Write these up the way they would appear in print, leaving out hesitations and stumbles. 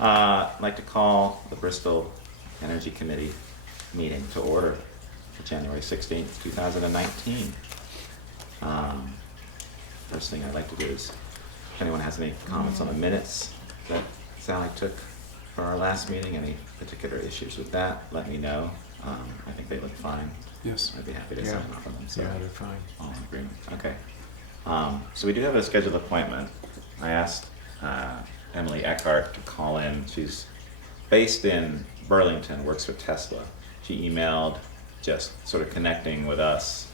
I'd like to call the Bristol Energy Committee meeting to order for January 16th, 2019. First thing I'd like to do is, if anyone has any comments on the minutes that Sally took for our last meeting, any particular issues with that, let me know. I think they look fine. Yes. I'd be happy to sign off on them. So Yeah, they're fine. all in agreement. Okay. So we do have a scheduled appointment. I asked Emily Eckhart to call in. She's based in Burlington, works for Tesla. She emailed just sort of connecting with us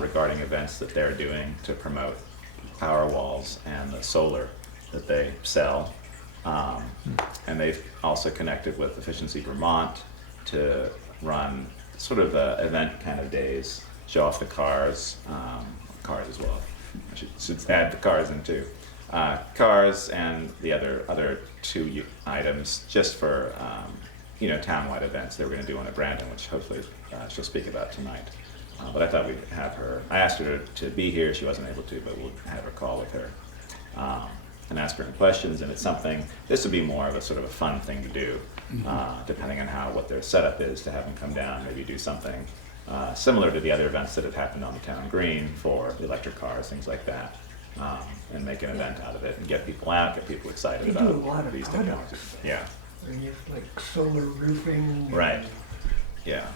regarding events that they're doing to promote Powerwalls and the solar that they sell. And they've also connected with Efficiency Vermont to run sort of event kind of days, show off the cars, cars as well. I should add the cars in too. Cars and the other two items just for townwide events they were going to do on at Brandon, which hopefully she'll speak about tonight. But I thought we'd have her. I asked her to be here. She wasn't able to, but we'll have her call with her and ask her any questions. And it's something. This would be more of a sort of a fun thing to do, depending on what their setup is. To have them come down, maybe do something similar to the other events that have happened on the town green for electric cars, things like that. And make an event out of it and get people out, get people excited about do a lot of these products. technologies. Yeah. I mean, it's like solar roofing. Right. Yeah.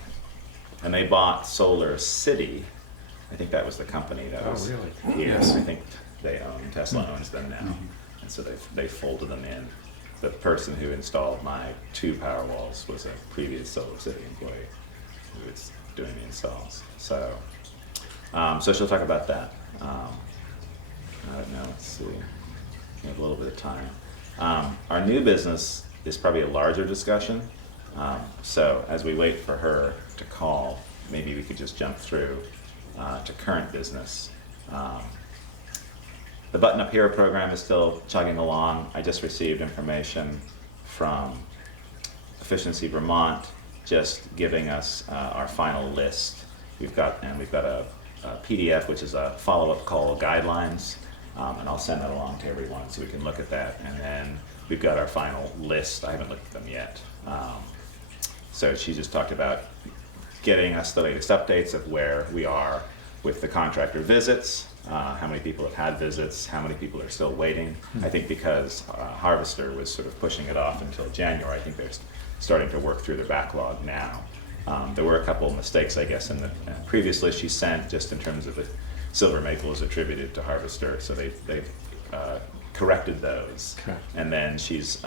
And they bought Solar City. I think that was the company that was really? here. Yes. I think they own, Tesla owns them now. And so they folded them in. The person who installed my 2 Powerwalls was a previous Solar City employee who was doing the installs. So she'll talk about that. I don't know, let's see. We have a little bit of time. Our new business is probably a larger discussion. So as we wait for her to call, maybe we could just jump through to current business. The Button Up Hero program is still chugging along. I just received information from Efficiency Vermont just giving us our final list. We've got a PDF, which is a follow-up call guidelines, and I'll send that along to everyone so we can look at that. And then we've got our final list. I haven't looked at them yet. So she just talked about getting us the latest updates of where we are with the contractor visits, how many people have had visits, how many people are still waiting. I think because Harvester was sort of pushing it off until January, I think they're starting to work through their backlog now. There were a couple of mistakes, I guess, in the previous list she sent, just in terms of the silver maple is attributed to Harvester, so they've corrected those. Okay. And then she's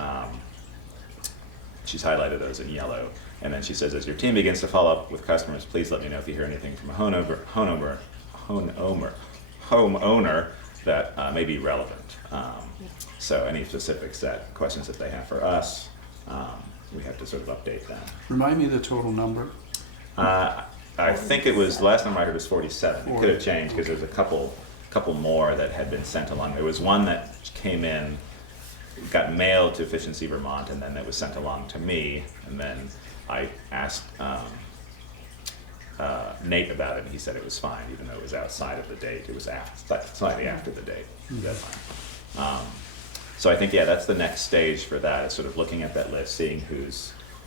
highlighted those in yellow. And then she says, as your team begins to follow up with customers, please let me know if you hear anything from a homeowner that may be relevant. So any specifics, questions that they have for us, we have to sort of update them. Remind me of the total number. I think it was, last number I heard was 47. It could have changed because there's a couple more that had been sent along. There was one that came in, got mailed to Efficiency Vermont, and then it was sent along to me. And then I asked Nate about it, and he said it was fine, even though it was outside of the date. It was slightly after the date deadline. So I think, that's the next stage for that, is sort of looking at that list, seeing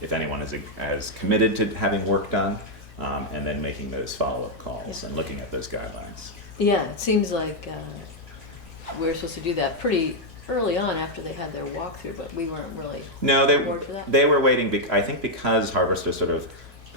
if anyone has committed to having work done, and then making those follow-up calls and looking at those guidelines. Yeah, it seems like we were supposed to do that pretty early on after they had their walkthrough, but we weren't really No, on board for that. they were waiting, I think because Harvester sort of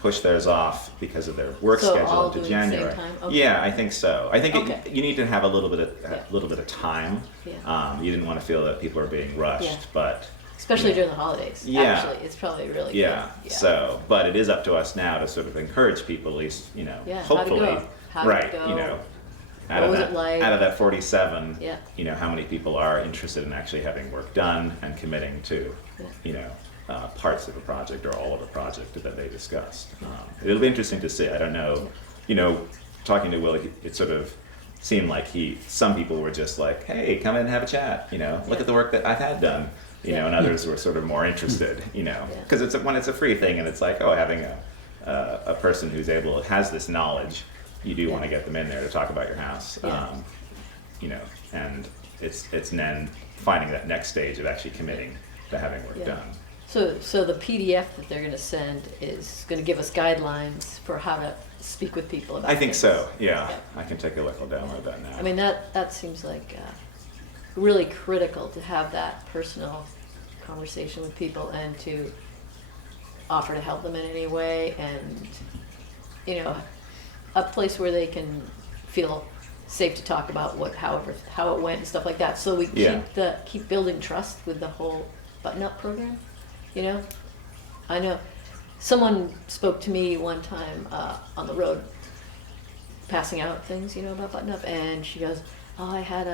pushed theirs off because of their work So schedule all into doing the same January. time? Okay. Yeah, I think so. I think Okay. you need to have a little bit Yeah. of time. Yeah. You didn't want to feel that people are being rushed, Yeah. but Especially Yeah. during the holidays. Yeah. Actually, it's probably really yeah. good. So, but it is up to us now to sort of encourage people, at least, Yeah, how'd it hopefully, go? How'd it right, go? out What of was that, it like? out of that 47, Yeah. how many people are interested in actually having work done and committing to, parts of a project or all of a project that they discussed. It'll be interesting to see. I don't know, talking to Will, it sort of seemed like some people were just like, hey, come in and have a chat, look at the work that I've had done, and others were sort of more interested, because when it's a free thing and it's like, having a person who's has this knowledge, you do want to get them in there to talk about your house, and it's then finding that next stage of actually committing to having work Yeah. done. So the PDF that they're gonna send is gonna give us guidelines for how to speak with people about I think things. so, yeah. Yeah. I can take a look, I'll download that now. I mean, that seems like really critical to have that personal conversation with people and to offer to help them in any way, and, you know, a place where they can feel safe to talk about how it went and stuff like that. So we Yeah. keep building trust with the whole button-up program, you know? I know someone spoke to me one time on the road, passing out things, you know, about button-up, and she goes, "Oh, I had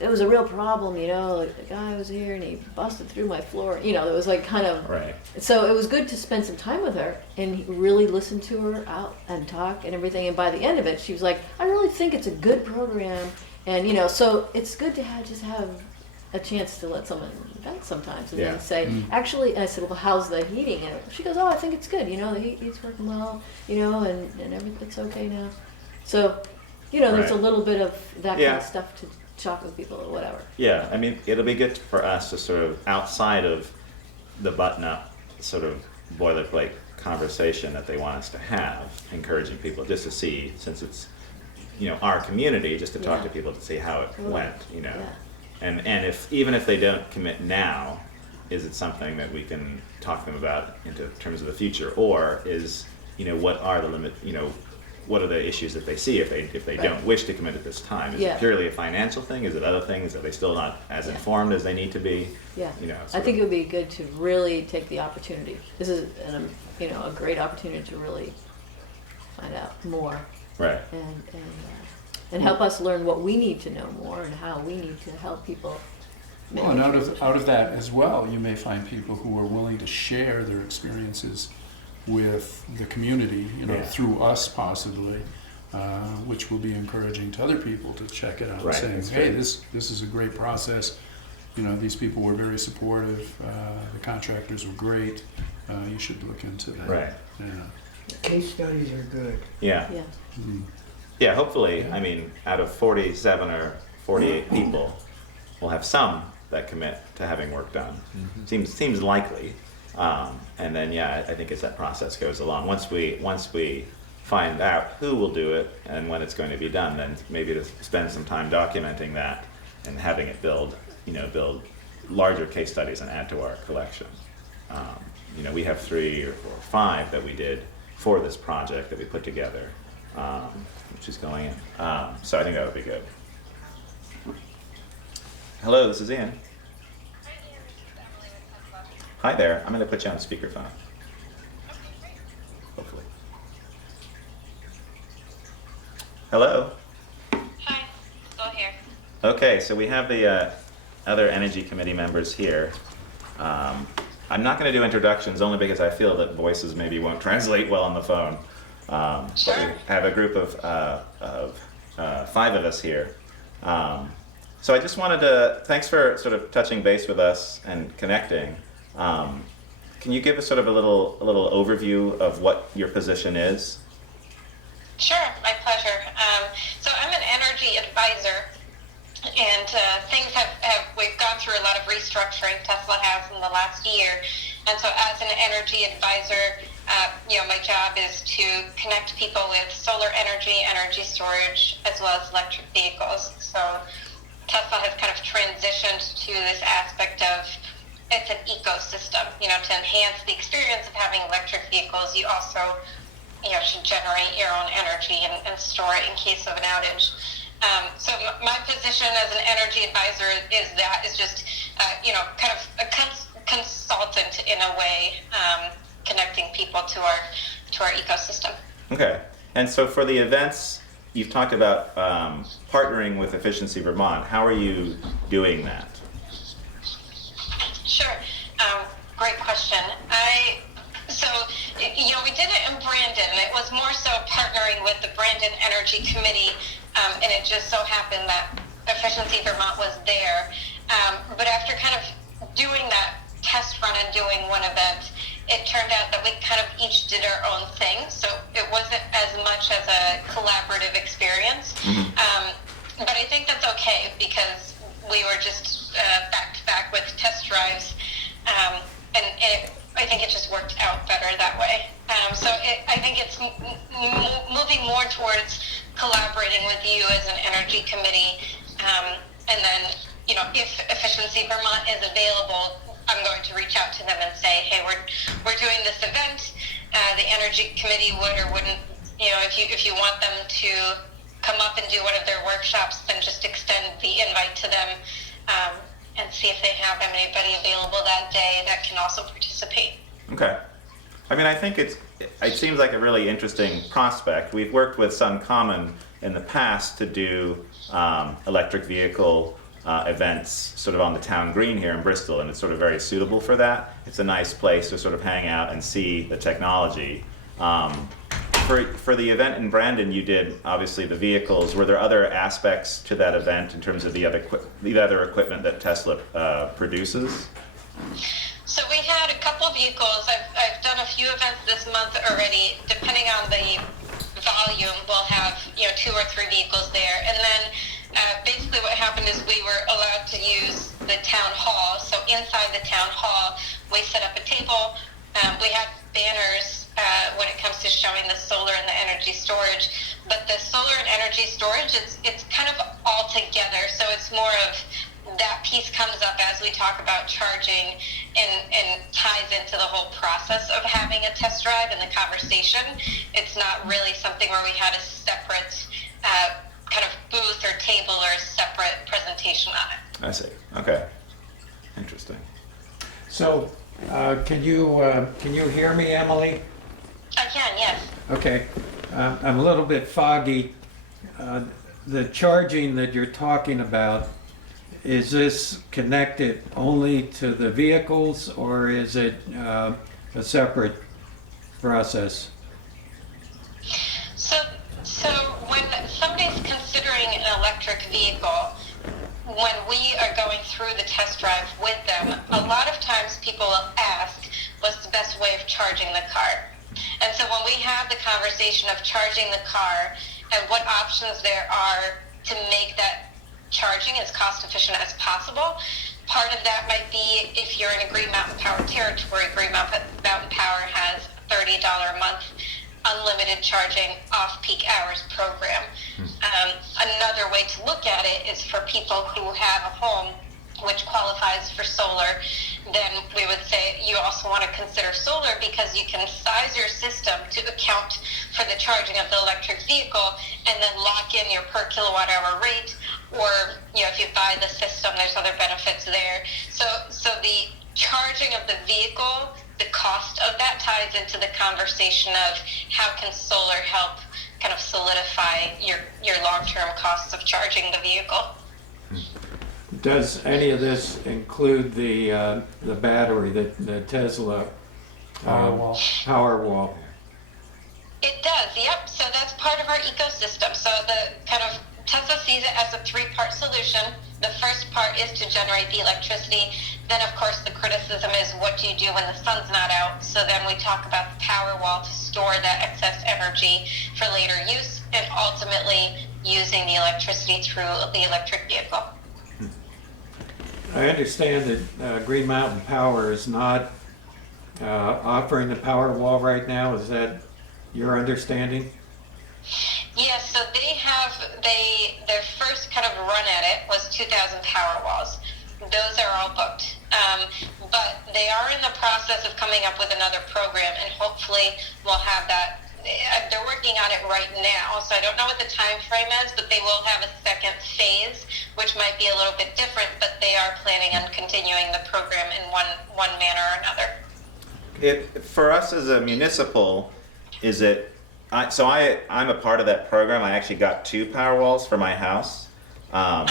it was a real problem, you know, like, the guy was here and he busted through my floor," you know, it was like kind of, Right. so it was good to spend some time with her and he really listen to her out and talk and everything, and by the end of it she was like, "I really think it's a good program," and, you know, so it's good to just have a chance to let someone vent sometimes and Yeah. then say, "Actually," I said, "Well, how's the heating?" And she goes, "Oh, I think it's good, you know, the heat's working well, you know, and everything's okay now." So, you know, there's a Right. little bit of that Yeah. kind of stuff to talk with people or whatever. Yeah, I mean, it'll be good for us to sort of, outside of the button-up sort of boilerplate conversation that they want us to have, encouraging people just to see, since it's, you know, our community, just to talk to Yeah. people to see how it Totally. went, you know. Yeah. And if, even if they don't commit now, is it something that we can talk to them about into terms of the future? Or is, you know, what are the limit, you know, what are the issues that they see if they Right. don't wish to commit at this time? Is Yeah. it purely a financial thing? Is it other things? Are they still not as Yeah. informed as they need to be? Yeah, You know, I sort think it of- would be good to really take the opportunity. This is, you know, a great opportunity to really find out more Right. and help us learn what we need to know more and how we need to help people. make Well, and the out transition. of that as well, you may find people who are willing to share their experiences with the community, you know, Yeah. through us possibly, which will be encouraging to other people to check it out, Right, saying, that's hey, great. this is a great process. You know, these people were very supportive, the contractors were great, you should look into that. Right. Yeah. Case studies are good. Yeah. Yeah, Mhm. Yeah, hopefully, I mean, out of 47 or 48 people, we'll have some that commit to having work done. Seems likely. And then, yeah, I think as that process goes along, once we find out who will do it and when it's going to be done, then maybe to spend some time documenting that and having it build larger case studies and add to our collection. You know, we have 3 or 4 or 5 that we did for this project that we put together, which is going in. So I think that would be good. Hello, this is Ian. Hi there. I'm going to put you on speakerphone. Hopefully. Hello. Hi, still here. Okay, so we have the other Energy Committee members here. I'm not going to do introductions only because I feel that voices maybe won't translate well on the phone. But we Sure. have a group of 5 of us here. So I just wanted to, thanks for sort of touching base with us and connecting. Can you give us sort of a little overview of what your position is? Sure, my pleasure. So I'm an energy advisor, and we've gone through a lot of restructuring, Tesla has in the last year. And so as an energy advisor, my job is to connect people with solar energy, energy storage, as well as electric vehicles. So Tesla has kind of transitioned to this aspect of it's an ecosystem, to enhance the experience of having electric vehicles. You also, should generate your own energy and store it in case of an outage. So my position as an energy advisor is just, kind of a consultant in a way, connecting people to our ecosystem. Okay. And so for the events, you've talked about partnering with Efficiency Vermont. How are you doing that? Sure. Great question. We did it in Brandon. It was more so partnering with the Brandon Energy Committee, and it just so happened that Efficiency Vermont was there. But after kind of doing that test run and doing one event, it turned out that we kind of each did our own thing, so it wasn't as much as a collaborative experience. But I think that's okay because we were just back to back if Efficiency Vermont is available, I'm going to reach out to them and say, hey, we're doing this event. The Energy Committee would or wouldn't, if you want them to come up and do one of their workshops, then just extend the invite to them and see if they have anybody available that day that can also participate. Okay. I mean, I think it seems like a really interesting prospect. We've worked with Sun Common in the past to do electric vehicle events sort of on the town green here in Bristol, and it's sort of very suitable for that. It's a nice place to sort of hang out and see the technology. For the event in Brandon, you did obviously the vehicles. Were there other aspects to that event in terms of the other equipment that Tesla produces? So we had a couple vehicles. I've done a few events this month already. Depending on the volume, we'll have 2 or 3 vehicles there. And then basically what happened is we were allowed to use the town hall. So inside the town hall, we set up a table. We had banners when it comes to showing the solar and the energy storage. But the solar and energy storage, it's kind of all together. So it's more of that piece comes up as we talk about charging and ties into the whole process of having a test drive and the conversation. It's not really something where we had a separate kind of booth or table or a separate presentation on it. I see. Okay. Interesting. So, can you hear me, Emily? I can, yes. Okay, I'm a little bit foggy. The charging that you're talking about, is this connected only to the vehicles, or is it a separate process? So when somebody's considering an electric vehicle, when we are going through the test drive with them, a lot of times people will ask, what's the best way of charging the car? And so when we have the conversation of charging the car and what options there are to make that charging as cost efficient as possible, part of that might be if you're in a Green Mountain Power territory. Green Mountain Power has $30 a month unlimited charging off-peak hours program. Another way to look at it is for people who have a home which qualifies for solar, then we would say you also want to consider solar because you can size your system to account for the charging of the electric vehicle and then lock in your per kilowatt hour rate, or if you buy the system, there's other benefits there. So the charging of the vehicle, the cost of that ties into the conversation of how can solar help kind of solidify your long-term costs of charging the vehicle. Does any of this include the battery, the Tesla Powerwall? It does, yep. So that's part of our ecosystem. So the kind of Tesla sees it as a 3-part solution. The first part is to generate the electricity. Then, of course, the criticism is what do you do when the sun's not out? So then we talk about the Powerwall to store that excess energy for later use and ultimately using the electricity through the electric vehicle. I understand that Green Mountain Power is not offering the Powerwall right now. Is that your understanding? Yes, so their first kind of run at it was 2,000 Powerwalls. Those are all booked. But they are in the process of coming up with another program, and hopefully we'll have that. They're working on it right now, so I don't know what the time frame is, but they will have a second phase, which might be a little bit different, but they are planning on continuing the program in one manner or another. For us as a municipal, is it? I'm a part of that program. I actually got 2 Powerwalls for my house, and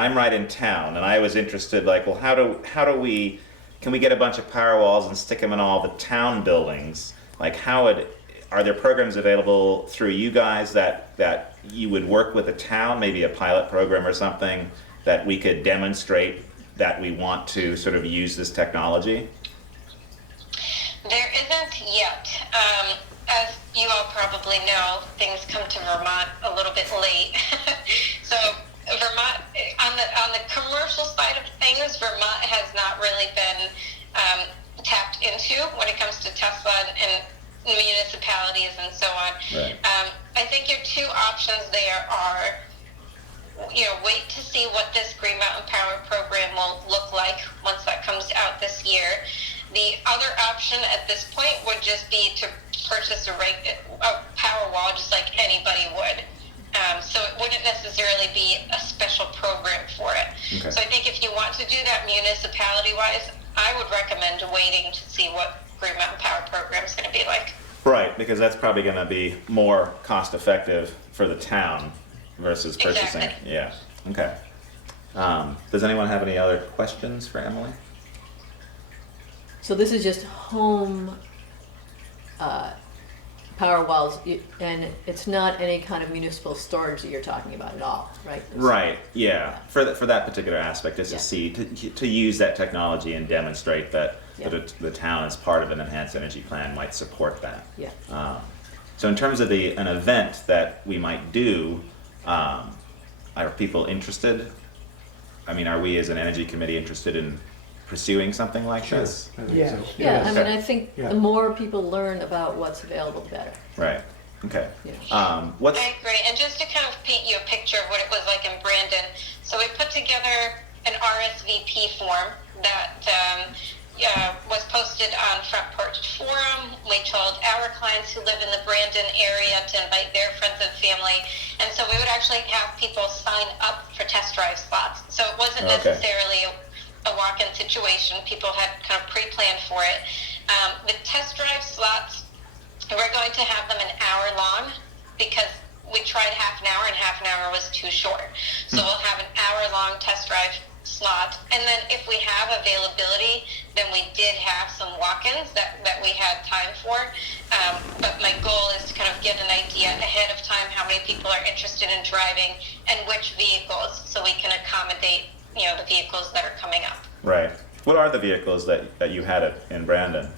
I'm right in town. And I was interested, like, well, can we get a bunch of Powerwalls and stick them in all the town buildings? Like, are there programs available through you guys that you would work with a town, maybe a pilot program or something, that we could demonstrate that we want to sort of use this technology? There isn't yet. As you all probably know, things come to Vermont a little bit late. So Vermont, on the commercial side of things, Vermont has not really been tapped into when it comes to Tesla and municipalities and so on. Right. I think your 2 options there are, wait to see what this Green Mountain Power program option at this point would just be to purchase a power wall just like anybody would. So it wouldn't necessarily be a special program for it. Okay. So I think if you want to do that municipality-wise, I would recommend waiting to see what Green Mountain Power program is going to be like. Right, because that's probably going to be more cost effective for the town versus purchasing. Exactly. Yeah. Okay. Does anyone have any other questions for Emily? So this is just home power walls, and it's not any kind of municipal storage that you're talking about at all, right? Right. Yeah. For that particular aspect, just Yeah. to see to use that technology and demonstrate that Yeah. the town, as part of an enhanced energy plan, might support that. Yeah. So in terms of an event that we might do, are people interested? I mean, are we as an energy committee interested in pursuing something like this? I think Yes. so. Yeah, I Okay. mean, I think Yeah. the more people learn about what's available, the better. Right. Okay. Yeah. What's I agree. And just to kind of paint you a picture of what it was like in Brandon, so we put together an RSVP form that was posted on Front Porch Forum. We told our clients who live in the Brandon area to invite their friends and family. And so we would actually have people sign up for test drive slots. So it wasn't Okay. necessarily a walk-in situation. People had kind of pre-planned for it. The test drive slots, we're going to have them an hour long because we tried half an hour and half an hour was too short. So we'll have an hour-long test drive slot. And then if we have availability, then we did have some walk-ins that we had time for. But my goal is to kind of get an idea ahead of time how many people are interested in driving and which vehicles, so we can accommodate, the vehicles that are coming up. right? What are the vehicles that you had in Brandon?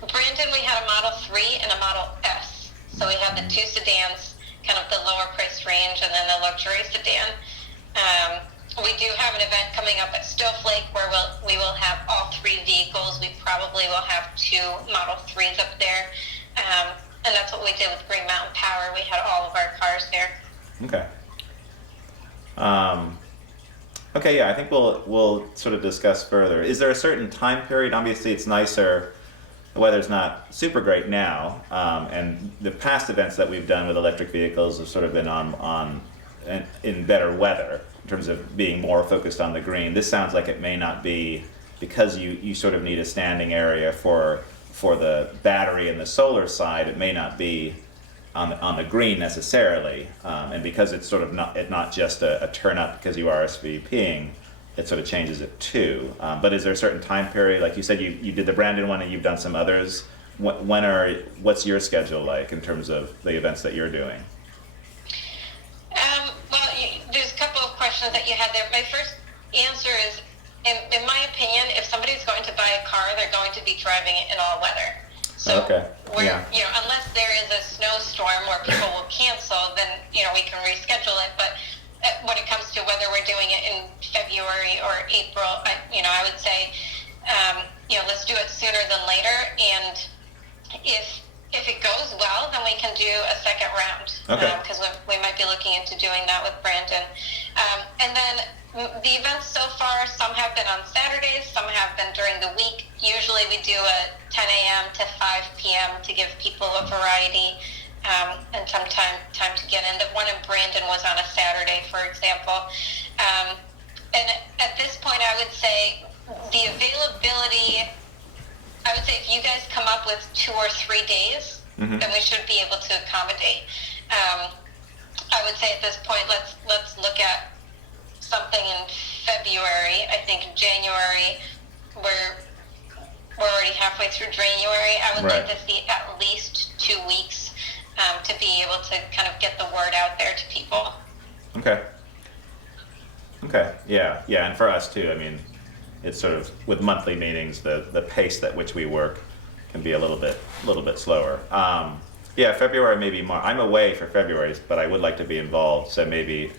Brandon, we had a Model 3 and a Model S. So we had the two sedans, kind of the lower price range, and then the luxury sedan. We do have an event coming up at Snowflake where we will have all three vehicles. We probably will have two Model 3s up there. And that's what we did with Green Mountain Power. We had all of our cars there. Okay. Okay, yeah, I think we'll sort of discuss further. Is there a certain time period? Obviously, it's nicer. The weather's not super great now, and the past events that we've done with electric vehicles have sort of been in better weather in terms of being more focused on the green. This sounds like it may not be, because you sort of need a standing area for the battery and the solar side. It may not be on the green necessarily, and because it's sort of not just a turn up because you are RSVPing, it sort of changes it too. But is there a certain time period? Like you said, you did the Brandon one and you've done some others. What's your schedule like in terms of the events that you're doing? There's a couple of questions that you had there. My first answer is, in my opinion, if somebody's going to buy a car, they're going to be driving it in all weather. So Okay. Yeah. Unless there is a snowstorm where people will cancel, then we can reschedule it. But when it comes to whether we're doing it in February or April, I would say let's do it sooner than later. And if it goes well, then we can do a second round. Okay. Because we might be looking into doing that with Brandon. And then the events so far, some have been on Saturdays, some have been during the week. Usually we do a 10 a.m. to 5 p.m. to give people a variety and some time to get in. The one in Brandon was on a Saturday, for example. And at this point, I would say the availability, I would say if you guys come up with 2 or 3 days, Mhm. then we should be able to accommodate. I would say at this point, let's look at something in February. I think January, we're already halfway through January. I would Right. like to see at least 2 weeks to be able to kind of get the word out there to people. Okay. Yeah, and for us too. I mean, it's sort of with monthly meetings, the pace at which we work can be a little bit slower. Yeah, February maybe more. I'm away for February, but I would like to be involved. So maybe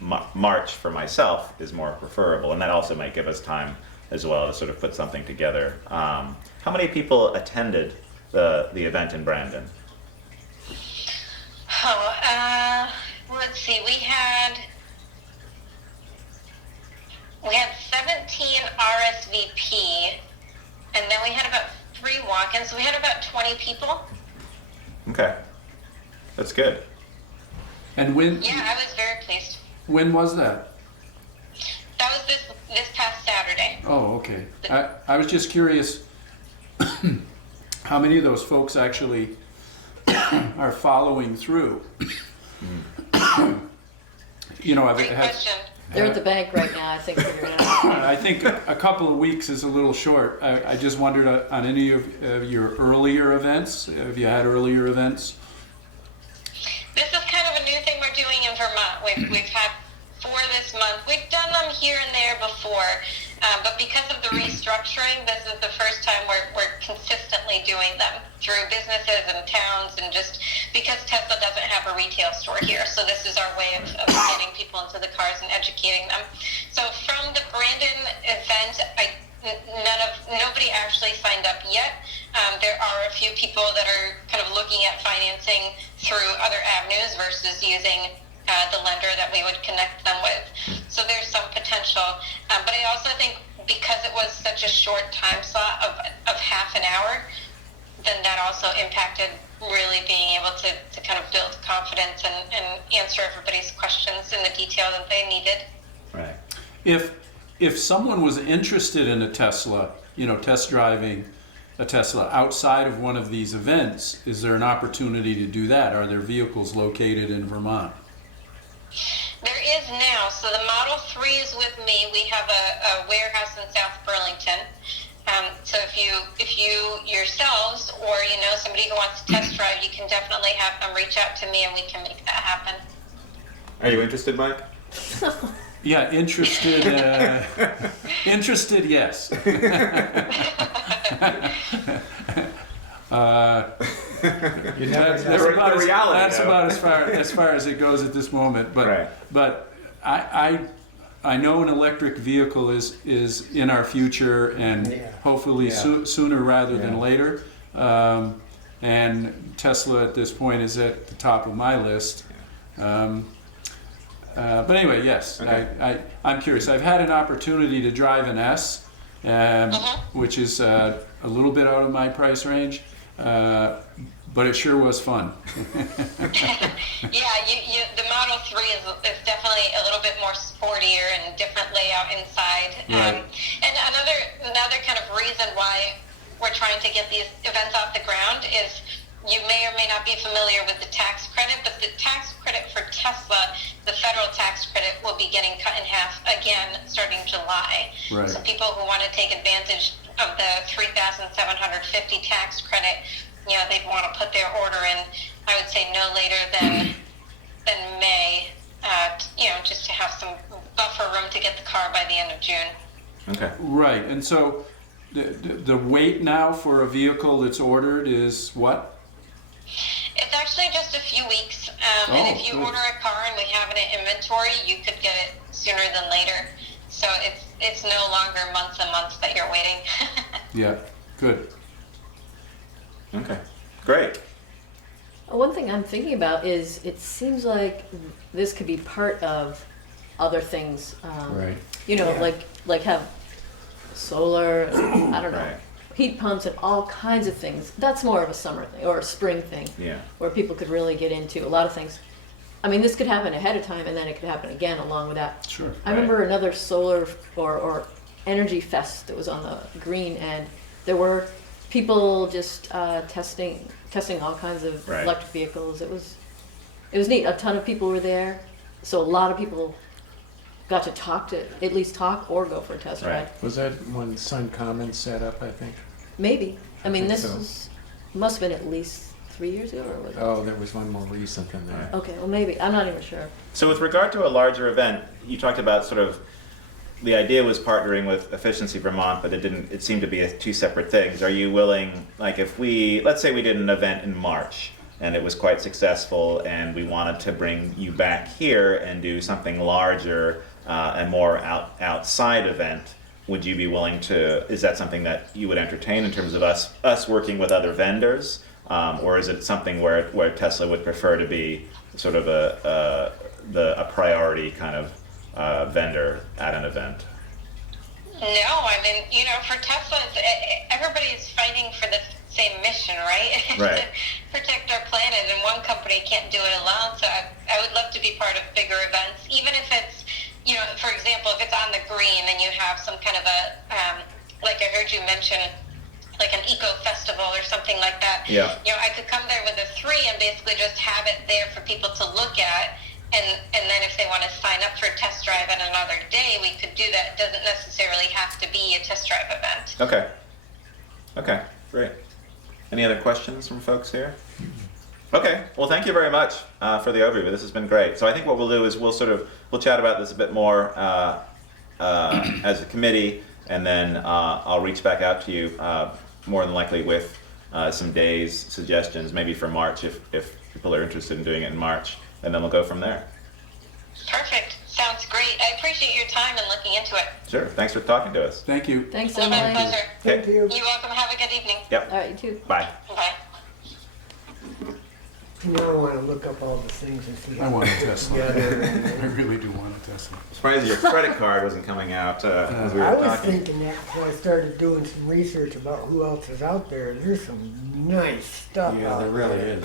March for myself is more preferable, and that also might give us time as well to sort of put something together. How many people attended the event in Brandon? Let's see. We had 17 RSVP, and then we had about 3 walk-ins. We had about 20 people. Okay, that's good. And when Yeah, I was very pleased. was that? That was this past Saturday. Oh, okay. I was just curious how many of those folks actually are following through. You know, Great question. They're at the bank right now, I think figuring it out. I think a couple of weeks is a little short. I just wondered on any of your earlier events, have you had earlier events? This is kind of a new thing we're doing in Vermont. We've had 4 this month. We've done them here and there before, but because of the restructuring, this is the first time we're consistently doing them through businesses and towns, and just because Tesla doesn't have a retail store here, so this is our way of getting people into the cars and educating them. So from the Brandon event, nobody actually signed up yet. There are a few people that are kind of looking at financing through other avenues versus using the lender that we would connect them with. So there's some potential. But I also think because it was such a short time slot of half an hour, then that also impacted really being able to kind of build confidence and answer everybody's questions in the detail that they needed. Right. If someone was interested in a Tesla, you know, test driving a Tesla outside of one of these events, is there an opportunity to do that? Are there vehicles located in Vermont? There is now. So the Model 3 is with me. We have a warehouse in South Burlington. So if you yourselves or somebody who wants to test drive, you can definitely have them reach out to me and we can make that happen. Are you interested, Mike? Yeah, interested. Interested, yes. You never That's know. about, The reality, that's though. about as far as it goes at this moment. But Right. but I know an electric vehicle is in our future, and Yeah. hopefully Yeah. sooner rather than Yeah. later. And Tesla at this point is at the top of my list. But anyway, yes, Okay. I'm curious. I've had an opportunity to drive an S, which is a little bit out of my price range, but it sure was fun. Yeah, the Model 3 is definitely a little bit more sportier and different layout inside. Right. And another kind of reason why we're trying to get these events off the ground is you may or may not be familiar with the tax credit, but the tax credit for Tesla, the federal tax credit, will be getting cut in half again starting July. Right. So people who want to take advantage of the $3,750 tax credit, they'd want to put their order in, I would say no later than May, just to have some buffer room to get the car by the end of June. Okay. Right, and so the wait now for a vehicle that's ordered is what? It's actually just a few weeks, and if you good. order a car and we have it in inventory, you could get it sooner than later. So it's no longer months and months that you're waiting. Yeah, good. Okay. Great. One thing I'm thinking about is it seems like this could be part of other things. Right. Yeah. Like have solar, I don't know, Right. heat pumps and all kinds of things. That's more of a summer thing or a spring thing Yeah. where people could really get into a lot of things. I mean, this could happen ahead of time and then it could happen again along with that. Sure. I remember another solar or energy fest that was on the green, and there were people just testing all kinds of Right. electric vehicles. It was neat. A ton of people were there, so a lot of people got to at least talk or go for a test Right. ride. Was that when Sun Commons set up, I think? Maybe. I mean, think this so. must have been at least 3 years ago, or was it? Oh, there was one more recent than that. Okay, well maybe. I'm not even sure. So with regard to a larger event, you talked about sort of the idea was partnering with Efficiency Vermont, but it seemed to be two separate things. Are you willing, like let's say we did an event in March and it was quite successful and we wanted to bring you back here and do something larger and more outside event, would you be willing to, is that something that you would entertain in terms of us working with other vendors? Or is it something where Tesla would prefer to be sort of a priority kind of vendor at an event? No, I mean, for Tesla, everybody's fighting for the same mission, right? Right. To protect our planet, and one company can't do it alone. So I would love to be part of bigger events, even if it's, for example, if it's on the green and you have some kind of a, like I heard you mention, like an eco festival or something like that. Yeah. I could come there with a 3 and basically just have it there for people to look at. And then if they want to sign up for a test drive at another day, we could do that. It doesn't necessarily have to be a test drive event. Okay. Okay, great. Any other questions from folks here? Okay, well, thank you very much for the overview. This has been great. So I think what we'll do is we'll chat about this a bit more as a committee, and then I'll reach back out to you more than likely with some days, suggestions, maybe for March if people are interested in doing it in March, and then we'll go from there. Perfect. Sounds great. I appreciate your time and looking into it. Sure, thanks for talking to us. Thank you. Thanks, Well, my Emily. pleasure. Thank you. You're welcome. Have a good evening. Yep, All right, you too. bye. Bye. Now I want to look up all the things and see. I want a Tesla. together. I really do want a Tesla. Surprised your credit card wasn't coming out as we were I was talking. thinking that before I started doing some research about who else is out there. There's some nice stuff Yeah, out there really there.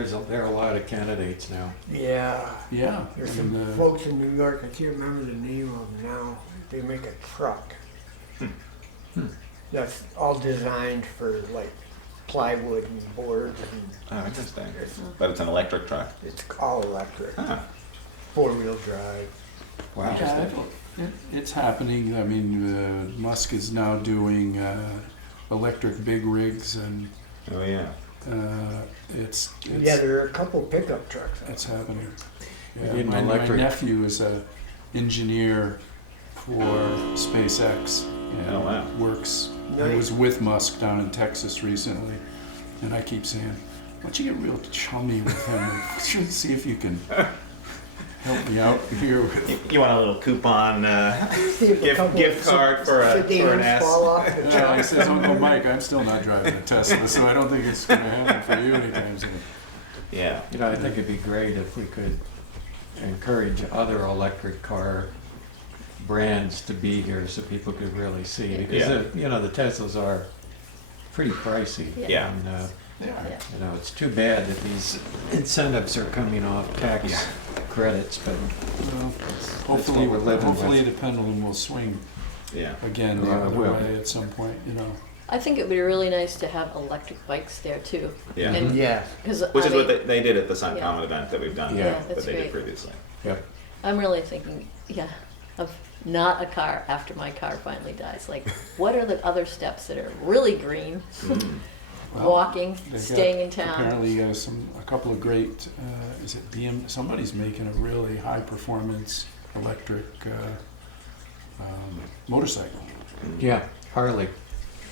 is. There are a lot of candidates now. Yeah. Yeah. There's I some mean, folks in New York, I can't remember the name of them now. They make a truck. That's all designed for like plywood and boards, and Oh, interesting. But it's an electric truck. it's all electric, Ah, 4-wheel drive. Wow. yeah, it's happening. I mean, Musk is now doing electric big rigs, and oh yeah. it's Yeah, there are a couple pickup trucks out it's happening. You Yeah, need an my electric- nephew is a engineer for SpaceX and Oh, wow. works. He Nice. was with Musk down in Texas recently, and I keep saying, "Why don't you get real chummy with him and see if you can help me out here with." You want a little coupon See if a couple gift of card for an sedans S? fall off the He truck. says, "Uncle Mike, I'm still not driving a Tesla, so I don't think it's going to happen for you anytime soon." Yeah. I think it'd be great if we could encourage other electric car brands to be here so people could really see. Yeah. Because, Yeah. the Teslas are pretty pricey. Yeah. And, Yeah. it's too bad that these incentives are coming off tax credits, but Well, what hopefully, we're living hopefully with. the pendulum will swing Yeah. again the Yeah, it other will. way at some point. I think it would be really nice to have electric bikes there too. Yeah. And, Yeah, cause Which I is what mean, they did at the Sun Yeah. Common event that we've done, Yeah. Yeah, that that's they did great. previously. Yep. I'm really thinking, of not a car after my car finally dies. Like, what are the other steps that are really green? Well, Walking, They've staying in got- town. Apparently, a couple of great. Is it BM? Somebody's making a really high performance electric motorcycle. Yeah, Harley.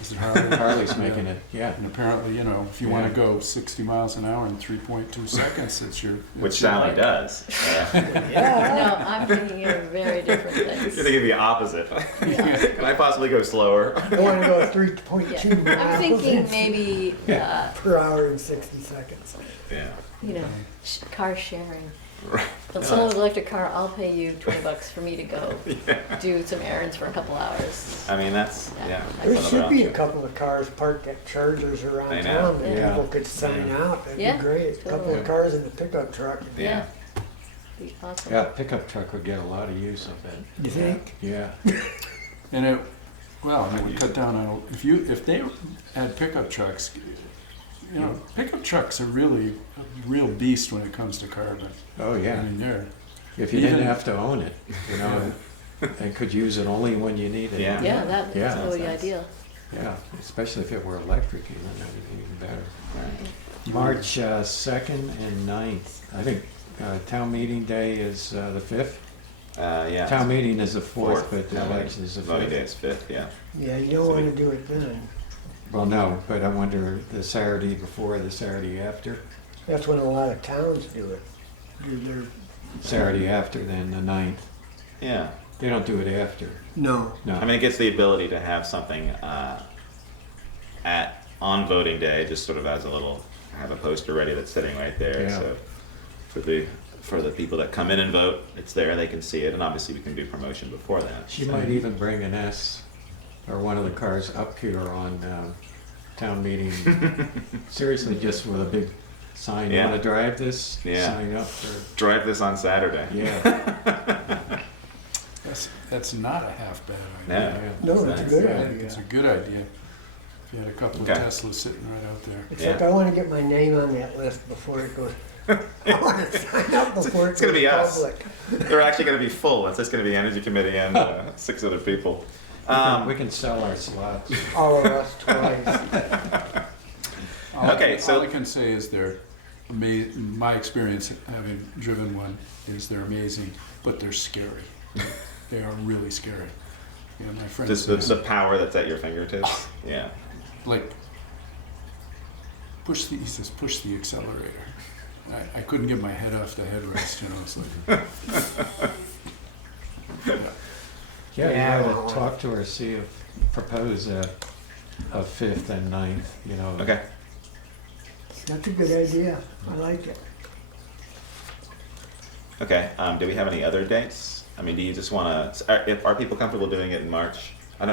Is it Harley? Harley's making it, yeah. And apparently, if you want to go 60 miles an hour in 3.2 seconds, it's your. Which it's your Sally bike. does. yeah. No, I'm thinking of very different You're things. thinking the opposite. Can I possibly go slower? I want to go 3.2 Yeah. I'm miles thinking maybe, per hour in 60 seconds. Yeah. car sharing. Right. On someone's electric car, I'll pay you $20 for me to go do some errands for a couple hours. I mean, that's, yeah. I There that's should another be a option. couple of cars parked at chargers around I know. town that Yeah. people could sign Yeah. out. That'd Yeah, be great. A couple totally. of cars in the pickup truck. Yeah. Be awesome. Yeah, pickup truck would get a lot of use of it. You think? Yeah. And it would cut down on if they had pickup trucks. Pickup trucks are really a real beast when it comes to carbon. Oh, I yeah. mean, they're If you didn't Even- have to own it, and could use it only when you need it. Yeah. Yeah, that's Yeah. really Sounds nice. ideal. Yeah, especially if it were electric even, that would be even better. Right. March 2nd and 9th. I think town meeting day is the 5th. Yeah. Town meeting is the 4th, Fourth. but the election is the Voting day 5th. is 5th, yeah. Yeah, you don't want to do it then. Well, no, but I wonder the Saturday before, the Saturday after. That's when a lot of towns do it. Do their- Saturday after, then the 9th. Yeah. They don't do it after. No. No. I mean, it gets the ability to have something on voting day, just sort of as a little, have a poster ready that's sitting right there. Yeah. So for the for the people that come in and vote. It's there, they can see it, and obviously we can do promotion before that. She might even bring an S or one of the cars up here on town meeting. Seriously, just with a big sign. You Yeah. want to drive this? Yeah. Sign up for. Drive this on Saturday. Yeah. That's not a half bad No. idea. No, it's a good I idea. think it's a good idea. If you had a couple Okay. of Teslas sitting right out there. Except Yeah. I want to get my name on that list before it goes. I want to sign up before It's it gonna goes be us. public. They're actually going to be full. It's just going to be Energy Committee and 6 other people. We can sell our slots. All of us twice. Okay, so- all I can say is my experience having driven one is they're amazing, but they're scary. They are really scary. You know, my friend Just says, the power that's at your fingertips. Yeah. like, he says, push the accelerator. I couldn't get my head off the headrest, you know, it's like, Yeah, Yeah, you well, gotta talk to her, see if, propose a 5th and 9th, you know. Okay. That's a good idea. I like it. Okay. Do we have any other dates? I mean, do you just want to? Are people comfortable doing it in March? I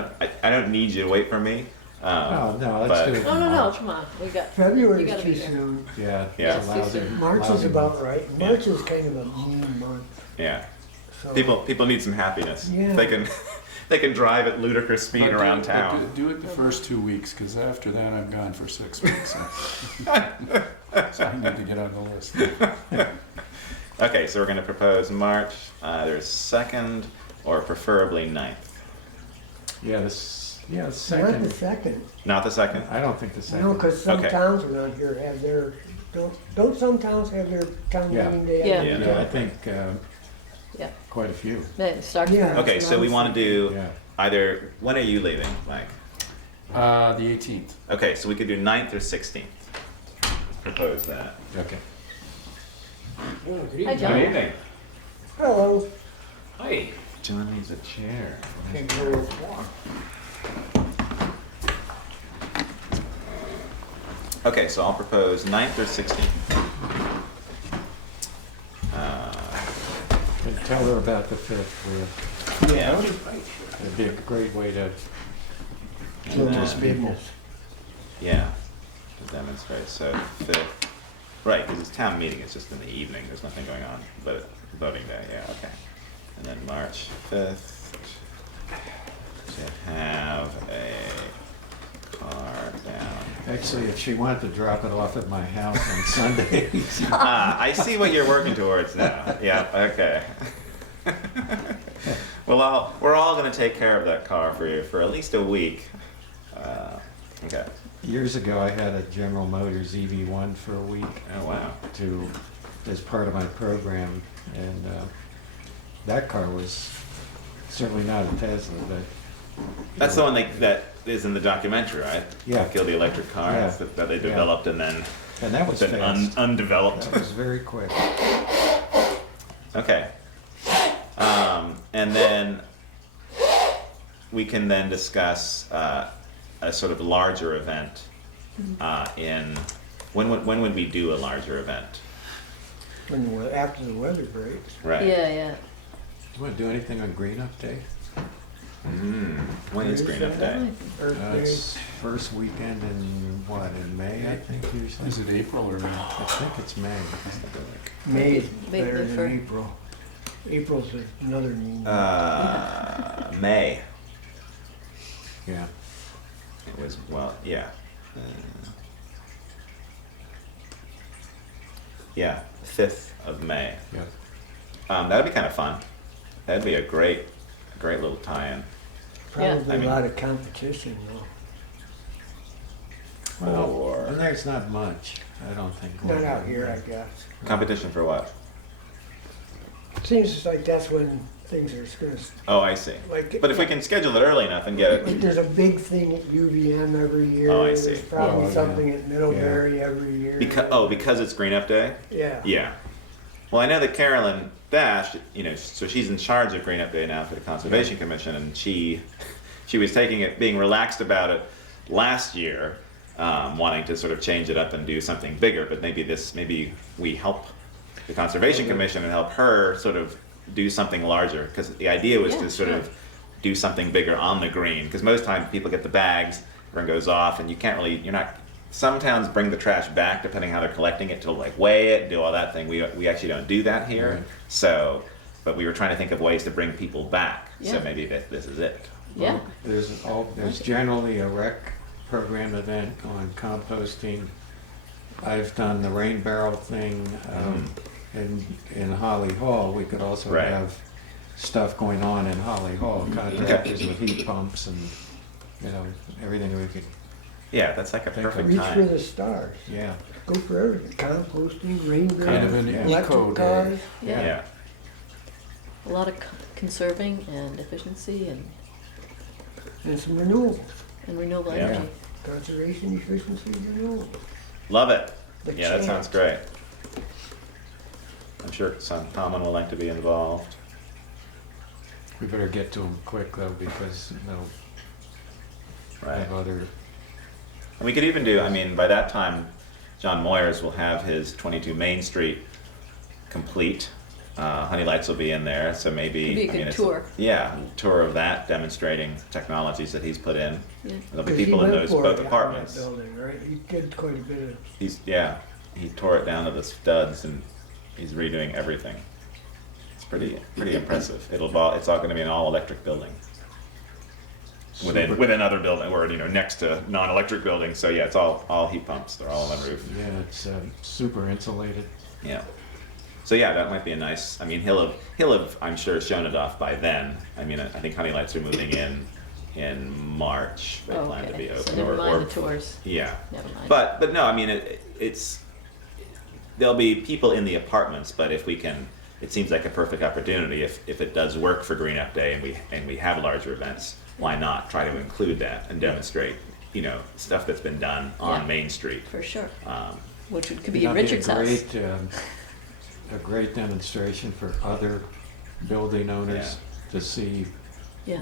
don't need you to wait for me. Oh, no, let's but- do it. No, in no, no, March. come on, we got, You February's gotta too be there. soon. Yeah. Yeah. it's a That's too lousy- soon. March is lousy about month. right. Yeah. March is kind of a mean month. Yeah. So People need some happiness. Yeah. They can drive at ludicrous speed but around do town. do it the first 2 weeks, because after that I'm gone for 6 weeks. So I need to get on the list. Okay, so we're going to propose March. There's 2nd or preferably 9th. Yeah, the not the second. second. Not the 2nd. I don't think the second. No, because some Okay. towns around here have their. Don't some towns have their town Yeah. meeting day? Yeah. Yeah. Yeah, I think yeah, quite a few. then it starts. Yeah. Okay, so we want to do Yeah. either. When are you leaving, Mike? The 18th. Okay, so we could do 9th or 16th. Propose that. Okay. Hi, John. evening. Hello. Hi. John needs a chair. Can't go with one. Okay, so I'll propose 9th or 16th. And tell her about the 5th. Yeah. It'd be a great way to. Do this Yeah. business. Yeah. To demonstrate. So 5th. Right, because it's town meeting. It's just in the evening. There's nothing going on. But voting day. Yeah. Okay. And then March 5th to have a car down. Actually, if she wanted to drop it off at my house on Sundays. I see what you're working towards now. Yeah, okay. Well, we're all going to take care of that car for you for at least a week. Okay. Years ago, I had a General Motors EV1 for a week Oh, wow. as part of my program, and that car was certainly not a Tesla, but. That's the one that is in the documentary, right? Yeah. Kill the electric car Yeah. that they developed and then And that was been fast. undeveloped. That was very quick. Okay. And then we can then discuss a sort of larger event when would we do a larger event? After the weather breaks. Right. Yeah, yeah. Do you want to do anything on Green Up Day? When is Green Up Day? Earth Day. It's first weekend in May, I think, usually. Is it April or May? I think it's May. May is Big better differ. than April. April's another mean. May. Yeah. It was, well, yeah. Yeah, 5th of May. Yeah. That'd be kind of fun. That'd be a great little tie-in. Probably I mean- a lot of competition though. Well, and there's not much, I don't think. Not out here, I guess. Competition for what? Seems like that's when things are gonna, Oh, I see. like. But if we can schedule it early enough and get Like it, there's a big thing at UVM every year. Oh, I see. There's probably Oh, yeah. something at Middlebury every year. because it's Green Up Day? Yeah. Yeah. Well, I know that Carolyn Bash, so she's in charge of Green Up Day now for the Conservation Commission, and she was being relaxed about it last year, wanting to sort of change it up and do something bigger, but maybe we help the Conservation Commission and help her sort of do something larger, because the idea was Yeah, to sort sure. of do something bigger on the green, because most times people get the bags, everyone goes off, and you can't really, you're not, some towns bring the trash back depending how they're collecting it to like weigh it and do all that thing. We actually don't do that here. Right. So, but we were trying to think of ways to bring people back. So Yeah. maybe this is it. Yeah. There's generally a rec program event on composting. I've done the rain barrel thing in Holly Hall. We could also Right. have stuff going on in Holly Hall, contractors with heat pumps and, everything we could, Yeah, that's like a Think of perfect Reach for time. the stars. yeah. Go for everything. Composting, rain Kind of an barrels, eco electric day. cars. Yeah. Yeah. A lot of conserving and efficiency And some renewables. and renewable Yeah. energy. Conservation, efficiency, renewables. Love it. The Yeah, that sounds chance. great. I'm sure Tomlin will like to be involved. We better get to them quick though, because they'll Right. have other, And we could even do, I mean, by that time, John Moyers will have his 22 Main Street complete. Honey Lights will be in there, so maybe. Could be a I mean, good it's tour. Yeah, tour of that, demonstrating technologies that he's put in. Yeah. There'll be 'Cause he people in went those for both it apartments. on that building, right? He did quite a bit of. He tore it down to the studs and he's redoing everything. It's pretty impressive. It's all gonna be an all-electric building. Within other building, or, next to non-electric buildings, so yeah, it's all heat pumps, they're all on the roof. yeah, it's super insulated. Yeah. So yeah, that might be a nice, I mean, he'll have, I'm sure, shown it off by then. I mean, I think Honey Lights are moving in March, they plan to be Okay, open. so never or- mind or- the tours. Yeah. Never mind. But no, I mean, there'll be people in the apartments, but if we can, it seems like a perfect opportunity if it does work for Green Up Day and we have larger events, why not try to include that and demonstrate, stuff that's been done on Yeah. Main Street. For sure. Um, Which could be at That'd Richard's house. A great demonstration for other building owners to see, Yeah.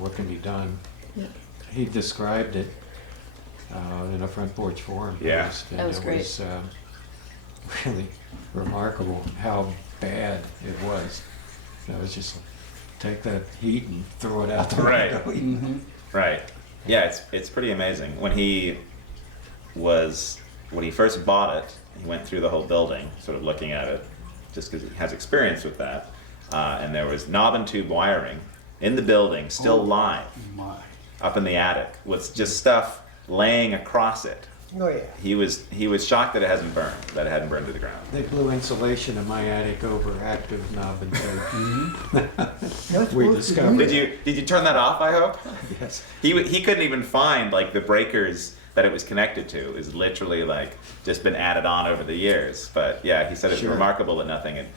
what can be done. Yeah. He described it in a front porch forum Yeah. post, That was and great. it was really remarkable how bad it was. It was just take that heat and throw it out the Right. window. Right. Yeah, it's pretty amazing. When he first bought it, he went through the whole building, sort of looking at it, just because he has experience with that. And there was knob and tube wiring in the building, still live, My. up in the attic, with just stuff laying across it. Oh, yeah. He was shocked that it hadn't burned to the ground. They blew insulation in my attic over active knob and tape. That's We supposed to discovered- be- Did you turn that off? I hope. Yes. He couldn't even find like the breakers that it was connected to. It was literally like just been added on over the years. But yeah, he said it's Sure. remarkable that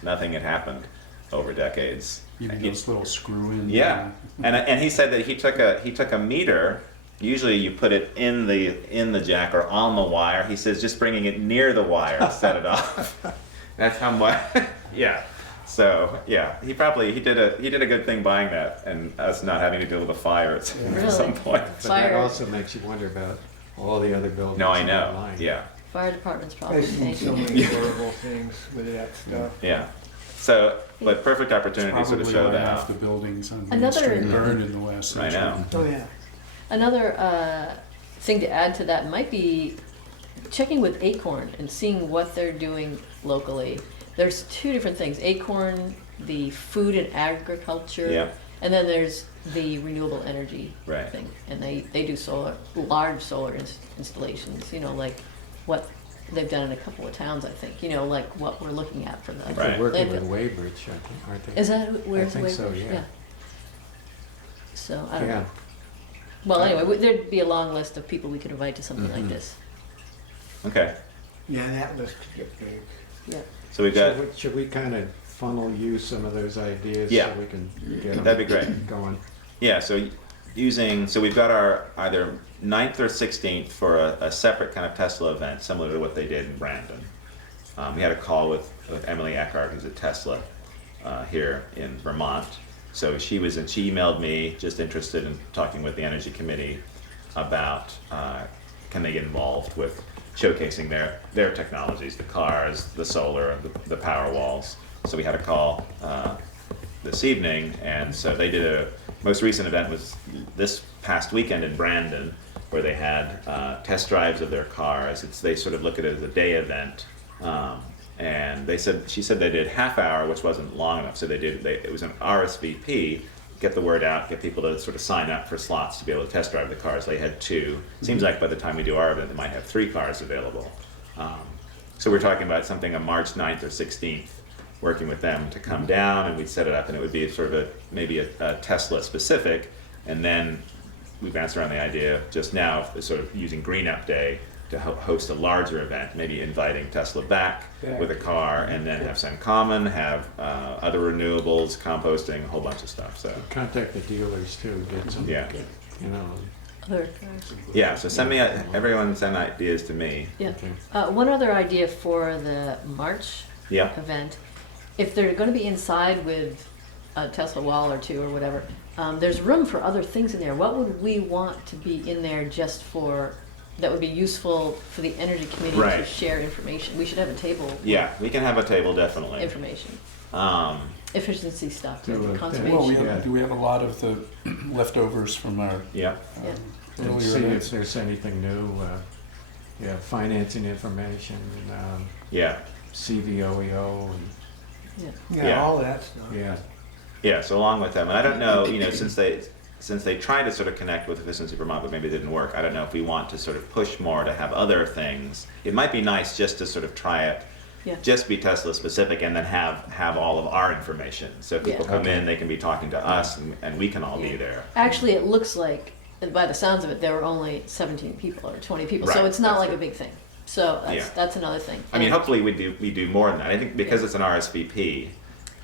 nothing had happened over decades. Even He- those little screw-in. yeah, and he said that he took a meter. Usually you put it in the jack or on the wire. He says just bringing it near the wire set it off. That's how much. Yeah. So yeah, he did a good thing buying that and us not having to deal with a fire at Really? some point. But that Fire. also makes you wonder about all the other buildings. No, I on know. that line. Yeah. Fire department's probably I've seen so paying. many horrible things with that stuff. Yeah. So, but perfect opportunity to sort of Probably show why that half out. the buildings on Main Another- Street burned in the last I century. know. Oh, yeah. Another thing to add to that might be checking with Acorn and seeing what they're doing locally. There's two different things: Acorn, the food and agriculture, Yeah. and then there's the renewable energy Right. thing. And they do large solar installations. Like what they've done in a couple of towns, I think. Like what we're looking at for the Right. They're working with landfill. Weybridge, I think, aren't they? Is that where's think the so, Weybridge? yeah. So I don't Yeah. know. Well, anyway, there'd be a long list of people we could invite to something like this. Okay. Yeah, that list could get big. Yeah. So we've got. Should we kind of funnel you some of those ideas Yeah. so we can get them That'd be great. going? Yeah, so we've got our either 9th or 16th for a separate kind of Tesla event, similar to what they did in Brandon. We had a call with Emily Eckhart, who's at Tesla here in Vermont. So she emailed me, just interested in talking with the Energy Committee about can they get involved with showcasing their technologies, the cars, the solar, the power walls. So we had a call this evening, and so they did a most recent event was this past weekend in Brandon, where they had test drives of their cars. They sort of look at it as a day event, and she said they did half hour, which wasn't long enough. So it was an RSVP, get the word out, get people to sort of sign up for slots to be able to test drive the cars. They had 2. Seems like by the time we do our event, they might have 3 cars available. So we're talking about something on March 9th or 16th, working with them to come down, and we'd set it up, and it would be sort of maybe a Tesla specific, and then we bounced around the idea just now of sort of using Green Up Day to host a larger event, maybe inviting Tesla back with a car, and then have SunCommon, have other renewables, composting, a whole bunch of stuff. So Contact the dealers too, get some, Yeah. you know. Other cars. yeah, so everyone send ideas to me. Yeah. Okay. One other idea for the March Yeah. event, if they're going to be inside with a Tesla wall or 2 or whatever, there's room for other things in there. What would we want to be in there just for, that would be useful for the energy committee to Right. share information? We should have a table with Yeah, we can have a table, definitely. information. Um, Efficiency stuff, Do too, a- conservation. Well, Yeah. do we have a lot of the leftovers from our yeah. Yeah. And earlier see events? if there's anything new, financing information, Yeah. CVOEO, and, Yeah, Yeah. all that stuff. yeah. Yeah, so along with them, and I don't know, since they tried to sort of connect with Efficiency Vermont, but maybe it didn't work, I don't know if we want to sort of push more to have other things. It might be nice just to sort of try it, Yeah. just be Tesla specific, and then have all of our information. So if people Yeah. come in, they can be talking to us, and we can all be Yeah. there. Actually, it looks like, and by the sounds of it, there were only 17 people or 20 people, so Right, it's not that's like it. a big thing. So Yeah. that's another thing. I mean, And- hopefully we do more than that. I think because it's an RSVP,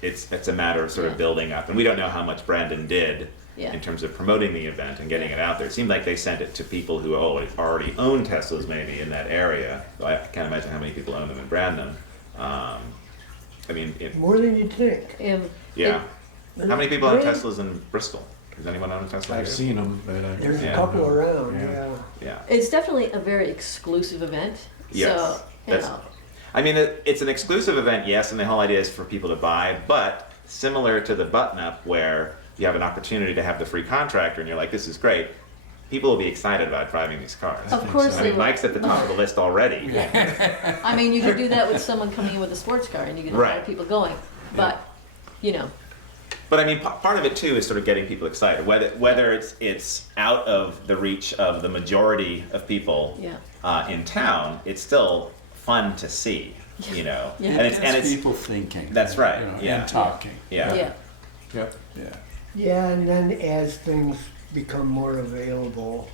it's a matter of sort of Yeah. building up, and we don't know how much Brandon did Yeah. in terms of promoting the event and getting it out there. It seemed like they sent it to people who already own Teslas maybe in that area. So I can't imagine how many people own them in Brandon. I mean, More than you'd think. yeah. How many people own Really? Teslas in Bristol? Does anyone own a Tesla? I've here? seen them, but There's Yeah. a couple around, Yeah. yeah. Yeah. It's definitely a very exclusive event. Yes, So, you that's- know, I mean, it's an exclusive event, yes, and the whole idea is for people to buy, but similar to the button-up where you have an opportunity to have the free contractor and you're like, this is great, people will be excited about driving these cars. of course I they mean, will. Mike's at the top of the list already. I mean, you could do that with someone coming in with a sports car and you get a lot Right. of people going. But, you know, But I mean, part of it too is sort of getting people excited, whether it's out of the reach of the majority of people Yeah. in town, it's still fun to see, you know. Yeah. And it's people thinking. That's right, you know, yeah. And talking. yeah. yeah. yep. Yeah. Yeah, and then as things become more available,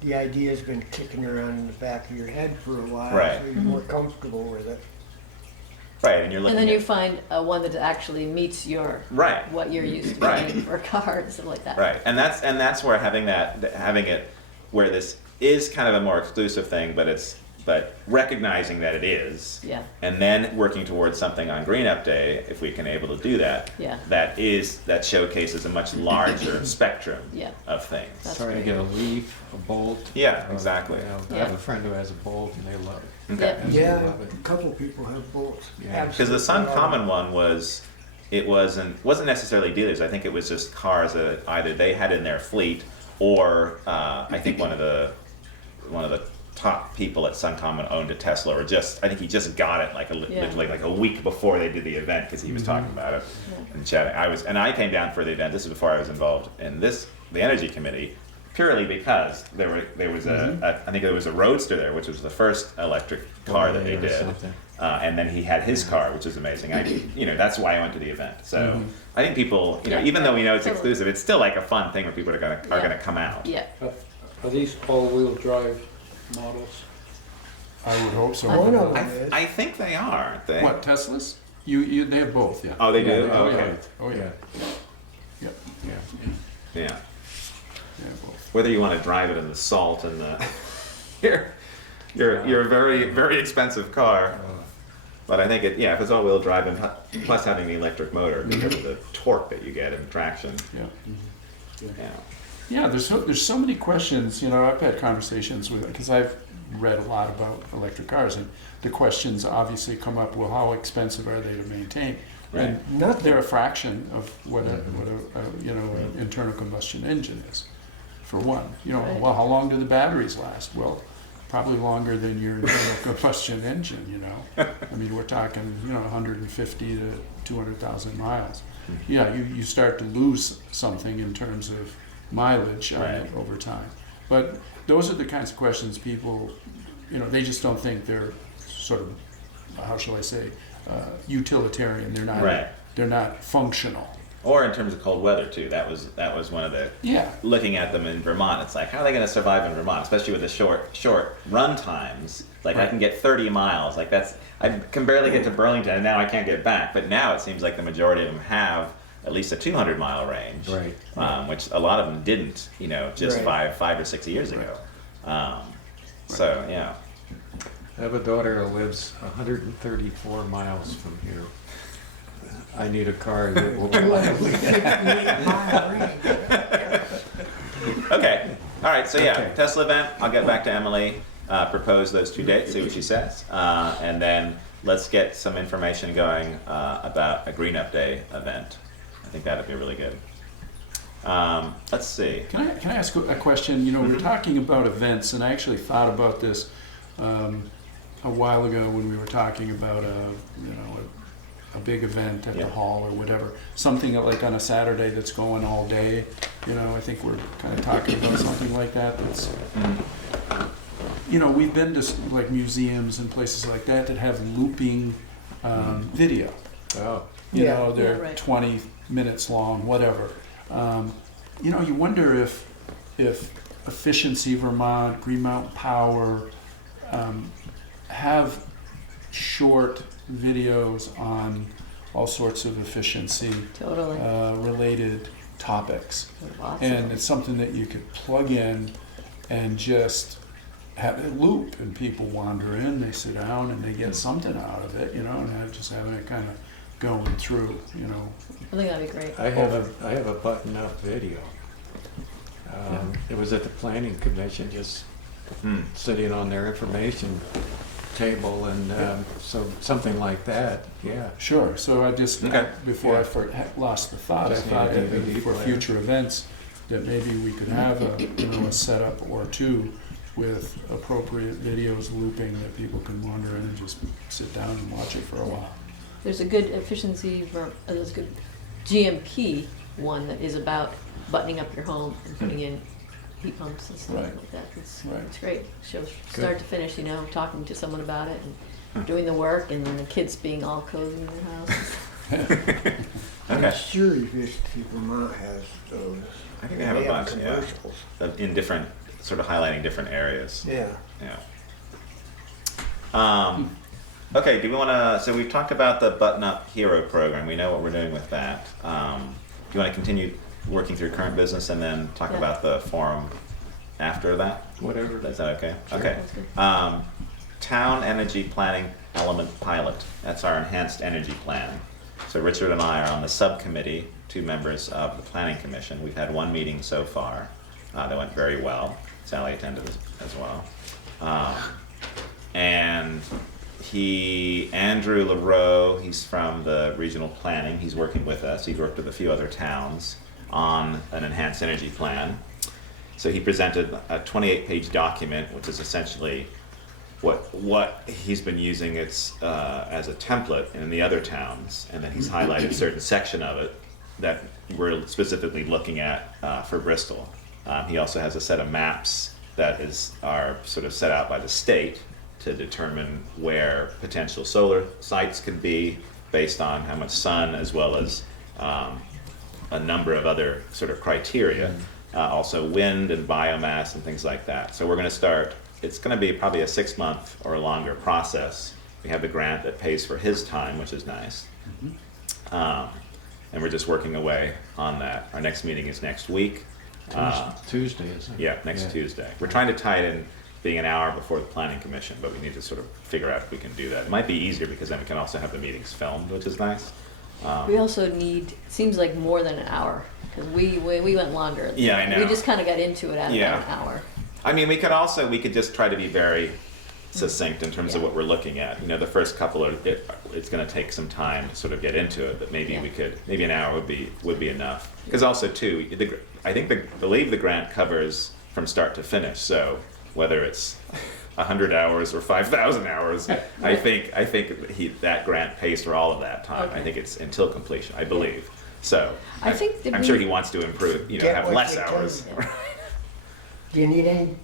the idea's been kicking around in the back of your head for a while, Right. so you're more comfortable with it. Right, and you're looking And then you at, find one that actually meets your right. what you're used to Right. paying for a car and stuff like that. Right, and that's where having it where this is kind of a more exclusive thing, but recognizing that it is, Yeah. and then working towards something on Green Up Day, if we can able to do that, Yeah. that showcases a much larger spectrum Yeah. of things. That's Try to great. get a leaf, a bolt. Yeah, exactly. You know, I Yeah. have a friend who has a bolt and they love it. Okay. Yeah. Absolutely Yeah, love it. a couple people have both. Yeah. Because the SunCommon one wasn't necessarily dealers. I think it was just cars that either they had in their fleet, or I think one of the top people at SunCommon owned a Tesla, or I think he just got it literally like a week before they did the event, because he was talking about it and chatting. I came down for the event. This is before I was involved in the Energy Committee, purely because there was I think there was a Roadster there, which was the first electric car that they Or did. something. And then he had his car, which is amazing. That's why I went to the event. So I think people, Yeah. even though we know it's Totally. exclusive, it's still like a fun thing where people are Yeah. gonna come out. Yeah. Are these all-wheel drive models? I would hope so. One of them is. I think they are. Aren't they? What, Teslas? They have both, yeah. Oh, they Yeah, do. they Oh, have okay. both. Oh, yeah. Yeah, Yep. yeah. Yeah. Yeah, both. Whether you want to drive it in the salt and the your very very expensive car. But I think if it's all-wheel drive and plus having the electric motor because of the torque that you get and traction. Yeah. Yeah. Yeah, there's so many questions. I've had conversations with, because I've read a lot about electric cars, and the questions obviously come up, well, how expensive are they to maintain? Right. And Nothing. they're a fraction of what an internal combustion engine is, for one. Right. Well, how long do the batteries last? Well, probably longer than your internal combustion engine, I mean, we're talking, 150 to 200,000 miles. Yeah, you start to lose something in terms of mileage on it over time. But those are the kinds of questions people, they just don't think they're sort of, how shall I say, utilitarian. They're not. Right. They're not functional. Or in terms of cold weather too. That was one of the looking at them in Vermont. It's like, how are they going to survive in Vermont, especially with the short run times? Like I can get 30 miles. Like I can barely get to Burlington, and now I can't get back. But now it seems like the majority of them have at least a 200-mile range, Right. Which a lot of them didn't. Just Right. five or 6 years ago. So yeah. I have a daughter who lives 134 miles from here. I need a car that will. 258-mile range. Okay. All right. So yeah, Okay. Tesla event. I'll get back to Emily. Propose those 2 dates. See what she says, and then let's get some information going about a Green Up Day event. I think that'd be really good. Let's see. Can I ask a question? We're talking about events, and I actually thought about this a while ago when we were talking about a big event at the hall or whatever, something like on a Saturday that's going all day. I think we're kind of talking about something like that. That's we've been to like museums and places like that have looping video. Oh, They're Yeah, right. 20 minutes long, whatever. You wonder if Efficiency Vermont, Green Mountain Power have short videos on all sorts of efficiency Totally. related topics. Lots of And them. it's something that you could plug in and just have it loop, and people wander in, they sit down, and they get something out of it, and just having it kind of going through, I think that'd be great. I have a button-up video. It was at the Planning Commission, just sitting on their information table, and so something like that. Yeah. Sure. So I just, Okay. before Yeah. lost the thought, Just I thought need a that DVD for player. future events, that maybe we could have a setup or two with appropriate videos looping that people can wander in and just sit down and watch it for a while. There's a good there's a good GMP one that is about buttoning up your home and putting in heat pumps and stuff Right. like that. It's Right. great. Shows start to finish, talking to someone about it and doing the work, and then the kids being all cozy in their house. Okay. I'm sure Efficiency Vermont has those. I think they have a bunch. Yeah. commercials. In different, sort of highlighting different areas. Yeah. Yeah. Okay, do we want to, so we've talked about the Button Up Hero program. We know what we're doing with that. Do you want to continue working through current business and then talk Yeah. about the forum after that? Whatever. Is that okay? Sure. Okay. That's good. Town Energy Planning Element Pilot. That's our enhanced energy plan. So Richard and I are on the subcommittee, 2 members of the Planning Commission. We've had 1 meeting so far. That went very well. Sally attended as well. And Andrew LaRoe, he's from the regional planning. He's working with us. He's worked with a few other towns on an enhanced energy plan. So he presented a 28-page document, which is essentially what he's been using as a template in the other towns, and then he's highlighted a certain section of it that we're specifically looking at for Bristol. He also has a set of maps that are sort of set out by the state to determine where potential solar sites could be based on how much sun, as well as a number of other sort of criteria, also wind and biomass and things like that. So we're going to start, it's going to be probably a 6-month or longer process. We have the grant that pays for his time, which is nice. And we're just working away on that. Our next meeting is next week. Tuesday, isn't it? Yeah, next Tuesday. We're trying to tie it in being an hour before the planning commission, but we need to sort of figure out if we can do that. It might be easier because then we can also have the meetings filmed, which is nice. We also need, seems like more than an hour, because we went longer. Yeah, I know. We just kind of got into it at Yeah. about an hour. I mean, we could just try to be very succinct in terms of what we're looking at. You know, the first couple it's going to take some time to sort of get into it, but maybe maybe an hour would be enough. Because also too, I believe the grant covers from start to finish. So whether it's 100 hours or 5,000 hours, I think that grant pays for all of that time. Okay. I think it's until completion, I believe. So I think I'm sure he wants to improve, Get have what less you can. hours. Do you need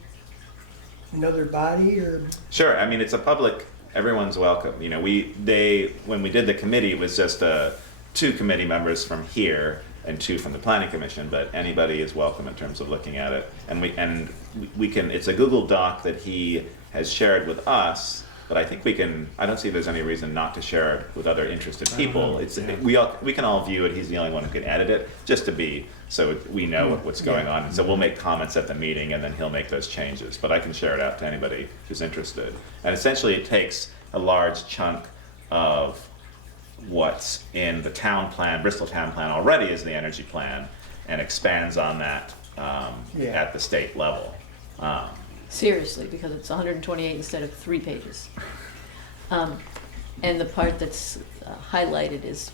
another body or? Sure. I mean, it's a public. Everyone's welcome. You know, when we did the committee, it was just 2 committee members from here and 2 from the planning commission. But anybody is welcome in terms of looking at it. And we can. It's a Google Doc that he has shared with us. But I think we can. I don't see there's any reason not to share it with other interested people. We can all view it. He's the only one who can edit it, just to be so we know what's going on. And so we'll make comments at the meeting, and then he'll make those changes. But I can share it out to anybody who's interested. And essentially, it takes a large chunk of what's in the town plan, Bristol town plan already is the energy plan, and expands on that at the state level. Seriously, because it's 128 instead of 3 pages. And the part that's highlighted is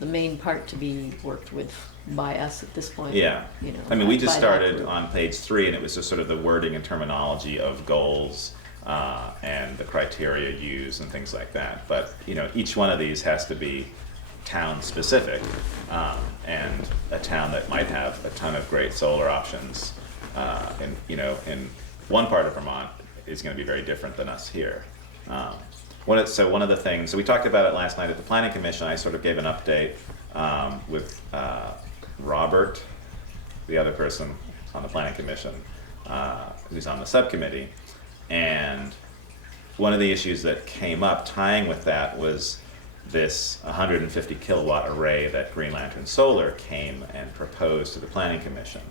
the main part to be worked with by us at this point. Yeah. You know, I mean, we just by that started group. on page 3, and it was just sort of the wording and terminology of goals and the criteria used and things like that. But, you know, each one of these has to be town specific, and a town that might have a ton of great solar options, in one part of Vermont is going to be very different than us here. One of the things, so we talked about it last night at the Planning Commission. I sort of gave an update with Robert, the other person on the Planning Commission, who's on the subcommittee. And one of the issues that came up tying with that was this 150 kilowatt array that Green Lantern Solar came and proposed to the Planning Commission.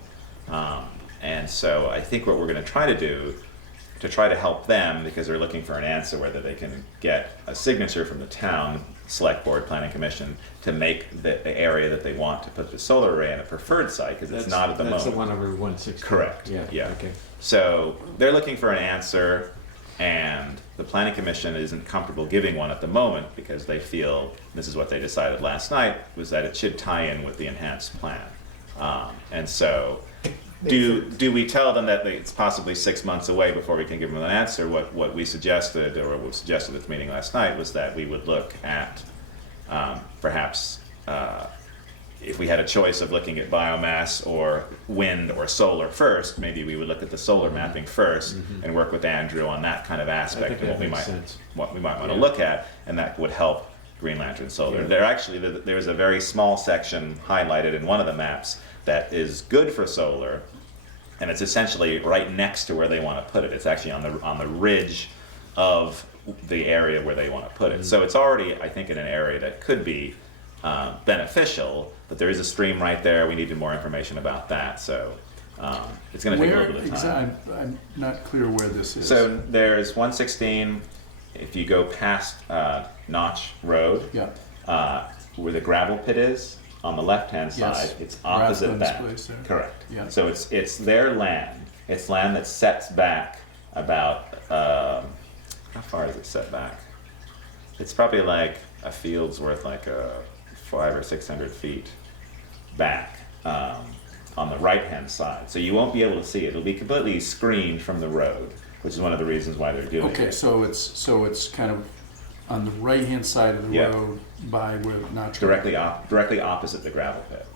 And so I think what we're going to try to do to try to help them, because they're looking for an answer whether they can get a signature from the town, select board, planning commission, to make the area that they want to put the solar array in a preferred site, because it's not at the moment. That's the one over 160. Correct. Yeah. Okay. So they're looking for an answer, and the planning commission isn't comfortable giving one at the moment because they feel, this is what they decided last night, was that it should tie in with the enhanced plan. And so do we tell them that it's possibly 6 months away before we can give them an answer? What we suggested, or what was suggested at the meeting last night, was that we would look at perhaps if we had a choice of looking at biomass or wind or solar first, maybe we would look at the solar mapping first and work with Andrew on that kind of aspect and what we might want to look at, and that would help Green Lantern Solar. There's a very small section highlighted in one of the maps that is good for solar, and it's essentially right next to where they want to put it. It's actually on the ridge of the area where they want to put it. So it's already, I think, in an area that could be beneficial, but there is a stream right there. We needed more information about that, so it's going to take a little bit of time. I'm not clear where this is. So there's 116, if you go past Notch Road, where the gravel pit is, on the left-hand side, Yes. it's opposite Rathbun's that. place there. Correct. Yeah. So it's their land. It's land that sets back about, how far is it set back? It's probably like a field's worth, like 500 or 600 feet back on the right-hand side. So you won't be able to see it. It'll be completely screened from the road, which is one of the reasons why they're doing Okay, it. so it's kind of on the right-hand side of the Yeah. road by where not Directly opposite the gravel pit.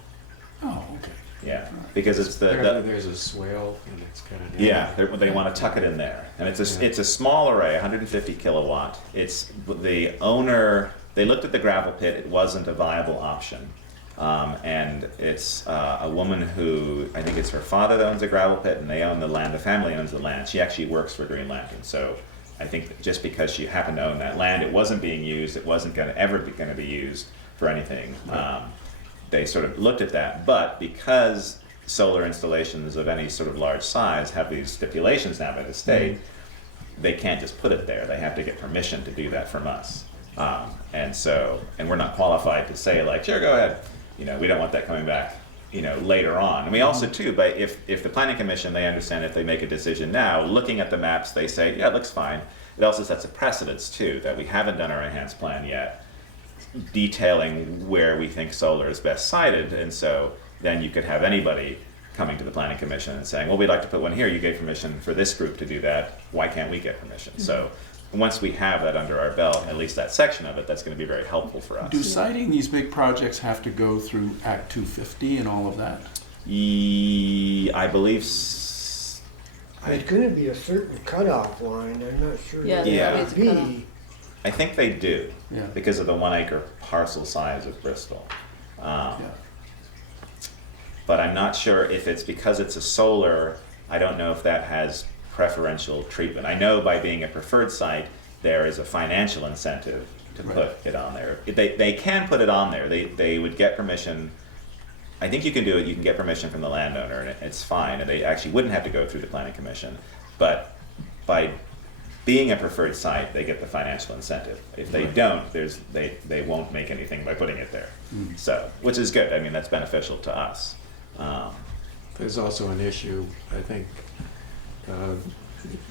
Oh, okay. Yeah, because it's There's a swale and it's kind of they want to tuck it in there, and it's a small array, 150 kilowatt. It's the owner. They looked at the gravel pit; it wasn't a viable option, and it's a woman who, I think it's her father that owns the gravel pit, and they own the land. The family owns the land. She actually works for Green Lantern, so I think that just because she happened to own that land, it wasn't being used. It wasn't ever going to be used for anything. They sort of looked at that, but because solar installations of any sort of large size have these stipulations now by the state, they can't just put it there. They have to get permission to do that from us. And we're not qualified to say, like, sure, go ahead. We don't want that coming back later on. And we also too, but if the planning commission, they understand if they make a decision now, looking at the maps, they say, yeah, it looks fine. It also sets a precedence too, that we haven't done our enhanced plan yet, detailing where we think solar is best sited. And so then you could have anybody coming to the planning commission and saying, well, we'd like to put one here. You gave permission for this group to do that. Why can't we get permission? So once we have that under our belt, at least that section of it, that's going to be very helpful for us. Do citing these big projects have to go through Act 250 and all of that? I believe There's gonna be a certain cutoff line, I'm not sure. Yeah, what Yeah. it there's would a cutoff. be. I think they do, Yeah. because of the 1 acre parcel size of Bristol. Yeah. But I'm not sure if it's because it's a solar, I don't know if that has preferential treatment. I know by being a preferred site, there is a financial incentive to Right. put it on there. They can put it on there, they would get permission. I think you can do it, you can get permission from the landowner and it's fine, and they actually wouldn't have to go through the planning commission. But by being a preferred site, they get the financial incentive. If they don't, they won't make anything by putting it there. So, which is good, I mean, that's beneficial to us. There's also an issue, I think,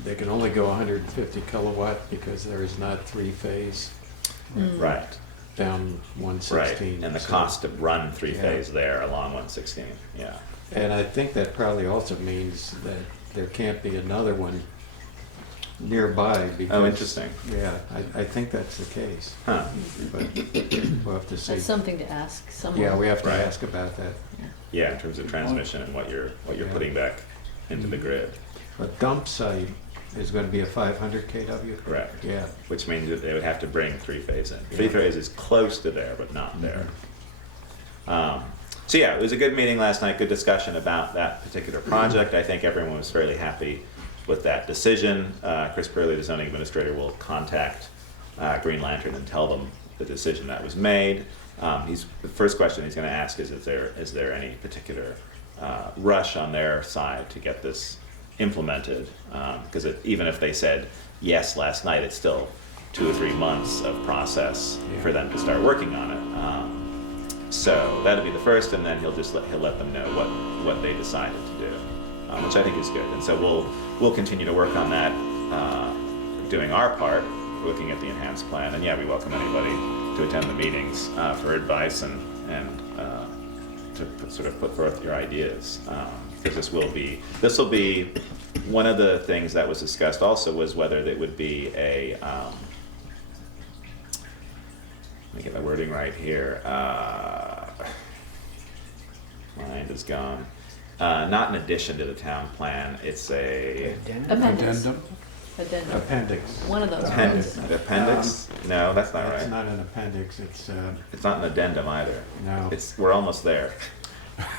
they can only go 150 kilowatt because there is not three-phase Right, down right, 116. and the so- cost to run three-phase Yeah. there along 116, yeah. And I think that probably also means that there can't be another one nearby because. Oh, interesting. Yeah, I think that's the case, Huh, but we'll have to see. That's something to ask someone. Yeah, we have to Right. ask about that. yeah, in terms of transmission and what you're Yeah. putting back into the grid, A dump site is gonna be a 500 KW? correct. Yeah, Which means that they would have to bring three-phase in. Yeah. Three-phase is close to there, but not there. So yeah, it was a good meeting last night, good discussion about that particular project. I think everyone was fairly happy with that decision. Chris Burley, the zoning administrator, will contact Green Lantern and tell them the decision that was made. The first question he's gonna ask is there any particular rush on their side to get this implemented? Because even if they said yes last night, it's still 2 or 3 months of process for them to start working on it. So that'll be the first, and then he'll let them know what they decided to do, which I think is good. And so we'll continue to work on that, doing our part, looking at the enhanced plan. And yeah, we welcome anybody to attend the meetings for advice and to sort of put forth your ideas. Because this will be one of the things that was discussed also was whether there would be a let me get my wording right here. Mind is gone. Not in addition to the town plan. It's a Appendix. Addendum? Addendum. appendix. One of those. appendix. words. Appendix? No, that's not It's right. not an appendix, it's, It's not an addendum either. no. We're almost there.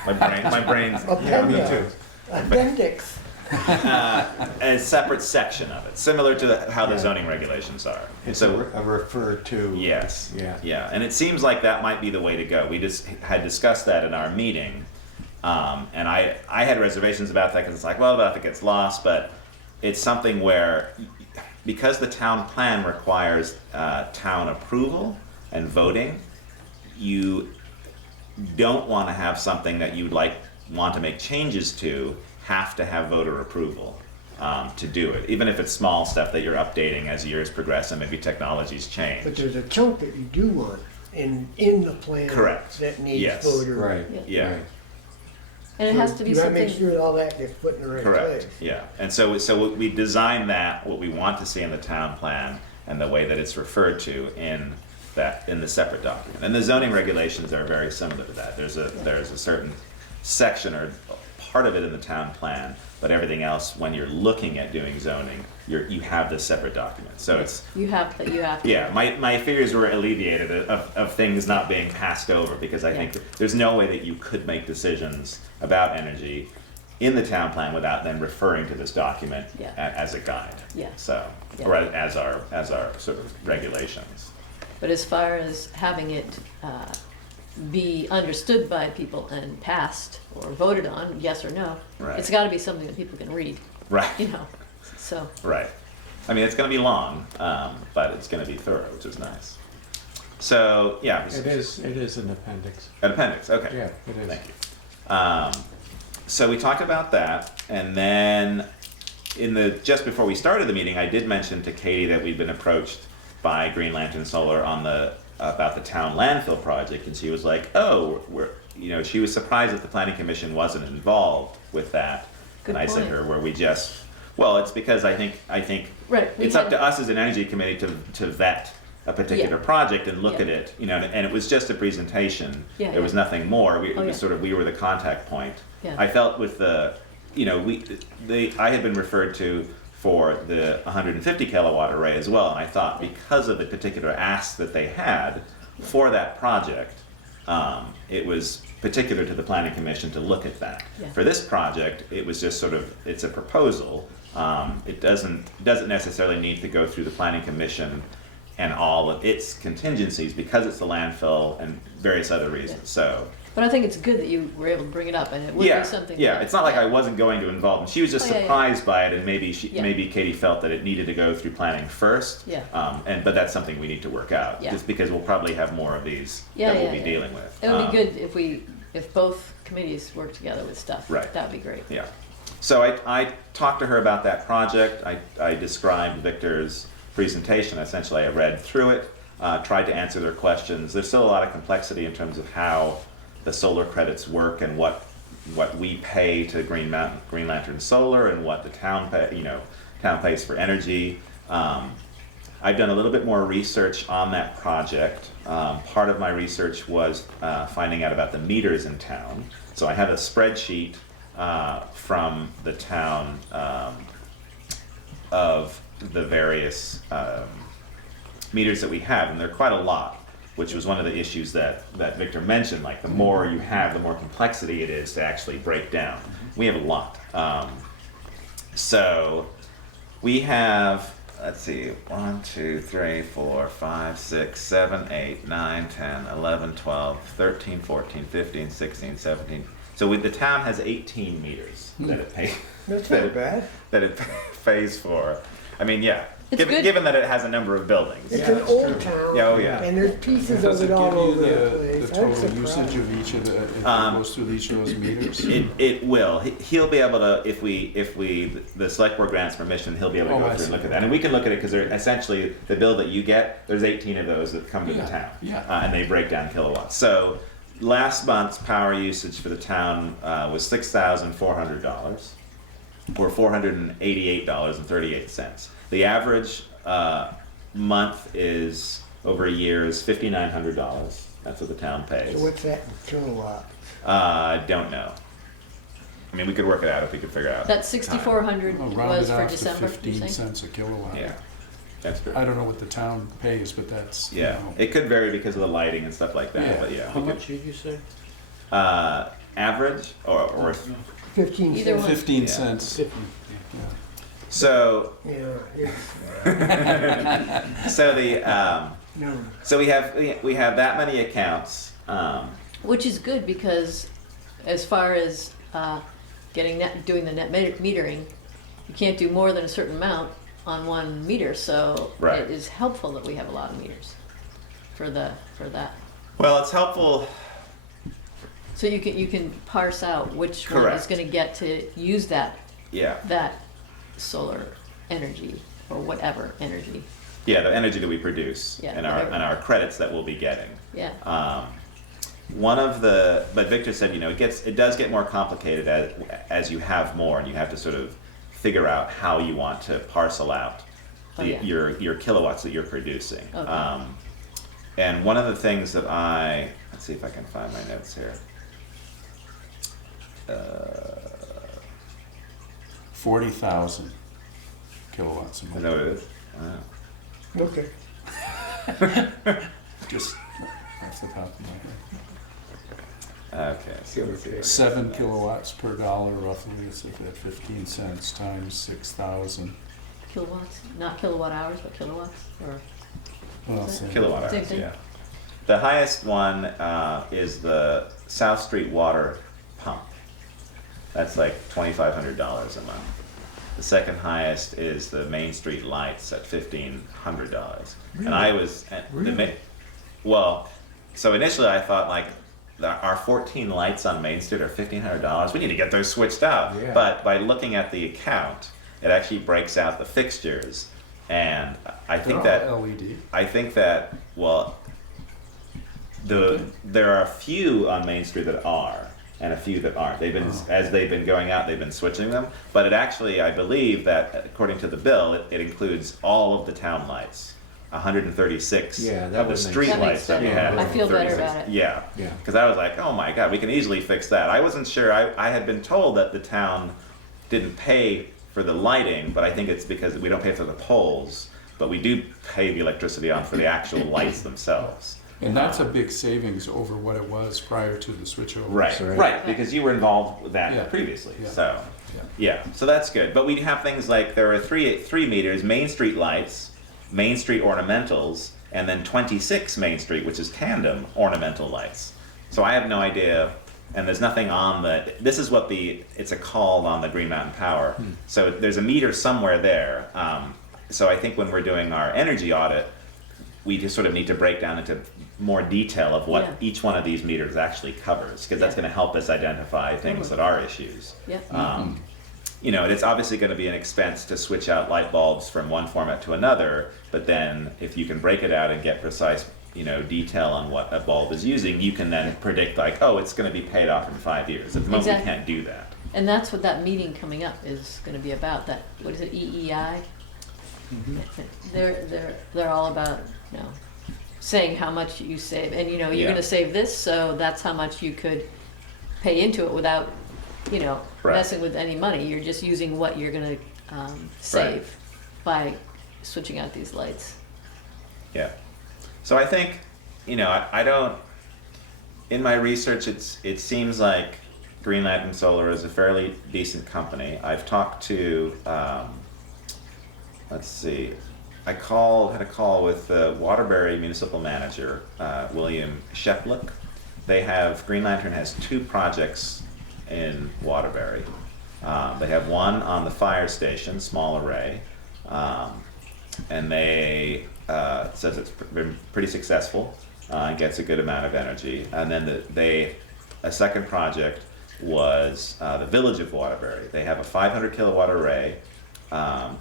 My brain's. Yeah, me too. Appendix. A separate section of it, similar to how the zoning regulations are. It's So a refer to. yes, Yeah. yeah, and it seems like that might be the way to go. We just had discussed that in our meeting, and I had reservations about that because it's like, well, if it gets lost, but it's something where because the town plan requires town approval and voting, you don't want to have something that you want to make changes to have to have voter approval to do it, even if it's small stuff that you're updating as years progress and maybe technologies change. But there's a chunk that you do want in the plan. Correct. That needs Yes. voter. Right. Yeah. Yeah, Right. And it has to be You gotta make something, sure all that gets put in the right place. correct, yeah. And so we design that, what we want to see in the town plan and the way that it's referred to in the separate document. And the zoning regulations are very similar to that. There's a certain section or part of it in the town plan, but everything else, when you're looking at doing zoning, you have this separate document. So it's, you have to. yeah, my fears were alleviated of things not being passed over, because I think there's no way that you could make decisions about energy in the town plan without then referring to this document Yeah. as a guide. Yeah. So, Yeah. or as our sort of regulations. But as far as having it be understood by people and passed or voted on, yes or no, Right. it's got to be something that people can read, Right. you know. So Right. I mean, it's going to be long, but it's going to be thorough, which is nice. So, yeah. It is an appendix. An appendix, okay. Yeah, it is. Thank you. So we talked about that, and then just before we started the meeting, I did mention to Katie that we'd been approached by Green Lantern Solar about the town landfill project, and she was like, "Oh, she was surprised that the planning commission wasn't involved with that." Good And I said to point. her, "Were we just?" Well, it's because I think Right, we it's up had- to us as an energy committee to vet a particular project and look Yeah. at it, and it was just a presentation. Yeah, There was yeah. nothing more. It Oh, was yeah. sort of, we were the contact point. Yeah. I felt with I had been referred to for the 150 kilowatt array as well, and I thought because of the particular ask that they had for that project, it was particular to the planning commission to look at that. Yeah. For this project, it was just sort of, it's a proposal. It doesn't necessarily need to go through the planning commission and all of its contingencies because it's the landfill and various other reasons. Yeah. So But I think it's good that you were able to bring it up, and it would be something. yeah, that- it's not like I wasn't going to involve them. She was just Oh, yeah, yeah. surprised by it, and maybe Yeah. maybe Katie felt that it needed to go through planning first. Yeah. But that's something we need to work out, Yeah. just because we'll probably have more of these Yeah, that we'll yeah, be yeah. dealing with. It would be good if both committees work together with stuff. Right. That'd be great. Yeah. So I talked to her about that project. I described Victor's presentation. Essentially, I read through it, tried to answer their questions. There's still a lot of complexity in terms of how the solar credits work and what we pay to Green Lantern Solar and what the town pays for energy. I've done a little bit more research on that project. Part of my research was finding out about the meters in town. So I have a spreadsheet from the town of the various meters that we have, and there are quite a lot, which was one of the issues that Victor mentioned. Like, the more you have, the more complexity it is to actually break down. We have a lot. So we have, let's see, 1, 2, 3, 4, 5, 6, 7, 8, 9, 10, 11, 12, 13, 14, 15, 16, 17. So the town has 18 meters that it pays. That's that not it- bad. that it pays for. I mean, yeah. It's good. Given that it has a number of buildings. It's Yeah, an it's old true. town. Yeah, oh, yeah. And there's pieces Does of it it all give over you the the place. total I'm usage surprised. of each of the, if it goes through each of those meters? It will. He'll be able to, if the select board grants permission, he'll be able to Oh, go I through and see. look at that. And we can look at it because they're essentially, the bill that you get, there's 18 of those that come to the Yeah, town. yeah. And they break down kilowatts. So last month's power usage for the town was $6,400 or $488.38. The average month is, over a year, is $5,900. That's what the town pays. So what's that in kilowatt? I don't know. I mean, we could work it out if we could figure out. That 6,400 Well, round was it for off to December, you're 15 saying? cents a kilowatt. Yeah, that's good. I don't know what the town pays, but that's, you Yeah, know. it could vary because of the lighting and stuff like that, Yeah. but yeah. How we could- much did you say? Average or 15 Either cents. one. 15 Yeah. cents. 50. so Yeah, it's, so the no. so we have that many accounts. Which is good because as far as doing the net metering, you can't do more than a certain amount on one meter, so Right. it is helpful that we have a lot of meters for that. Well, it's helpful. So you can parse out which one is Correct. going to get to use that Yeah, solar energy or whatever energy. yeah, the energy that we produce Yeah, and whatever. our credits that we'll be getting. Yeah. But Victor said, it does get more complicated as you have more, and you have to sort of figure out how you want to parcel out Oh, yeah. your kilowatts that you're producing. Okay. And one of the things that let's see if I can find my notes here. 40,000 kilowatts a I month. know it is. Wow. Okay. Just off the top of my head. Okay, so let's see. 7 kilowatts per dollar roughly, it's at 15 cents times 6,000. Kilowatts, not kilowatt hours, but kilowatts, or Well, Is it? so- Kilowatt Same hours, thing? yeah. The highest one is the South Street water pump. That's like $2,500 a month. The second highest is the Main Street lights at $1,500. And I was, well, so initially I thought like, our 14 lights on Main Street are $1,500. We need to get those switched out. Yeah. But by looking at the account, it actually breaks out the fixtures, and I think They're that all LED. I think that well, there are a few on Main Street that are, and a few that aren't. They've been as they've been going out, they've been switching them. But it actually, I believe that according to the bill, it includes all of the town lights, 136 Yeah, that of the would make street sense. That makes lights that we sense. had. I feel better 36. about it. Yeah, Yeah. because I was like, oh my god, we can easily fix that. I wasn't sure. I had been told that the town didn't pay for the lighting, but I think it's because we don't pay for the poles, but we do pay the electricity on for the actual lights themselves. And that's a big savings over what it was prior to the switchover. Right, Right. right, because you were involved with that Yeah. previously. Yeah. So, Yeah. yeah, so that's good. But we have things like there are three meters, Main Street lights, Main Street ornamentals, and then 26 Main Street, which is tandem ornamental lights. So I have no idea, and there's nothing on this is what it's a call on the Green Mountain Power. So there's a meter somewhere there. So I think when we're doing our energy audit, we just sort of need to break down into more detail of what Yeah. each one of these meters actually covers, because that's Yeah. going to help us identify things that are issues. Yeah. You know, and it's obviously going to be an expense to switch out light bulbs from one format to another, but then if you can break it out and get precise, detail on what a bulb is using, you can then predict like, oh, it's going to be paid off in 5 years. At the moment, Exactly. we can't do that. And that's what that meeting coming up is going to be about. That what is it, EEI? They're all about saying how much you save, and you're Yeah. going to save this, so that's how much you could pay into it without Right. messing with any money. You're just using what you're going to save by switching out these lights. Yeah. So I think, I don't. In my research, it seems like Green Lantern Solar is a fairly decent company. I've talked to, let's see, had a call with the Waterbury municipal manager, William Sheplick. Green Lantern has 2 projects in Waterbury. They have one on the fire station, small array, and they says it's been pretty successful and gets a good amount of energy. And then a second project was the village of Waterbury. They have a 500 kilowatt array.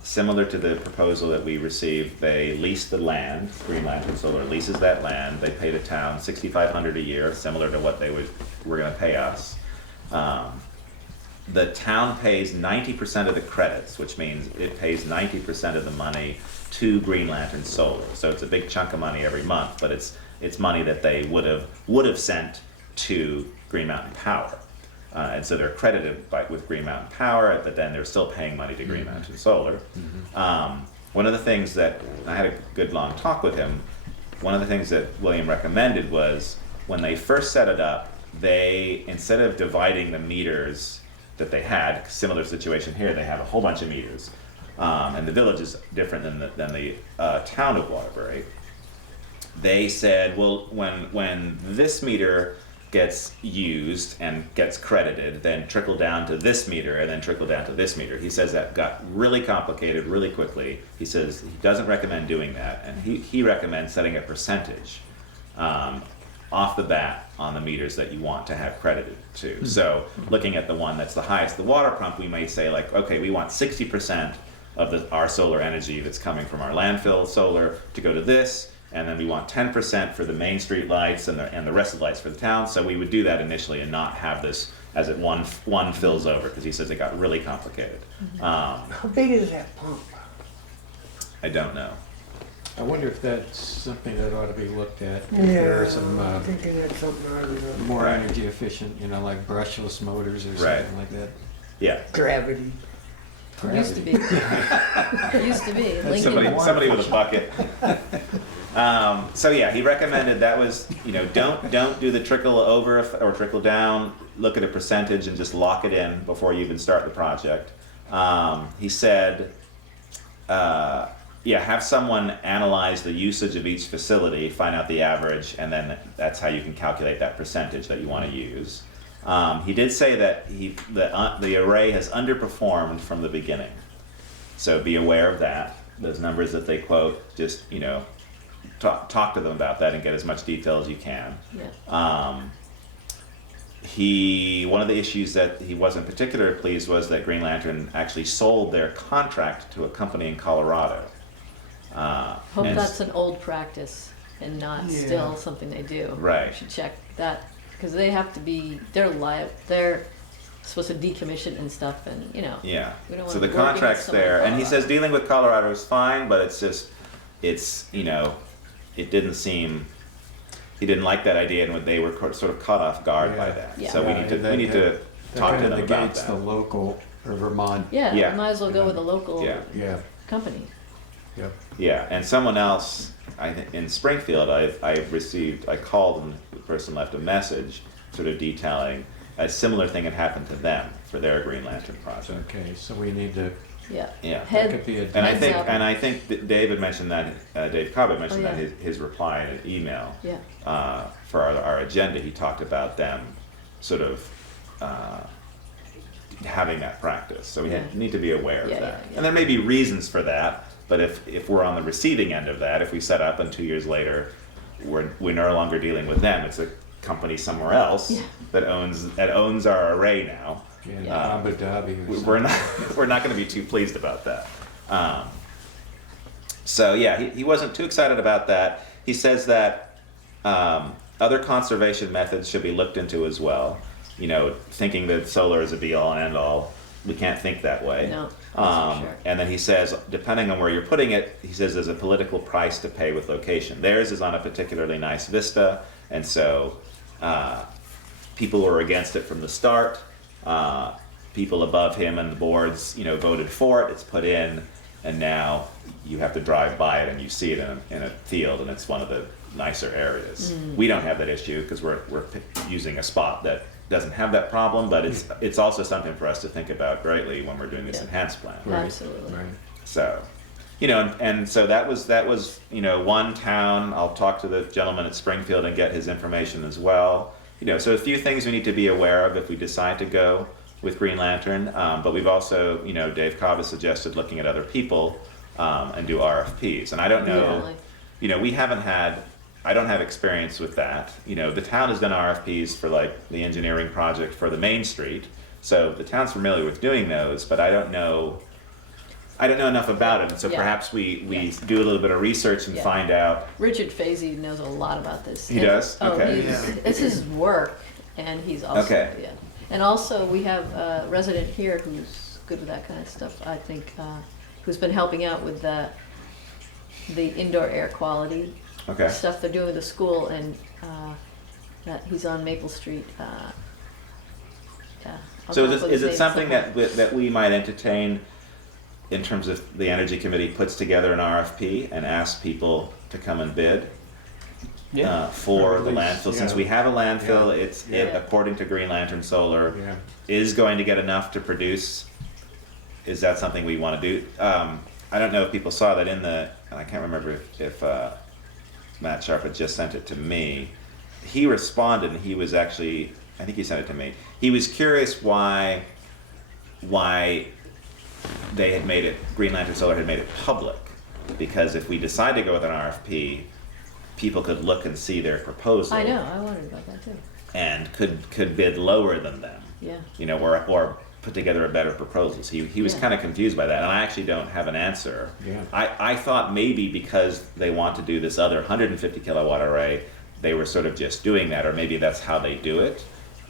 Similar to the proposal that we received, they lease the land. Green Lantern Solar leases that land. They pay the town $6,500 a year, similar to what they were going to pay us. The town pays 90% of the credits, which means it pays 90% of the money to Green Lantern Solar. So it's a big chunk of money every month, but it's money that they would have sent to Green Mountain Power. And so they're credited with Green Mountain Power, but then they're still paying money to Green Mountain Solar. One of the things that, I had a good long talk with him, one of the things that William recommended was when they first set it up, they, instead of dividing the meters that they had, similar situation here, they have a whole bunch of meters. And the village is different than the town of Waterbury. They said, well, when this meter gets used and gets credited, then trickle down to this meter and then trickle down to this meter. He says that got really complicated really quickly. He says he doesn't recommend doing that, and he recommends setting a percentage off the bat on the meters that you want to have credited to. So looking at the one that's the highest, the water pump, we may say like, okay, we want 60% of our solar energy that's coming from our landfill solar to go to this, and then we want 10% for the Main Street lights and the rest of the lights for the town. So we would do that initially and not have this as it one fills over, because he says it got really complicated. How big is that pump? I don't know. I wonder if that's something that ought to be looked at. If there are some I'm thinking that's something I would more Right. energy efficient, like brushless motors or Right. something like that. Yeah. gravity. Used to be. Used to be. Lincoln. Somebody with a bucket. So yeah, he recommended that was, don't do the trickle over or trickle down. Look at a percentage and just lock it in before you even start the project. He said, have someone analyze the usage of each facility, find out the average, and then that's how you can calculate that percentage that you want to use. He did say that the array has underperformed from the beginning, so be aware of that. Those numbers that they quote, just talk to them about that and get as much detail as you can. Yeah. one of the issues that he wasn't particularly pleased was that Green Lantern actually sold their contract to a company in Colorado. Hope and- that's an old practice and not Yeah. still something they do. Right. You should check that, because they have to be, they're supposed to decommission and stuff, and, you know. Yeah. We don't So wanna the be working with contract's someone in there, and he Colorado. says dealing with Colorado is fine, but it's just, it didn't seem, he didn't like that idea, and they were sort of caught off guard by Yeah. that. Yeah. So we need to talk to them about negates that. the local or Vermont. Yeah, Yeah. you might as well go with a local Yeah. Yeah, company. yep. Yeah, and someone else, I think in Springfield, I called and the person left a message sort of detailing a similar thing had happened to them for their Green Lantern project. Okay, so we need to, Yeah. Yeah. that Head, could be a. And I Heads think, up. that David mentioned that, Dave Cobb had mentioned Oh, that yeah. his reply in an email yeah, for our agenda, he talked about them sort of having that practice. So we Yeah. need to be aware of Yeah, that. yeah, yeah. And there may be reasons for that, but if we're on the receiving end of that, if we set up and 2 years later we're no longer dealing with them, it's a company somewhere else Yeah. that owns our array now. In Yeah. Abu Dhabi or We're something. not we're not going to be too pleased about that. So yeah, he wasn't too excited about that. He says that other conservation methods should be looked into as well. You know, thinking that solar is a be all and end all, we can't think that way. No, that's for sure. And then he says, depending on where you're putting it, he says there's a political price to pay with location. Theirs is on a particularly nice vista, and so people were against it from the start. People above him and the boards, voted for it. It's put in, and now you have to drive by it and you see it in a field, and it's one of the nicer areas. We don't have that issue because we're using a spot that doesn't have that problem, but it's also something for us to think about greatly when we're doing this Yeah. enhanced plan. absolutely. Right. So, and so that was one town. I'll talk to the gentleman at Springfield and get his information as well. So a few things we need to be aware of if we decide to go with Green Lantern. But we've also, Dave Cobb has suggested looking at other people and do RFPs. And I don't know, Definitely. I don't have experience with that. The town has done RFPs for like the engineering project for the Main Street. So the town's familiar with doing those, but I don't know enough about it. And so Yeah. perhaps we Yeah. do a little bit of research and Yeah. find out. Richard Fazey knows a lot about this. He does? Oh, Okay. it's his work, and he's also, Okay. yeah. And also, we have a resident here who's good with that kind of stuff, I think, who's been helping out with the indoor air quality Okay. stuff they're doing with the school, and that he's on Maple Street. Yeah. I'll So come up with is his it name something somewhere. that we might entertain in terms of the Energy Committee puts together an RFP and asks people to come and bid for Or at the least, landfill? Since yeah. we have a landfill, Yeah. it Yeah. according to Green Lantern Solar Yeah. is going to get enough to produce. Is that something we want to do? I don't know if people saw that and I can't remember if Matt Sharp had just sent it to me. He responded, and he was actually, I think he sent it to me. He was curious why they had made it, Green Lantern Solar had made it public. Because if we decide to go with an RFP, people could look and see their proposal. I know, I wondered about that too. And could bid lower than them. Yeah. Or put together a better proposal. So he was Yeah. kind of confused by that, and I actually don't have an answer. Yeah. I thought maybe because they want to do this other 150 kilowatt array, they were sort of just doing that, or maybe that's how they do it.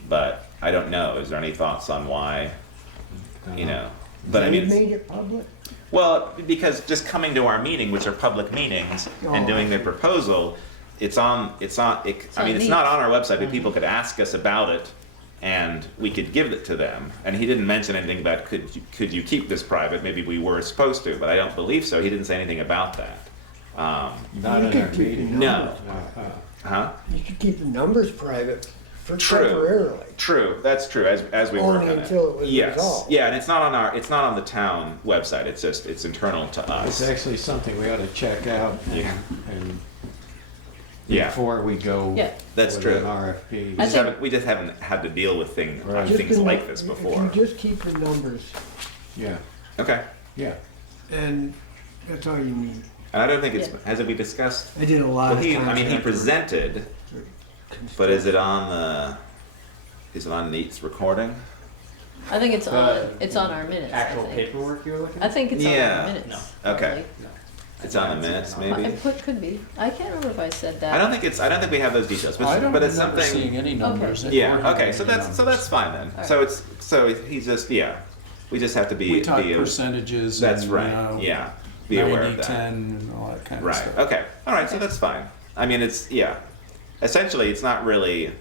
But I don't know. Is there any thoughts on why? But I They mean, made it public? well, because just coming to our meeting, which are public meetings, and Oh, doing I the proposal, it's not on our website, but people could ask us about it, and we could give it to them. And he didn't mention anything about could you keep this private? Maybe we were supposed to, but I don't believe so. He didn't say anything about that. Not You in could our keep meeting. the No. numbers. Huh? You should keep the numbers private for True. temporarily. True. That's true. As we work Only on until it was yes. resolved. Yeah, and it's not on the town website. It's internal to It's us. actually something we ought to check out Yeah. and Yeah. before we go Yeah. That's with true. an RFP. We just haven't had to deal with things Right. Just things the like nu- this before. If you just keep the numbers, Yeah, Okay. yeah. and that's all you need. And I don't think it's Yeah. has it been discussed. I did a lot Well, of he contract work. presented, but is it on the? is it on Neat's recording? I think it's The on our minutes. Actual I think. paperwork you're looking I at? think it's on Yeah. our minutes. No. Okay. probably. No. It's on the minutes, maybe? It could be. I can't remember if I said that. I don't think we have those details, I don't but it's remember something. seeing any numbers. Yeah, okay, so Any that's numbers. fine then. All So right. he's just, yeah, we just have to be. We talk be percentages. That's and, right, you know, yeah, be aware 90, of that. 10, and all that kind of Right, stuff. okay, all right, so that's fine. I mean, it's, yeah, essentially, it's not really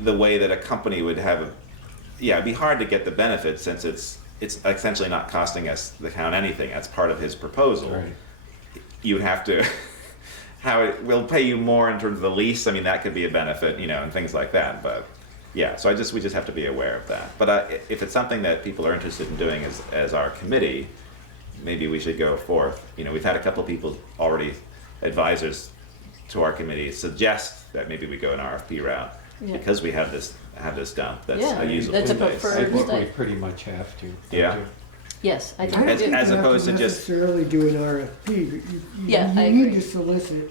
the way that a company would have a, yeah, it'd be hard to get the benefits since it's essentially not costing us, the town, anything. That's part of his proposal. Right. You would have to, we'll pay you more in terms of the lease. I mean, that could be a benefit, and things like that. But yeah, so we just have to be aware of that. But if it's something that people are interested in doing as our committee, maybe we should go forth. We've had a couple of people already, advisors to our committee, suggest that maybe we go an RFP route Yeah. because we have this dump that's Yeah, a usable that's a space. I preferred think we state. pretty much have to. don't Yeah. you? Yes, I I think don't we As- do. think as you have opposed to to just- necessarily do an RFP, but Yeah, I you need agree. to solicit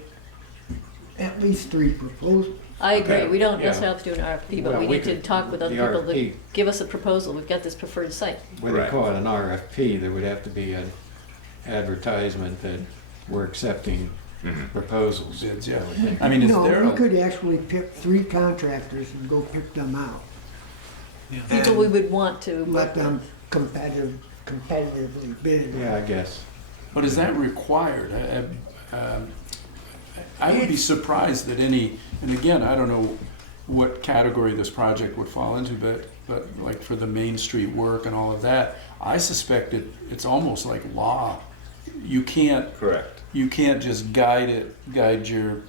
at least 3 proposals. I agree. Okay. We don't Yeah. necessarily have to do an RFP, but Well, we we need to could- talk with other the people RFP. to give us a proposal. We've got this preferred site. When they Right. call it an RFP, there would have to be an advertisement that we're accepting Mhm. proposals. Bids, yeah. I mean, is No, there we a, could actually pick 3 contractors and go pick them out. People we would want to Let work them with. competitively bid. Yeah, I guess. but is that required? I would be surprised that any, and again, I don't know what category this project would fall into, but like for the Main Street work and all of that, I suspect it's almost like law. You can't just guide your,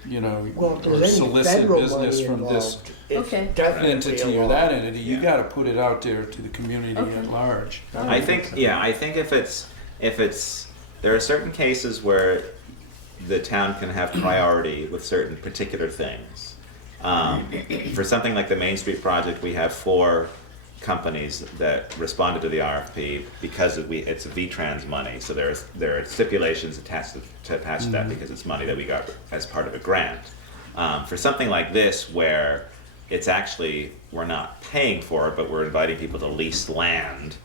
Well, if or there's any solicit federal business money from this involved, it's Okay. definitely entity a or law. that entity. You Yeah. gotta put it out there to the community Okay. at large. I think if it's there are certain cases where the town can have priority with certain particular things. For something like the Main Street project, we have 4 companies that responded to the RFP because it's a V-Trans money. So there are stipulations attached to that because it's money that we got as part of a grant. For something like this, where it's actually we're not paying for it, but we're inviting people to lease land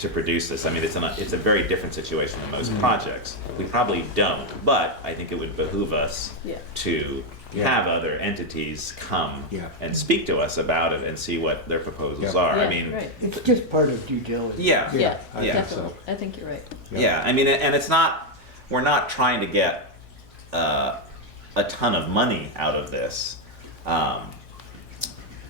to produce this. I mean, it's a very different situation than most projects. We probably don't, but I think it would behoove us Yeah. to Yeah. have other entities come Yeah. and speak to us about it and see what their proposals Yeah. are. Yeah, I mean, right. It's just part of due diligence. yeah, Yeah, I think definitely. so. I think you're right. yeah. I mean, and it's not. We're not trying to get a ton of money out of this,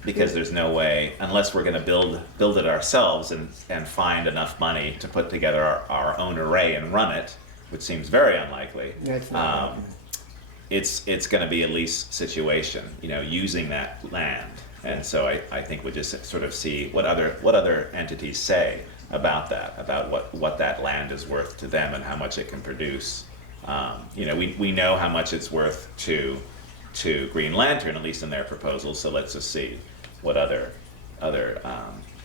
because there's no way unless we're going to build it ourselves and find enough money to put together our own array and run it, which seems very unlikely. That's not happening. It's going to be a lease situation, using that land. And so I think we just sort of see what other entities say about that, about what that land is worth to them and how much it can produce. We know how much it's worth to Green Lantern, at least in their proposal. So let's just see what other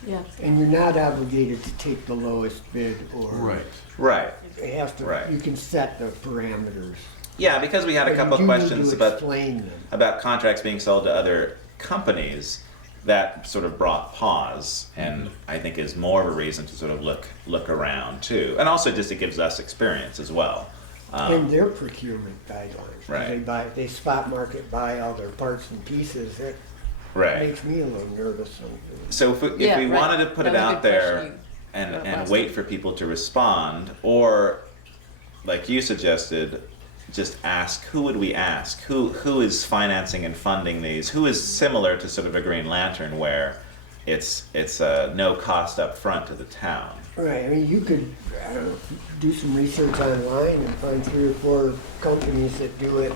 Yeah. And you're not obligated to take the lowest bid or. right. It has to, Right. you can set the parameters. Yeah, because we had a But couple you of do need questions to about explain them. contracts being sold to other companies. That sort of brought pause, and I think is more of a reason to sort of look around too, and also just it gives us experience as well. And their procurement guidelines. Right. They spot market buy all their parts and pieces. That Right. makes me a little nervous. So if we Yeah, right. wanted to put That it was a out good there question and brought up and last wait time. for people to respond, or like you suggested, just ask who would we ask? Who is financing and funding these? Who is similar to sort of a Green Lantern where it's no cost up front to the town? Right, I mean, you could, I don't know, do some research online and find 3 or 4 companies that do it.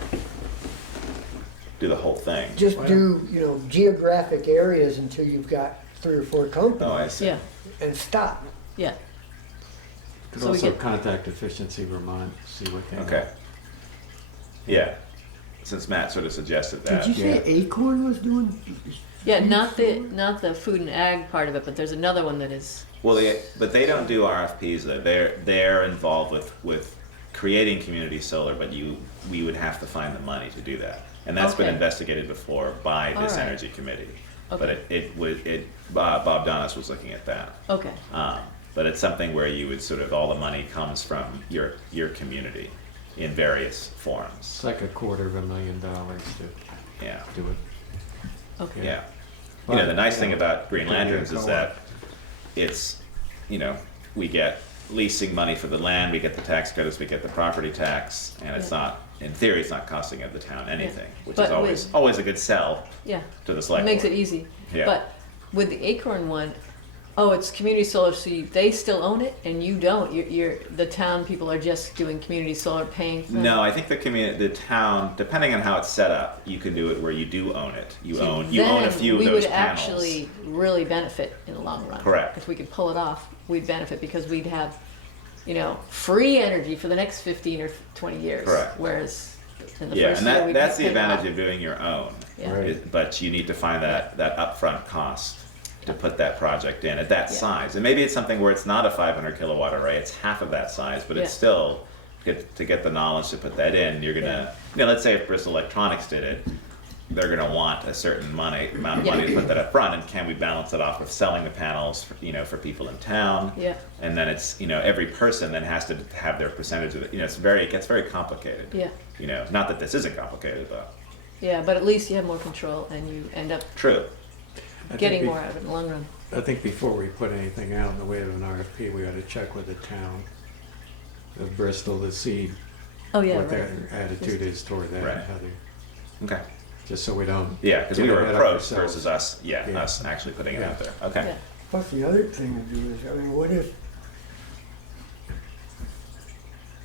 Do the whole thing. Just do, geographic areas until you've got 3 or 4 companies. Oh, I see. Yeah. And stop. Yeah. Could So we also get- contact Efficiency Vermont, see what they Okay. Yeah. Since Matt sort of suggested that. Did you say Acorn was doing? Yeah, not the food and ag part of it, but there's another one that is. Well, but they don't do RFPs though. They're involved with creating community solar, but we would have to find the money to do that, and that's been Okay. investigated before by this All right. energy committee. but Okay. Bob Donis was looking at that. Okay, But it's something where you would sort of, all the money comes from your community in various forms. It's like $250,000 to Yeah, do it. okay. yeah. You know, the nice thing about Green Lanterns is co-op. that it's, you know, we get leasing money for the land, we get the tax credits, we get the property tax, and it's Yeah. not, in theory, it's not costing the town anything, which But is always a good sell Yeah, to the it select makes it board. easy. Yeah. But with the Acorn one, oh, it's community solar, so they still own it and you don't. The town people are just doing community solar, paying for it. No, I think the town, depending on how it's set up, you can do it where you do own it. You See, own a then few of we those would panels. actually really benefit in the long run. Correct. If we could pull it off, we'd benefit because we'd have, free energy for the next 15 or 20 years. Correct. Whereas in the Yeah, first and year, we'd that's the pay it off. advantage of doing your own. Yeah. Right. But you need to find that upfront cost to put that project in at that Yeah. size. And maybe it's something where it's not a 500 kilowatt array, it's half of that size, but it's Yeah. still, to get the knowledge to put that in, you're gonna, let's say if Bristol Electronics did it, they're gonna want a certain amount of money to put that up front, and can we balance it off with selling the panels, for people in town? Yeah. And then it's, every person then has to have their percentage of it, it gets very complicated. Yeah. Not that this isn't complicated, but Yeah, but at least you have more control and you end up true. I think getting be- more out of it in the long run. I think before we put anything out in the way of an RFP, we ought to check with the town of Bristol to see Oh, yeah, what right. their attitude is toward that, Right. and how they, Okay. just so we don't. Yeah, because get we were ahead of approached ourselves. versus us, Yeah. us actually putting it Yeah. out there. Okay. Yeah. Plus, the other thing to do is,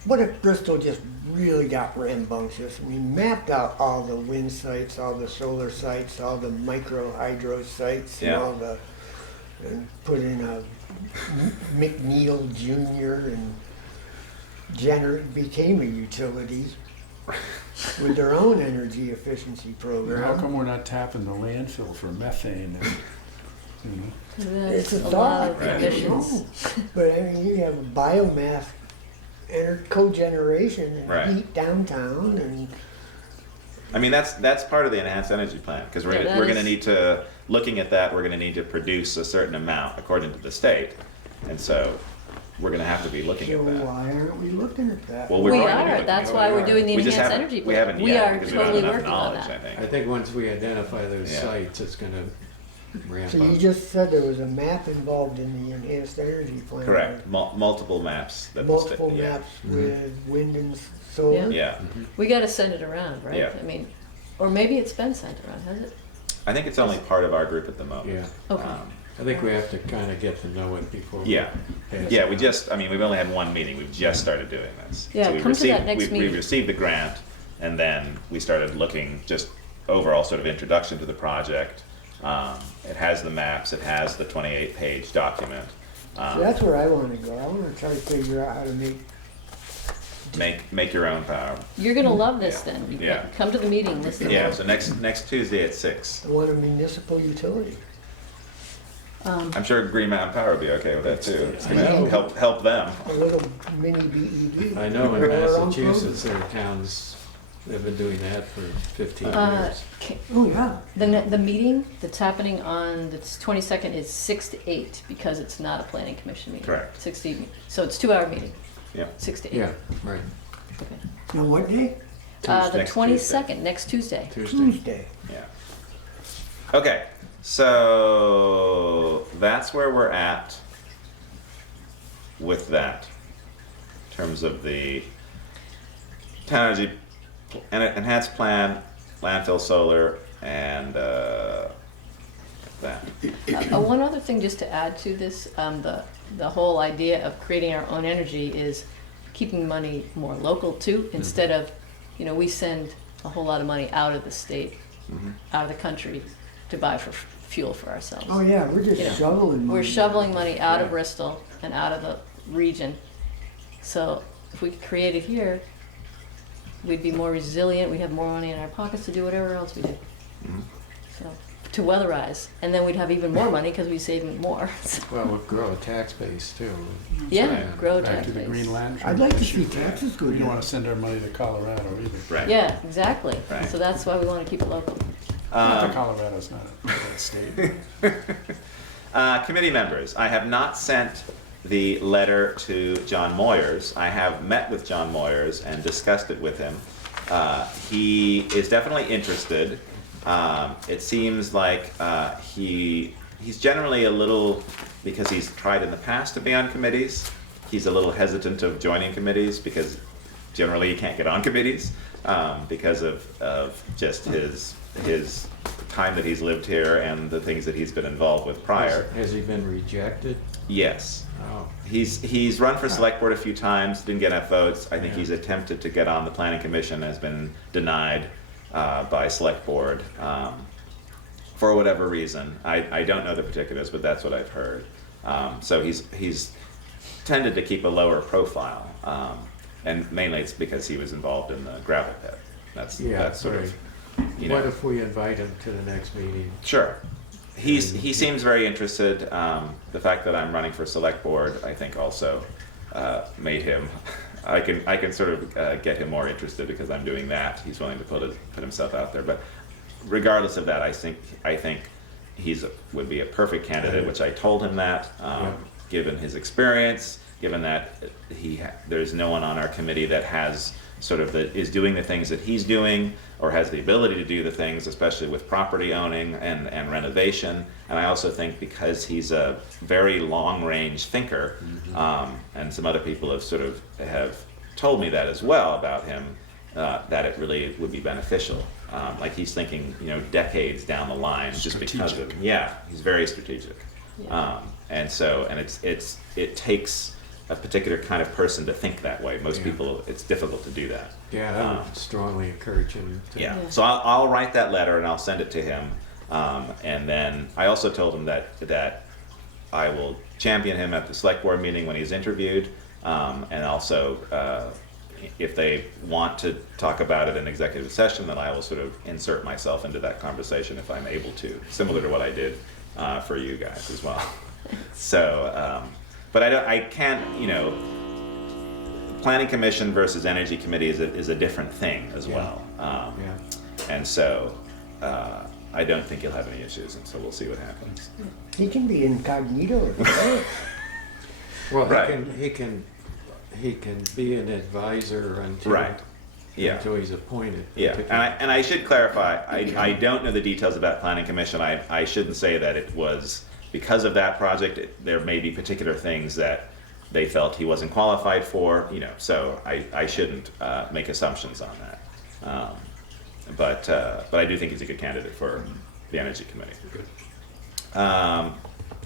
what if Bristol just really got rambunctious? I mean, mapped out all the wind sites, all the solar sites, all the micro hydro sites, Yeah. and put in a McNeil Jr. and became a utility with their own energy efficiency How program. come we're not tapping the landfill for methane? It's That's a a lot of thought. conditions. But I mean, you have biomass cogeneration and Right. heat downtown, and I mean, that's part of the enhanced energy plan, because Yeah, that we're going to is- need to, looking at that, we're going to need to produce a certain amount according to the state. And so we're going to have to be looking so at that. why aren't we looking at that? Well, We we're going to be are, looking that's at why it. we're doing the We just enhanced haven't- energy We plan. haven't We yet, are because we don't have totally enough working on knowledge, that. I I think. think once we identify those Yeah. sites, it's gonna ramp So you up. just said there was a map involved in the enhanced energy plan. Correct, multiple maps. That the sta- Multiple yeah. maps with wind and solar. Yeah, We gotta send it around, right? Yeah. I mean, or maybe it's been sent around, has it? I think it's only part of our group at the moment. Yeah, Okay. I think we have to kinda get to know it before. we Yeah, pass yeah, it. we've only had one meeting, we've just started doing this. Yeah, So we come to that received- next we meeting. received the grant, and then we started looking, just overall sort of introduction to the project. It has the maps, it has the 28-page document. So that's where I want to go. I want to try to figure out how to Make your own power. You're gonna love this Yeah. then. You Yeah. Come to the meeting, listen. Yeah, so next Tuesday at 6. I want a municipal utility. I'm sure Green Mountain Power would be okay with that too. It's gonna know. help them. A little mini BED. I know in Grow our own Massachusetts, there are towns that have been doing that for 15 years. Ca- program. Oh, yeah. The meeting that's happening on the 22nd is 6 to 8 because it's not a planning commission meeting. Correct. 6 to 8, so it's 2-hour meeting, Yeah. 6 to 8. Yeah, right, Okay. Now, what day? The Next 22nd, next Tuesday. Tuesday. Tuesday. Yeah. Okay, so that's where we're at with that. In terms of the town energy enhanced plan, landfill solar, and that. One other thing just to add to this, the whole idea of creating our own energy is keeping money more local too, instead of, we send a whole lot of money out of the state, out of the country to buy for fuel for ourselves. Oh, yeah, we're just You know, shoveling. We're money. shoveling money out of Right. Bristol and out of the region. So if we could create it here, we'd be more resilient, we'd have more money in our pockets to do whatever else we do. So, to weatherize, and then we'd have even more money because we save even more. Well, we'll grow a tax base too. Yeah, grow a Back tax to the base. Green Lantern. I'd like to issue. see taxes go We don't down. wanna send our money to Colorado either. Right. Yeah, exactly. Right. So that's why we want to keep it local. Not that Colorado's not a red state. Committee members, I have not sent the letter to John Moyers. I have met with John Moyers and discussed it with him. He is definitely interested. It seems like he's generally a little, because he's tried in the past to be on committees, he's a little hesitant of joining committees because generally he can't get on committees because of just his time that he's lived here and the things that he's been involved with prior. Has he been rejected? Yes. Oh. He's run for select board a few times, didn't get enough votes. I think Yeah. he's attempted to get on the planning commission, has been denied by select board for whatever reason. I don't know the particulars, but that's what I've heard. So he's tended to keep a lower profile, and mainly it's because he was involved in the gravel pit. That's sort of, you know. What if we invite him to the next meeting? Sure. He seems very interested. The fact that I'm running for select board, I think, also made him. I can sort of get him more interested because I'm doing that. He's willing to put himself out there. But regardless of that, I think would be a perfect candidate. Which I told him that, given his experience, given that there's no one on our committee that has sort of is doing the things that he's doing or has the ability to do the things, especially with property owning and renovation. And I also think because he's a very long-range thinker, and some other people have told me that as well about him, that it really would be beneficial. Like he's thinking, decades down the line, just because of he's very strategic. Yeah. It takes a particular kind of person to think that way. Most people, it's difficult to do that. Yeah, I would strongly encourage him to. Yeah. Yeah. So I'll write that letter and I'll send it to him. And then I also told him that I will champion him at the select board meeting when he's interviewed. And also, if they want to talk about it in executive session, then I will sort of insert myself into that conversation if I'm able to, similar to what I did for you guys as well. So, but I can't, planning commission versus energy committee is a different thing as well. And so I don't think he'll have any issues, and so we'll see what happens. He can be incognito. Well, Right. he can be an advisor until Right. Yeah. until he's appointed. Yeah, and I should clarify, I don't know the details about planning commission. I shouldn't say that it was because of that project. There may be particular things that they felt he wasn't qualified for, so I shouldn't make assumptions on that. But I do think he's a good candidate for the energy committee. Good.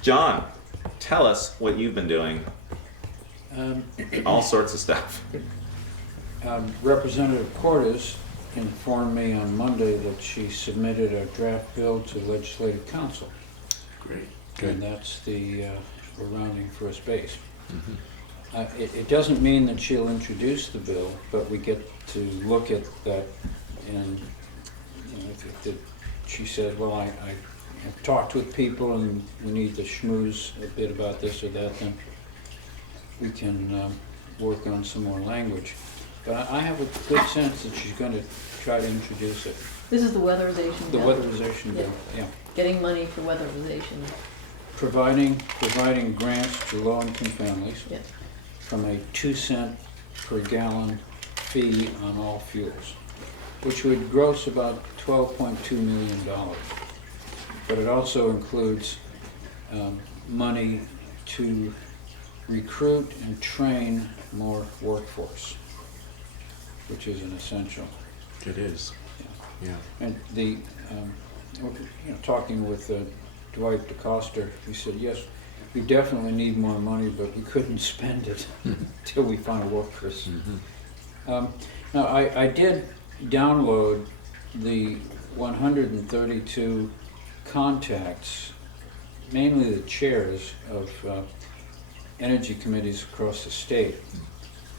John, tell us what you've been doing. All sorts of stuff. Representative Cordes informed me on Monday that she submitted a draft bill to Legislative Council. Great. And that's we're rounding first base. It doesn't mean that she'll introduce the bill, but we get to look at that, and she said, well, I have talked with people and we need to schmooze a bit about this or that, then we can work on some more language. But I have a good sense that she's going to try to introduce it. This is the weatherization The bill. weatherization bill, yeah. Getting money for weatherization. Providing grants to low-income families Yeah. from a 2 cent per gallon fee on all fuels, which would gross about $12.2 million. But it also includes money to recruit and train more workforce, which is an essential. It is. Yeah. And talking with Dwight DeCoster, he said, yes, we definitely need more money, but we couldn't spend it until we found workers. Now, I did download the 132 contacts, mainly the chairs of energy committees across the state.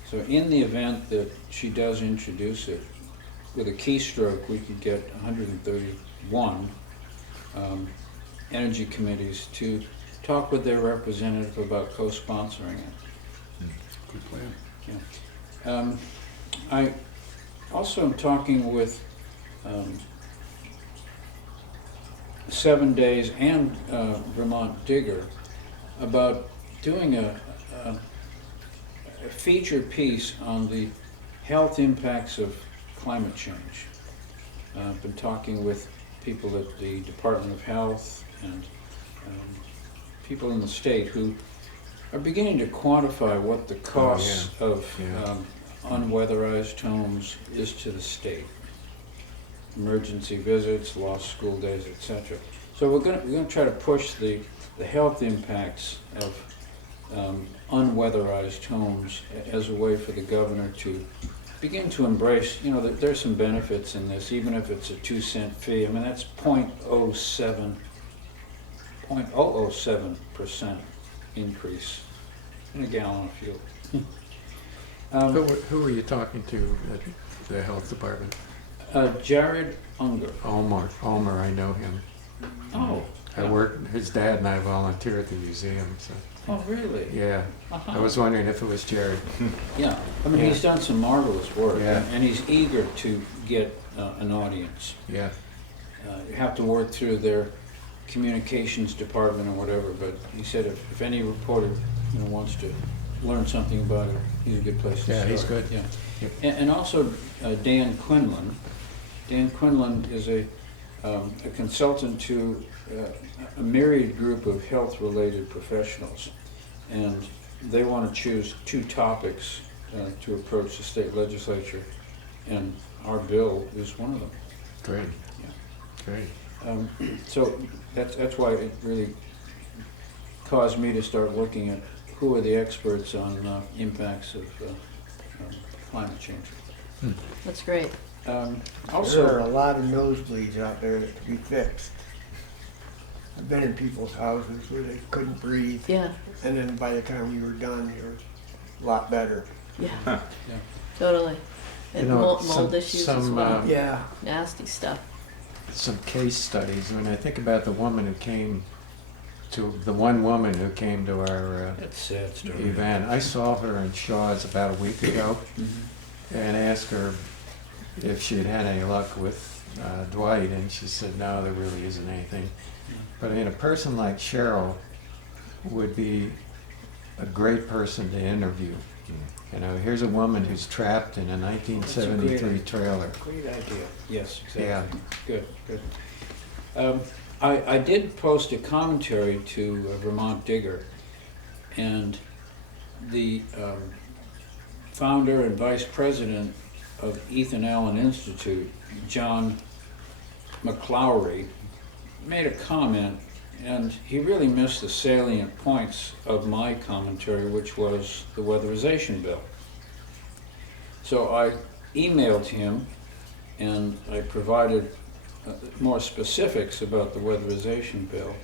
So in the event that she does introduce it, with a keystroke, we could get 131 energy committees to talk with their representative about co-sponsoring it. Good plan. Yeah. I also am talking with 7 Days and Vermont Digger about doing a feature piece on the health impacts of climate change. I've been talking with people at the Department of Health and people in the state who are beginning to quantify what the cost of unweatherized homes is to the state. Emergency visits, lost school days, etc. So we're going to try to push the health impacts of unweatherized homes as a way for the governor to begin to embrace, you know, that there's some benefits in this, even if it's a 2-cent fee. I mean, that's 0.007% increase in a gallon of fuel. Who were you talking to at the health department? Jared Unger. Ulmer, I know him. Oh. I work, his dad and I volunteer at the museum, so, Oh, really? yeah. Uh-huh. I was wondering if it was Jared. Yeah, I mean, Yeah. he's done some marvelous work, Yeah. and he's eager to get an audience. Yeah, You have to work through their communications department or whatever, but he said if any reporter, you know, wants to learn something about it, he's a good place to start. Yeah, he's good. Yeah. Yep. And also Dan Quinlan. Dan Quinlan is a consultant to a myriad group of health-related professionals, and they want to choose 2 topics to approach the state legislature, and our bill is one of them. great. Yeah. Great. So that's why it really caused me to start looking at who are the experts on impacts of climate change. That's great. There are Also, a lot of nosebleeds out there that can be fixed. I've been in people's houses where they couldn't breathe, Yeah, and then by the time you were done, you were a lot better. yeah, totally. And You know, mold issues as well. Yeah. Nasty stuff. Some case studies, when I think about the woman who came to, the one woman who came to our that's a sad story. event, I saw her in Shaw's about a week ago and asked her if she had had any luck with Dwight, and she said, no, there really isn't anything. But I mean, a person like Cheryl would be a great person to interview. You know, here's a woman who's trapped in a 1973 trailer. Great idea. Yes, exactly. Yeah. Good, good. I did post a commentary to Vermont Digger, and the founder and vice president of Ethan Allen Institute, John McLowry, made a comment, and he really missed the salient points of my commentary, which was the weatherization bill. So I emailed him, and I provided more specifics about the weatherization bill,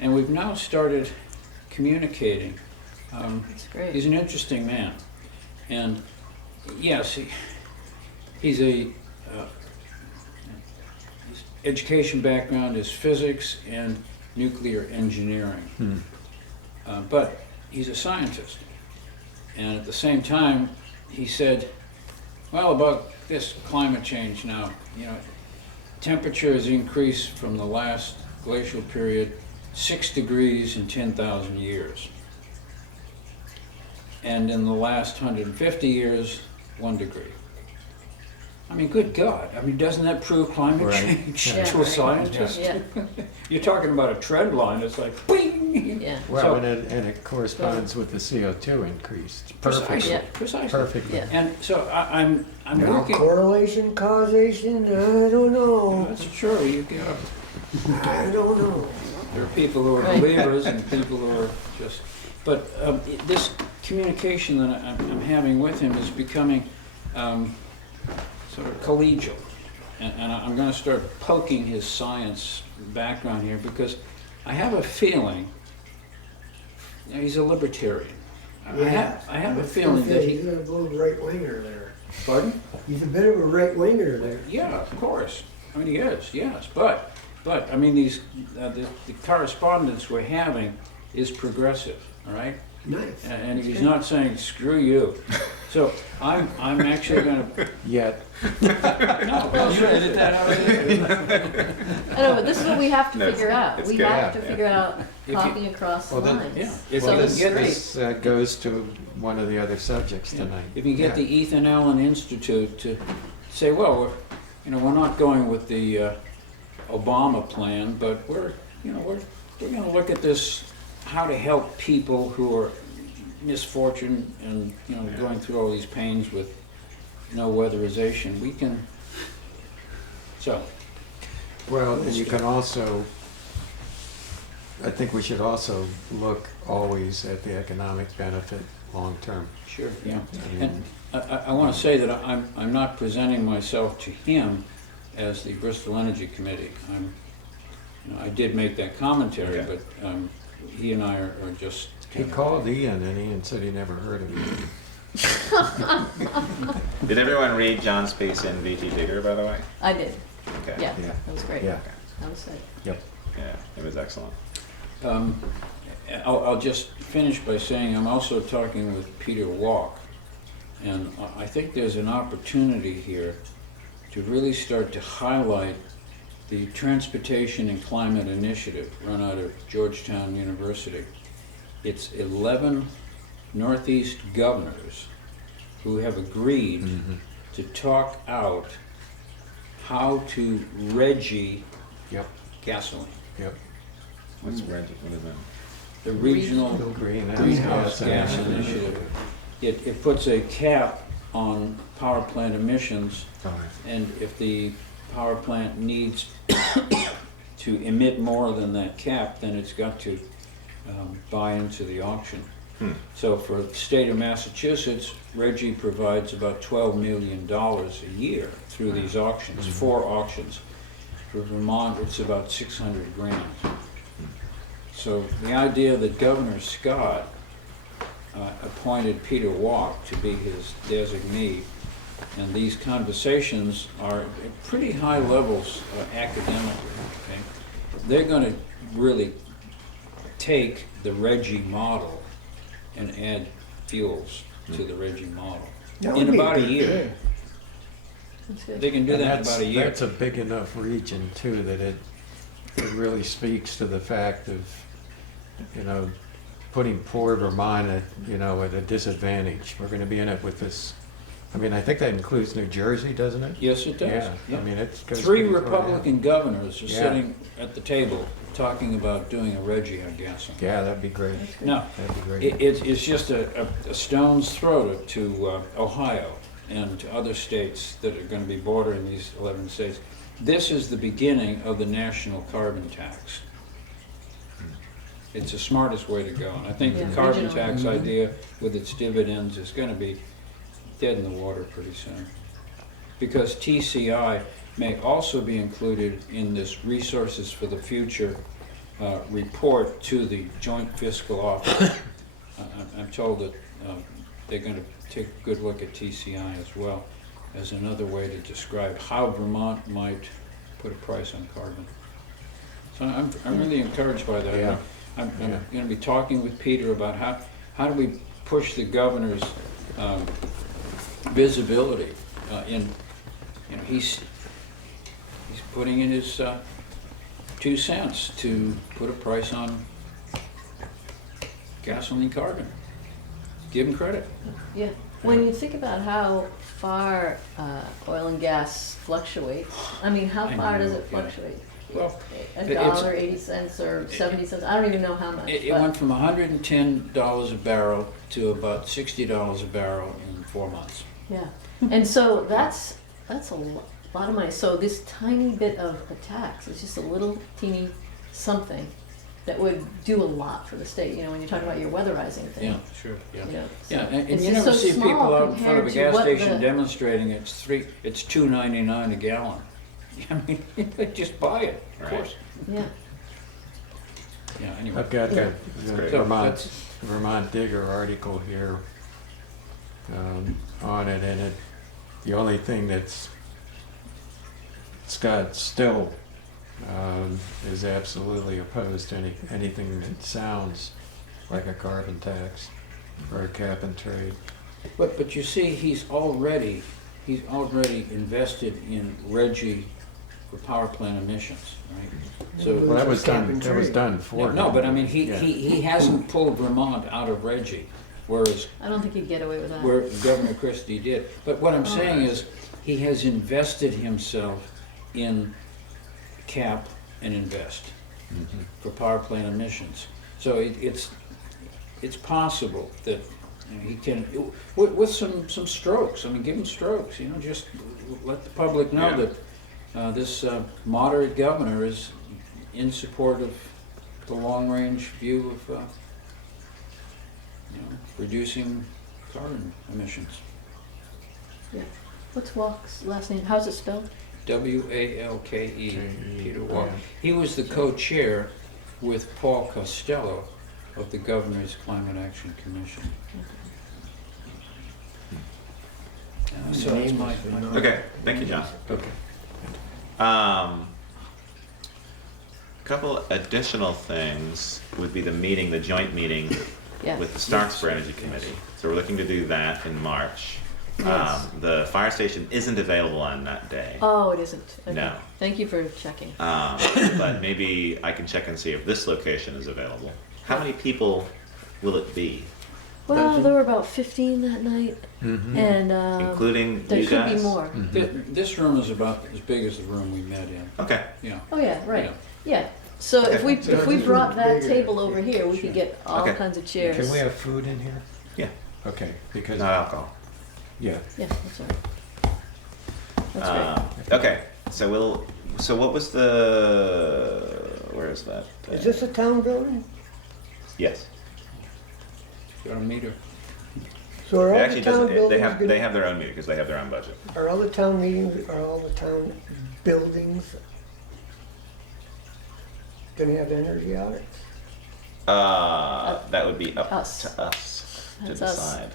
and we've now started communicating. That's great. He's an interesting man, and yes, he's a his education background is physics and nuclear engineering, but he's a scientist, and at the same time, he said, well, about this climate change now, you know, temperature has increased from the last glacial period 6 degrees in 10,000 years. And in the last 150 years, 1 degree. I mean, good God. I mean, doesn't that prove climate Right. change Yeah, to a right. scientist? Yeah, You're talking about a trend line, it's like, bing! yeah, Well, So- and it corresponds with the CO2 increase. Precisely, Perfectly. Yeah. precisely. Perfectly. yeah. And so I'm Now, working. correlation, causation, I don't know. That's true, you get up. I don't know. There are people who are Right. believers and people who are just, but this communication that I'm having with him is becoming sort of collegial. And I'm going to start poking his science background here, because I have a feeling, you know, he's a libertarian. I have a feeling that he's a little right winger there. pardon? He's a bit of a right winger there. Yeah, of course. I mean, he is, yes. But I mean, the correspondence we're having is progressive, all right? Nice. and he's not saying screw you. So I'm actually going to. Yet, No, well, you edit that out. I know, but this is what we have to No, it's- figure out. it's We good. have to Yeah. figure out you- talking across the well, then- lines. Yeah, if So you this is get great. this goes to one of the other subjects tonight. If you get Yeah. the Ethan Allen Institute to say, well, we're not going with the Obama plan, but we're going to look at this, how to help people who are misfortune and going through all these pains with no weatherization. We can. So Well, and you can also, I think we should also look always at the economic benefit long-term. sure, yeah. I mean, And I want to say that I'm not presenting myself to him as the Bristol Energy Committee. I did make that commentary, Okay. but he and I are just. He called Ian and Ian said he never heard of you. Did everyone read John's piece in VT Digger, by the way? I did, Okay. yeah, Yeah. that was great. Yeah. That was it. Yep. Yeah, it was excellent. I'll just finish by saying I'm also talking with Peter Walk, and I think there's an opportunity here to really start to highlight the Transportation and Climate Initiative run out of Georgetown University. It's 11 Northeast governors who have agreed to talk out how to reggie Yep, gasoline. yep. What's red? What is that? The regional Greenhouse gas initiative. It puts a cap on power plant emissions, and if the power plant needs to emit more than that cap, then it's got to buy into the auction. So for the state of Massachusetts, Reggie provides about $12 million a year through these auctions, 4 auctions. For Vermont, it's about 600 grand. So the idea that Governor Scott appointed Peter Walk to be his designee, and these conversations are at pretty high levels academically, okay? They're going to really take the Reggie model and add fuels to the Reggie model That would in be about a good. year. That's good. They can do And that in about a year. That's a big enough region too, that it really speaks to the fact of, putting poor Vermont at a disadvantage. We're gonna be in it with this, I think that includes New Jersey, doesn't it? Yes, it does. Yeah, Yeah. it goes 3 pretty far down. Republican governors are Yeah. sitting at the table talking about doing a Reggie on gasoline. Yeah, that'd be great. No, That'd be great. it's just a stone's throw to Ohio and to other states that are going to be bordering these 11 states. This is the beginning of the national carbon tax. It's the smartest way to go, and I think Yeah, the carbon regional. tax idea with its dividends is going to be dead in the water pretty soon. Because TCI may also be included in this Resources for the Future report to the Joint Fiscal Office. I'm told that they're going to take a good look at TCI as well as another way to describe how Vermont might put a price on carbon. So I'm really encouraged by that. Yeah. I'm Yeah. going to be talking with Peter about how do we push the governor's visibility he's putting in his 2 cents to put a price on gasoline carbon. Give him credit. Yeah, when you think about how far oil and gas fluctuates, how I far does know, it yeah. fluctuate? Well, $1.80 or 70 cents, I don't even know how much. it but- went from $110 a barrel to about $60 a barrel in 4 months. Yeah, and so that's a lot of money. So this tiny bit of a tax is just a little teeny something that would do a lot for the state. When you talk about your weatherizing thing. Yeah, sure, yeah. So Yeah, and it's you just never so see people small out in front of a compared to gas what station the- demonstrating it's $2.99 a gallon. They just buy it, of Right. course. Yeah, I've Anyway, got the great. Vermont Digger article here on it, and the only thing that's Scott still is absolutely opposed to anything that sounds like a carbon tax or a cap and trade. But you see, he's already invested in RGGI for power plant emissions, right? So Well, that was Cap done, and that was trade. done for no, him. but I mean, Yeah. he hasn't pulled Vermont out of RGGI, whereas I don't think you'd get away with that. where Governor Christie did. But what I'm saying right. is, he has invested himself in cap and invest for power plant emissions. So it's possible that he can, with some strokes. I mean, give him strokes. Just let the public know Yeah. that this moderate governor is in support of the long-range view of reducing carbon emissions. Yeah. What's Walk's last name? How's it spelled? Walke, Peter Walk. Yeah. He was the co-chair with Paul Costello of the Governor's Climate Action Commission. So that's my. Okay, thank you, John. Okay. Couple additional things would be the joint meeting Yeah. with the Starksboro Energy Committee. So we're looking to do that in March. Yes. The fire station isn't available on that day. Oh, it isn't. Okay. No. Thank you for checking. But maybe I can check and see if this location is available. How many people will it be, Well, there were about 15 that night, and including there you could guys? be more. This room is about as big as the room we met in. Okay. Oh yeah, right. Yeah. Yeah. So Okay. if we So if we this brought one's that bigger. table over here, we could get all Okay. kinds of chairs. Can we have food in here? Yeah. Okay, because, Not alcohol. yeah. Yeah, that's all right. That's great. Okay. So what was the? Where is that? Is this a town building? Yes. Got a meter? So are It all actually the town doesn't. They buildings have gonna, their own meter because they have their own budget. are all the town meetings, are all the town buildings gonna have energy audits? That would be up Us. to us to That's us. decide.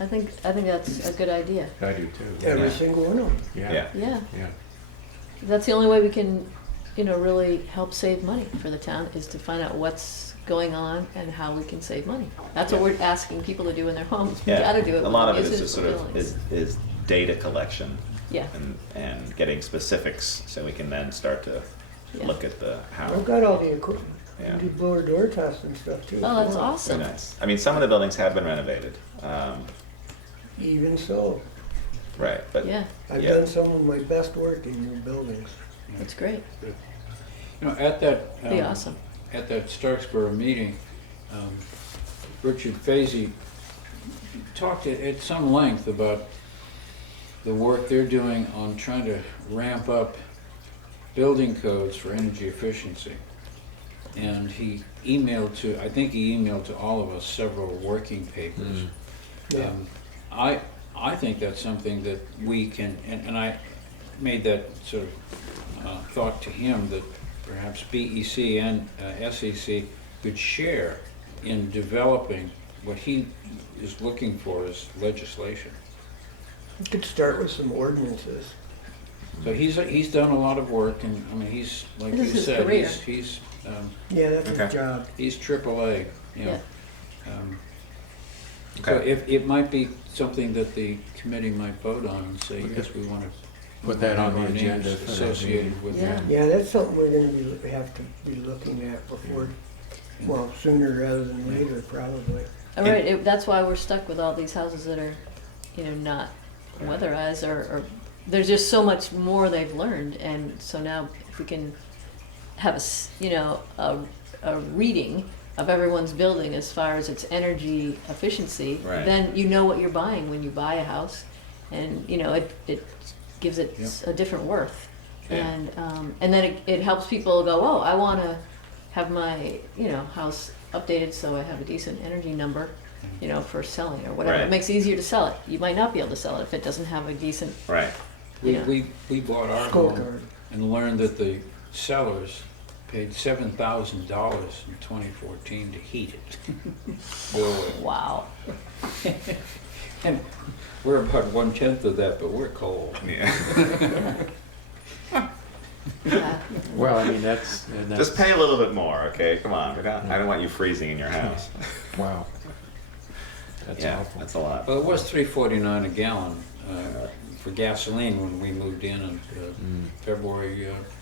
I think that's a good idea. I do too. Every Yeah. single one of them. Yeah. Yeah. Yeah. That's the only way we can, really help save money for the town is to find out what's going on and how we can save money. That's what we're asking people to do in their homes. We Yeah. gotta do it. A with lot the of it is municipal just sort of buildings. is data collection Yeah. and getting specifics so we can then start to Yeah. look at the how. I've got all the equipment. Yeah. Do blower door tests and stuff too. Oh, that's Wow. Very awesome. nice. I mean, some of the buildings have been renovated, Even so, right? But Yeah, I've Yeah. done some of my best work in new buildings. that's great. At that. Be awesome. At that Starksboro meeting, Richard Fazy talked at some length about the work they're doing on trying to ramp up building codes for energy efficiency. And he emailed to all of us several working papers. Yeah. I think that's something that we can, and I made that sort of thought to him that perhaps BEC and SEC could share in developing what he is looking for as legislation. You could start with some ordinances. So he's done a lot of work, and I mean he's like This you is his said, career. he's Yeah, that's Okay. his job. he's AAA. Yeah. So Okay. if it might be something that the committee might vote on and say, yes, we want to Put that on the have our agenda names for that associated meeting. with Yeah. that. Yeah, that's something we're gonna have to be looking at before, well, sooner rather than later, probably. All right, that's why we're stuck with all these houses that are, not weatherized or there's just so much more they've learned. And so now if we can have a reading of everyone's building as far as its energy efficiency, Right. then you know what you're buying when you buy a house. And, it gives it a different worth. Yeah. And then it helps people go, oh, I want to have my, house updated so I have a decent energy number, for selling or whatever. Right. It makes it easier to sell it. You might not be able to sell it if it doesn't have a decent, right. Yeah. We bought our home Scorecard. and learned that the sellers paid $7,000 in 2014 to heat it. So, wow. and we're about 1/10 of that, but we're cold. Yeah. Yeah. Well, I mean, that's Just pay a little bit more, okay? Come on, I don't want you freezing in your house. wow. That's Yeah, awful. that's a lot. Well, it was $3.49 a gallon for gasoline when we moved in February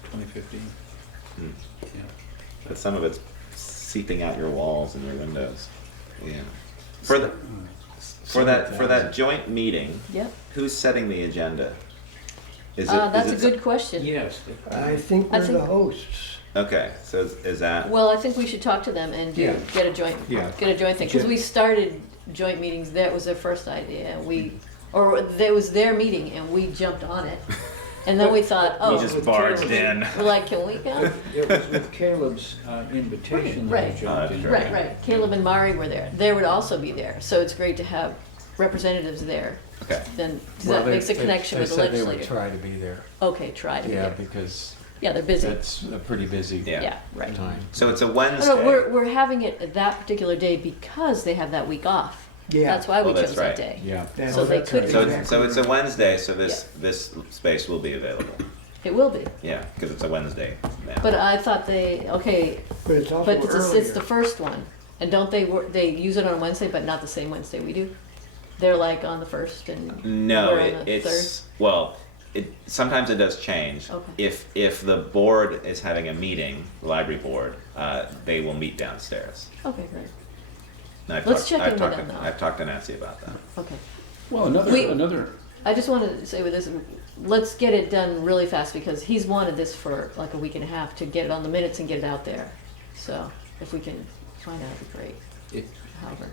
2015. Mm. Yeah. But some of it's seeping out your walls and your windows. Yeah. For that joint meeting, Yep. who's setting the agenda? Is That's a it good question. Yes. I think I we're think- the hosts. Okay, so is that Well, I think we should talk to them and Yeah. get a joint Yeah. thing, because we started joint meetings. That was their first idea, and it was their meeting, and we jumped on it, and then we thought, you oh, just barged in? we're like, can we go? It was with Caleb's invitation that Right. we jumped in. Sure. Right. Caleb and Mari were there. They would also be there, so it's great to have representatives there. Okay. Then 'cause Well, that makes a connection they with the said they legislature. would try to be there. Okay, try to be Yeah, there. because Yeah, they're busy. it's a pretty busy Yeah. Yeah, right. time. So it's a No, Wednesday. no, we're having it that particular day because they have that week off. Yeah. That's why we Oh, that's chose right. that day. Yeah. That's- So they that's could- exactly So it's a right. Wednesday. So this space will be available. It will be. Yeah, because it's a Wednesday now. But I thought okay, But it's also but it's earlier. the first one. And don't they use it on Wednesday, but not the same Wednesday we do? They're like on the first and No, we're on the it's well. Sometimes it does change. Okay. If the board is having a meeting, the library board, they will meet downstairs. third. Okay, great. And Let's check in with them, though. I've talked to Nancy about that. Okay. Well, We- another, I just wanted to say with this, let's get it done really fast because he's wanted this for like a week and a half to get it on the minutes and get it out there. So if we can find out, it'd be great. It- However.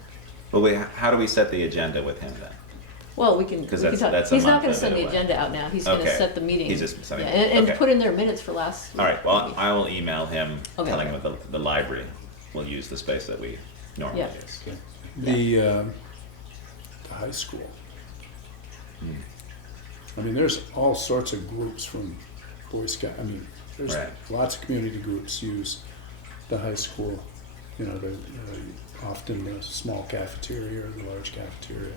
Well, how do we set the agenda with him then? Well, we can. 'Cause we can that's talk. a He's not month going of to send it the away. agenda out now. He's going Okay. to set the meeting. He's just setting- yeah, and okay. put in their minutes for last. All right. Well, week. I will email him Okay. telling him that the library will use the space that we normally Yeah. use. Okay. the high school. I mean, there's all sorts of groups from Boy Scout. I mean, there's Right. lots of community groups use the high school. You know, often the small cafeteria or the large cafeteria.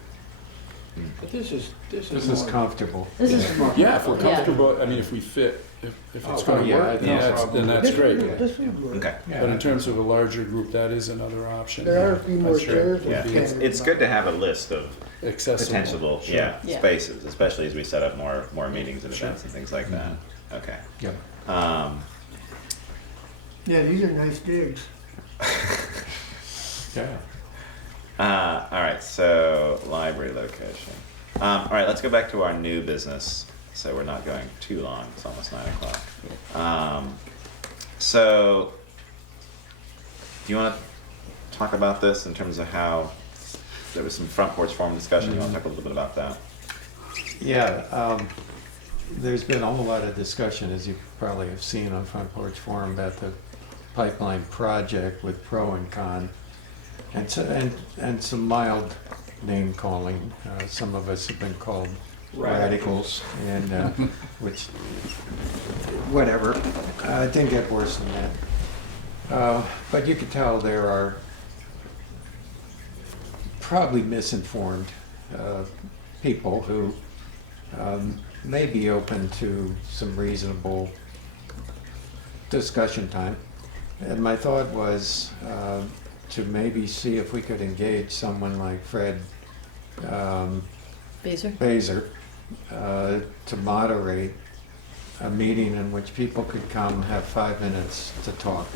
But this is This is more- comfortable. This is Yeah, if we're Yeah. comfortable. I mean, if we fit, if it's Oh, going to yeah, I work, think then that's This great. would- This would work. Okay. Yeah. But in terms of a larger group, that is another option. There are a few more I'm sure chairs. Yeah, and it's good to have a list of accessible. potential Sure. yeah, Yeah. spaces, especially as we set up more meetings and events and things like that. Okay. Yeah. Yeah, these are nice digs. Yeah. All right, so library location. All right, let's go back to our new business. So we're not going too long. It's almost 9:00. So, do you want to talk about this in terms of how there was some front porch forum discussion? You want to talk a little bit about that? Yeah, there's been a whole lot of discussion, as you probably have seen on Front Porch Forum, about the pipeline project with pro and con, and some mild name calling. Some of us have been called radicals, and which, whatever, it didn't get worse than that. But you could tell there are probably misinformed people who may be open to some reasonable discussion time. And my thought was to maybe see if we could engage someone like Fred Baser. Baser to moderate a meeting in which people could come, have 5 minutes to talk.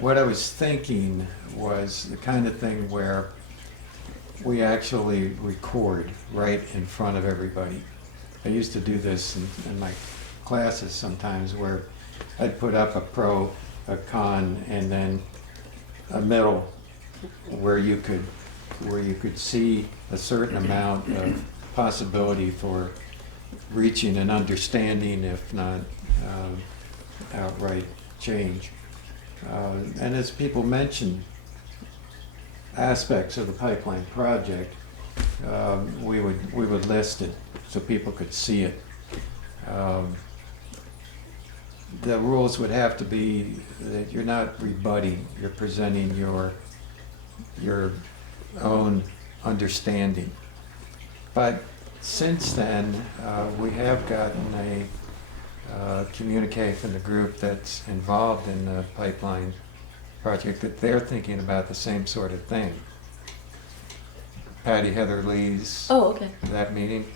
What I was thinking was the kind of thing where we actually record right in front of everybody. I used to do this in my classes sometimes, where I'd put up a pro, a con, and then a middle where you could see a certain amount of possibility for reaching an understanding, if not outright change. And as people mentioned aspects of the pipeline project, we would list it so people could see it. The rules would have to be that you're not rebutting, you're presenting your own understanding. But since then, we have gotten a communique from the group that's involved in the pipeline project that they're thinking about the same sort of thing. Patty Heather Lee's, Oh, okay. that meeting,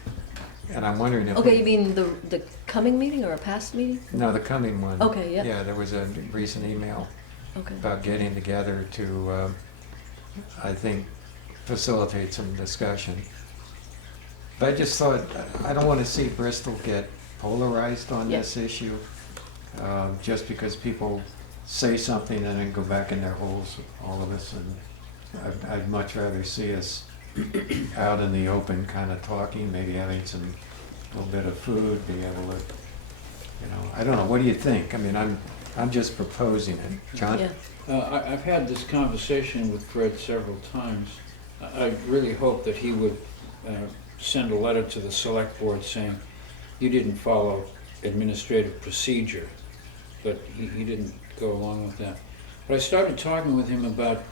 and I'm wondering if. Okay, you mean the coming meeting or a past meeting? No, the coming one. Okay, yep. Yeah, there was a recent email Okay. about getting together to, I think, facilitate some discussion. But I just thought, I don't want to see Bristol get polarized on Yeah. this issue, just because people say something and then go back in their holes, all of us, and I'd much rather see us out in the open, kind of talking, maybe having some little bit of food, be able to, I don't know. What do you think? I mean, I'm just proposing it, John. Yeah. I've had this conversation with Fred several times. I really hope that he would send a letter to the select board saying, you didn't follow administrative procedure, but he didn't go along with that. But I started talking with him about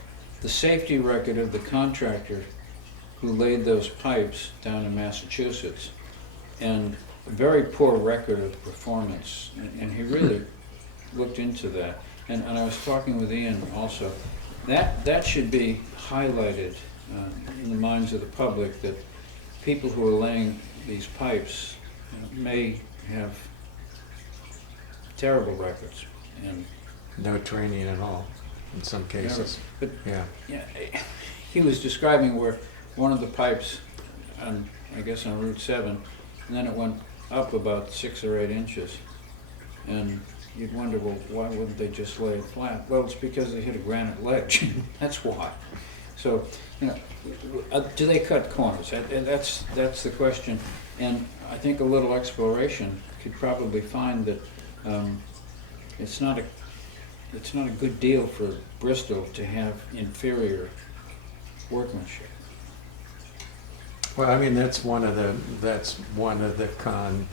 the safety record of the contractor who laid those pipes down in Massachusetts, and a very poor record of performance, and he really looked into that. And I was talking with Ian also. That should be highlighted in the minds of the public, that people who are laying these pipes may have terrible records. And No training at all, in some cases. But Yeah. yeah, he was describing where one of the pipes, I guess on Route 7, and then it went up about 6 or 8 inches. And you'd wonder, well, why wouldn't they just lay it flat? Well, it's because they hit a granite ledge. That's why. So, do they cut corners? That's the question. And I think a little exploration could probably find that it's not a good deal for Bristol to have inferior workmanship. Well, I mean, that's one of the con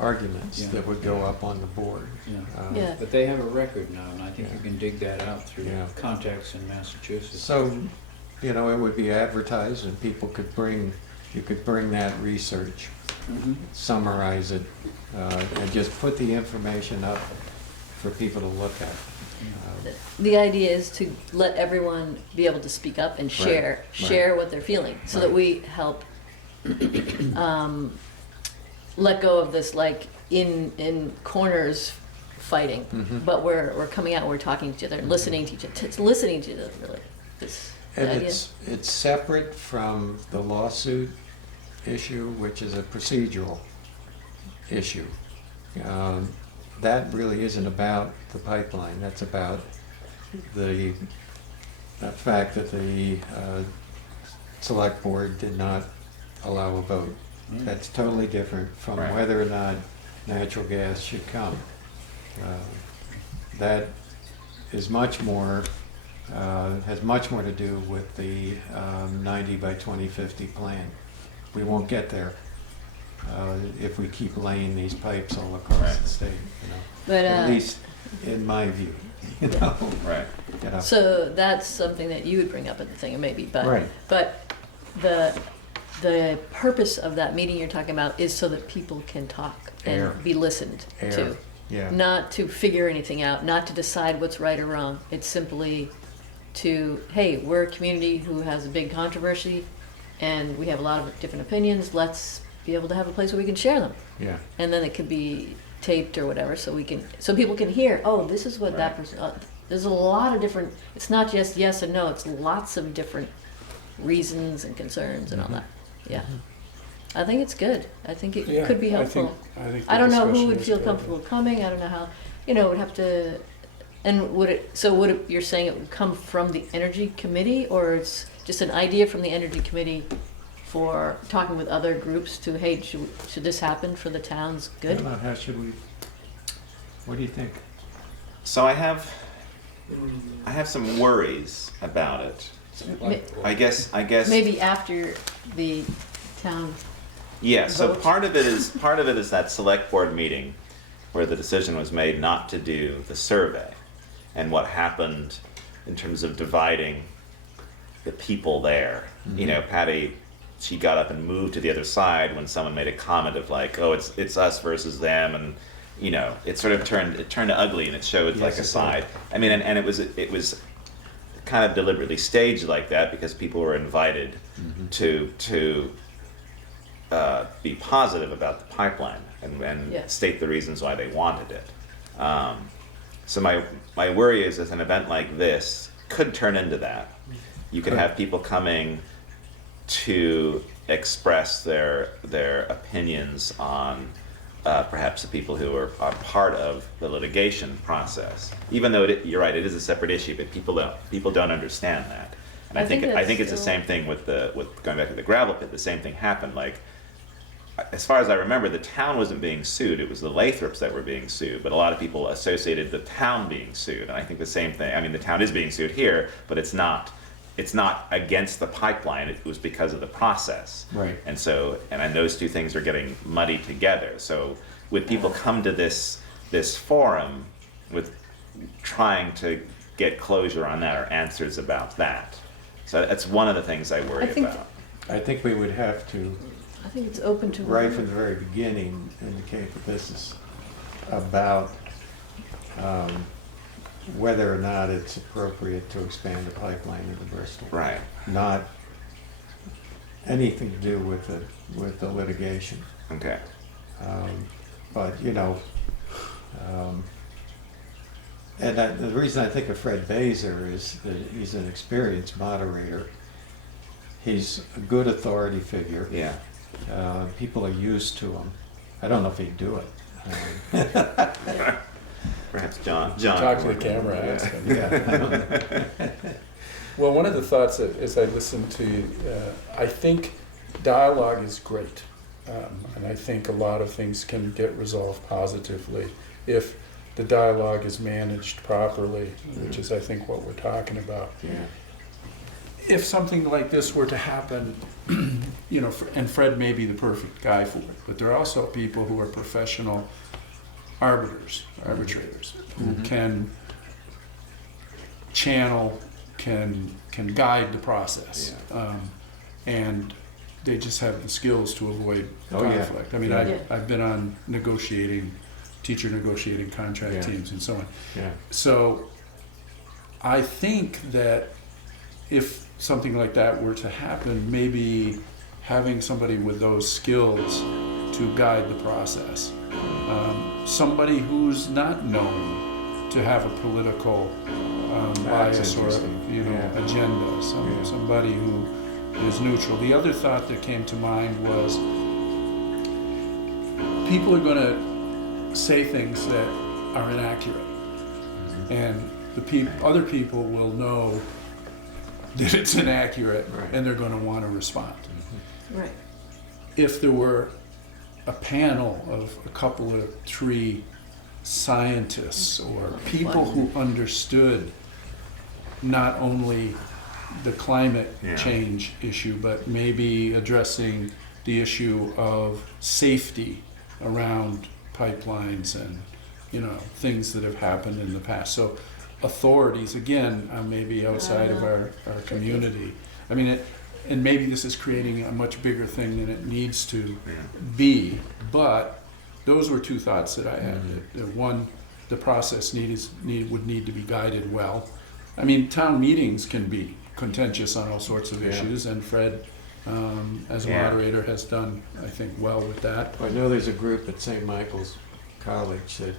arguments Yeah. that would go up on the board. Yeah. Yeah. But they have a record now, and I think Yeah. you can dig that out through Yeah. contacts in Massachusetts. So, it would be advertised, and people could bring that research, Mhm. summarize it, and just put the information up for people to look at. The idea is to let everyone be able to speak up and share what they're feeling, so that Right. we help let go of this like in corners fighting, Mhm. but we're coming out and we're talking to each other and listening to each other. It's listening to each other, really. This And idea. it's separate from the lawsuit issue, which is a procedural issue. That really isn't about the pipeline. That's about the fact that the select board did not allow a vote. That's totally different from Right. whether or not natural gas should come. That is much more, has much more to do with the 90 by 2050 plan. We won't get there if we keep laying these pipes all across Right. the state, But at least in my view, Right. so that's something that you would bring up at the thing, maybe. But Right. but the purpose of that meeting you're talking about is so that people can talk and Air. be listened to. Yeah. Not to figure anything out, not to decide what's right or wrong. It's simply to, hey, we're a community who has a big controversy and we have a lot of different opinions. Let's be able to have a place where we can share them. Yeah. And then it could be taped or whatever, so people can hear, oh, this is what that Right. person, there's a lot of different, it's not just yes and no, it's lots of different reasons and concerns and all that. Yeah. I think it's good. I think it Yeah, could be I think- helpful. I think I don't know who discussion would is feel good. comfortable coming. I don't know how, it would have to, and you're saying it would come from the Energy Committee, or it's just an idea from the Energy Committee for talking with other groups to, hey, should this happen for the town's good? How should we, what do you think? So I have some worries about it. I guess. Maybe after the town, Yeah, so vote. part of it is that select board meeting where the decision was made not to do the survey, and what happened in terms of dividing the people there. Mm-hmm. Patty she got up and moved to the other side when someone made a comment of like, oh, it's us versus them, and you know, it sort of turned ugly, and it showed like a side. I mean, and it was kind of deliberately staged like that because people were invited to be positive about the pipeline and Yes. state the reasons why they wanted it. So my worry is that an event like this could turn into that. You could have people coming to express their opinions on perhaps the people who are part of the litigation process. Even though you're right, it is a separate issue, but people don't understand that. And I think it's the same thing with going back to the gravel pit. The same thing happened. Like, as far as I remember, the town wasn't being sued. It was the Lathrops that were being sued. But a lot of people associated the town being sued. And I think the same thing. I mean, the town is being sued here, but it's not against the pipeline. It was because of the process. Right. And so, and those two things are getting muddied together. So, would people come to this forum with trying to get closure on that or answers about that? So that's one of the things I worry about. I think we would have to, I think it's open to. right from the very beginning, indicate that this is about whether or not it's appropriate to expand the pipeline into Bristol. Right. Not anything to do with the litigation. Okay. But, you know, and the reason I think of Fred Baser is that he's an experienced moderator. He's a good authority figure. Yeah. People are used to him. I don't know if he'd do it. Perhaps John. Talk to the camera, ask him. Yeah. Well, one of the thoughts that, as I listen to you, I think dialogue is great. And I think a lot of things can get resolved positively if the dialogue is managed properly, which is, I think, what we're talking about. Yeah. If something like this were to happen, you know, and Fred may be the perfect guy for it, but there are also people who are professional arbitrators, who can channel, can guide the process, and they just have the skills to avoid conflict. I mean, I've been on teacher negotiating contract teams and so on. Yeah. So I think that if something like that were to happen, maybe having somebody with those skills to guide the process, somebody who's not known to have a political bias or agenda, somebody who is neutral. The other thought that came to mind was people are going to say things that are inaccurate, and other people will know that it's inaccurate, and they're going to want to respond. Right. If there were a panel of a couple of 3 scientists or people who understood not only the climate change issue, but maybe addressing the issue of safety around pipelines and, you know, things that have happened in the past. So authorities, again, maybe outside of our community. I mean, and maybe this is creating a much bigger thing than it needs to be, but those were 2 thoughts that I had. That one, the process would need to be guided well. I mean, town meetings can be contentious on all sorts of issues, and Fred, as a moderator, has done, I think, well with that. I know there's a group at St. Michael's College that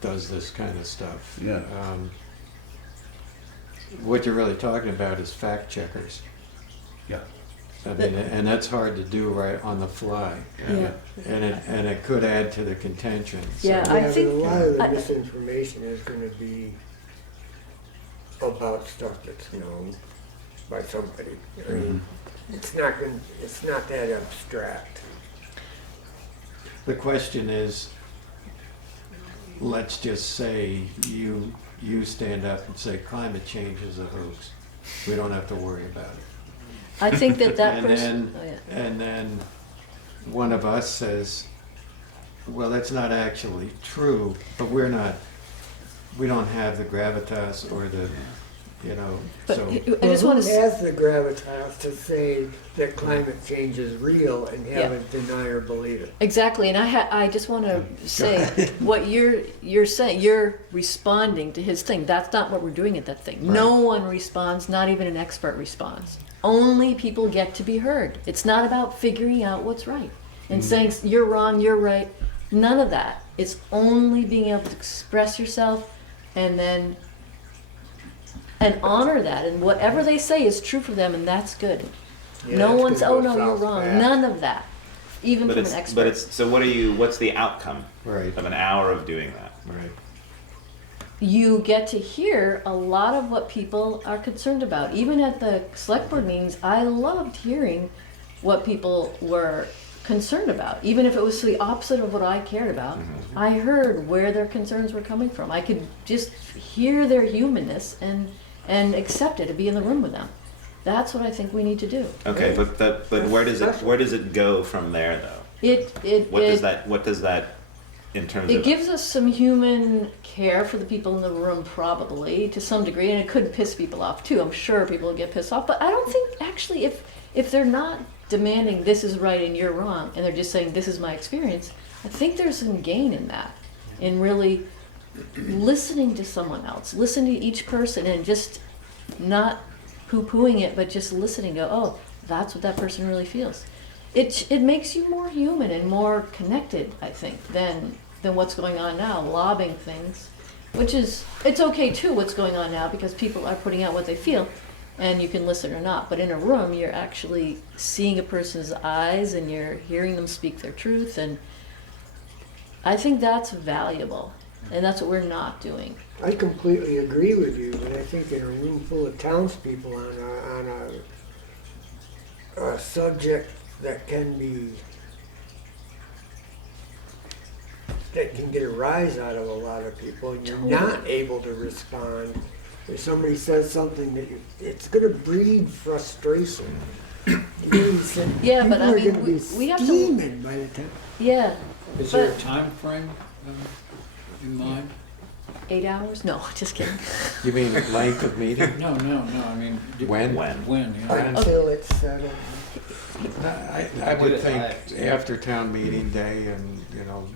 does this kind of stuff. Yeah. What you're really talking about is fact checkers. Yeah. I mean, and that's hard to do right on the fly. Yeah. And it could add to the contention. So- Yeah, Yeah, I but think a lot of the I- misinformation is gonna be about stuff that's known by somebody. I mean, it's not that abstract. The question is, let's just say you stand up and say climate change is a hoax. We don't have to worry about it. I think that And person. then, and then one of us says, well, that's not actually true, but we don't have the gravitas or the you know, But so. I just Who want to. has the gravitas to say that climate change is real and have Yeah. it deny or believe it? Exactly, and I just want to say what you're saying. You're responding to his thing. That's not what we're doing at that thing. No one responds. Not even an expert responds. Only people get to be heard. It's not about figuring out what's right and saying you're wrong, you're right. None of that. It's only being able to express yourself and then and honor that, and whatever they say is true for them, and that's good. Yeah, No that's one's gonna oh go no, you're south wrong. fast. None of that. Even But from it's an expert. but it's so what's the outcome Right, of an hour of doing that? right. You get to hear a lot of what people are concerned about. Even at the select board meetings, I loved hearing what people were concerned about. Even if it was the opposite of what I cared about, I heard where their concerns were coming from. I could just hear their humanness and accept it and be in the room with them. That's what I think we need to do. Okay, but where does it go from there though? What does that in terms It of gives us some human care for the people in the room, probably to some degree, and it could piss people off too. I'm sure people will get pissed off, but I don't think actually if they're not demanding this is right and you're wrong, and they're just saying this is my experience, I think there's some gain in that, in really listening to someone else, listening to each person, and just not poo-pooing it, but just listening. Go, oh, that's what that person really feels. It makes you more human and more connected, I think, than what's going on now, lobbing things, which is, it's okay too what's going on now because people are putting out what they feel and you can listen or not. But in a room, you're actually seeing a person's eyes and you're hearing them speak their truth, and I think that's valuable, and that's what we're not doing. I completely agree with you, but I think in a room full of townspeople on a subject that can get a rise out of a lot of people, and you're not able to respond. If somebody says something that it's going to breed frustration. Yeah, but I People are mean, gonna be we have to, steaming by the time. yeah, Is there a But- time frame in mind? 8 hours? No, just kidding. You mean length of meeting? No, I mean. When? When, yeah. Until it's settled. I would think after town meeting day and, you know,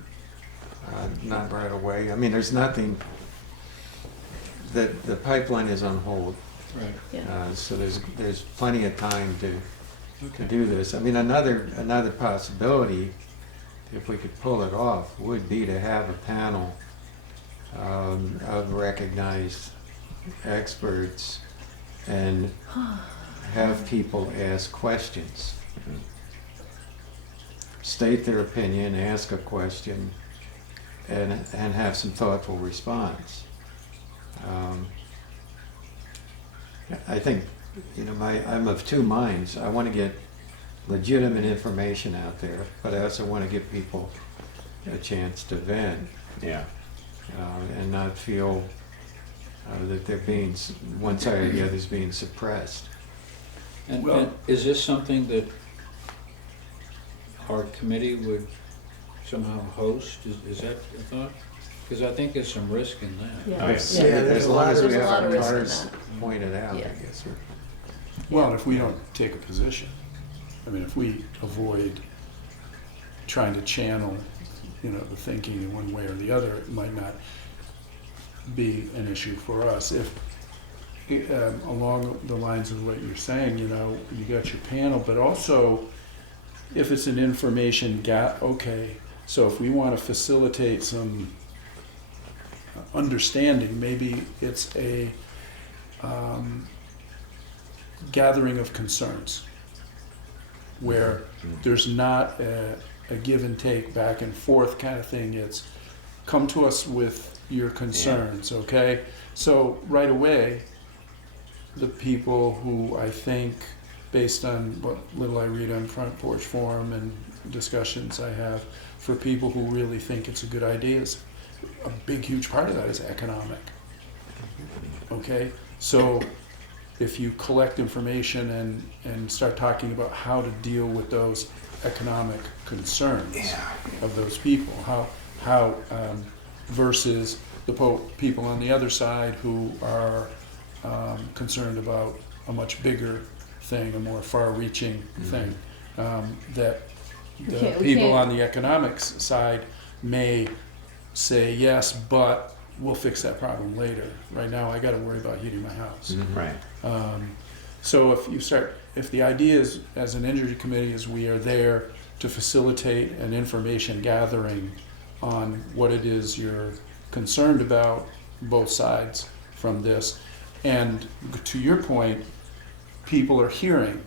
not right away. I mean, there's nothing, the pipeline is on hold. Right. Yeah. So there's plenty of time to do this. I mean, another possibility, if we could pull it off, would be to have a panel of recognized experts and have people ask questions. State their opinion, ask a question, and have some thoughtful response. I think, you know, I'm of two minds. I want to get legitimate information out there, but I also want to give people a chance to vent, yeah. and not feel that they're being, one side or the other is being suppressed. And is this something that our committee would somehow host? Is that a thought? Because I think there's some risk in that. Yeah. Oh, yeah. As there's long as we a lot have of our risk in cards pointed out, I Yeah. guess. Well, if we don't take a position, I mean, if we avoid trying to channel, you know, the thinking in one way or the other, it might not be an issue for us. If, along the lines of what you're saying, you know, you got your panel, but also if it's an information gap, okay, so if we want to facilitate some understanding, maybe it's a gathering of concerns where there's not a give and take, back and forth kind of thing. It's come to us with your concerns, okay? So right away, the people who I think, based on what little I read on Front Porch Forum and discussions I have, for people who really think it's a good idea, is a big, huge part of that is economic. Okay? So if you collect information and start talking about how to deal with those economic concerns of those people, how versus the people on the other side who are concerned about a much bigger thing, a more far-reaching thing, that the can't- we people can't- on the economics side may say, yes, but we'll fix that problem later. Right now, I gotta worry about heating my house. Right. So if the idea is, as an energy committee, is we are there to facilitate an information gathering on what it is you're concerned about, both sides from this. And to your point, people are hearing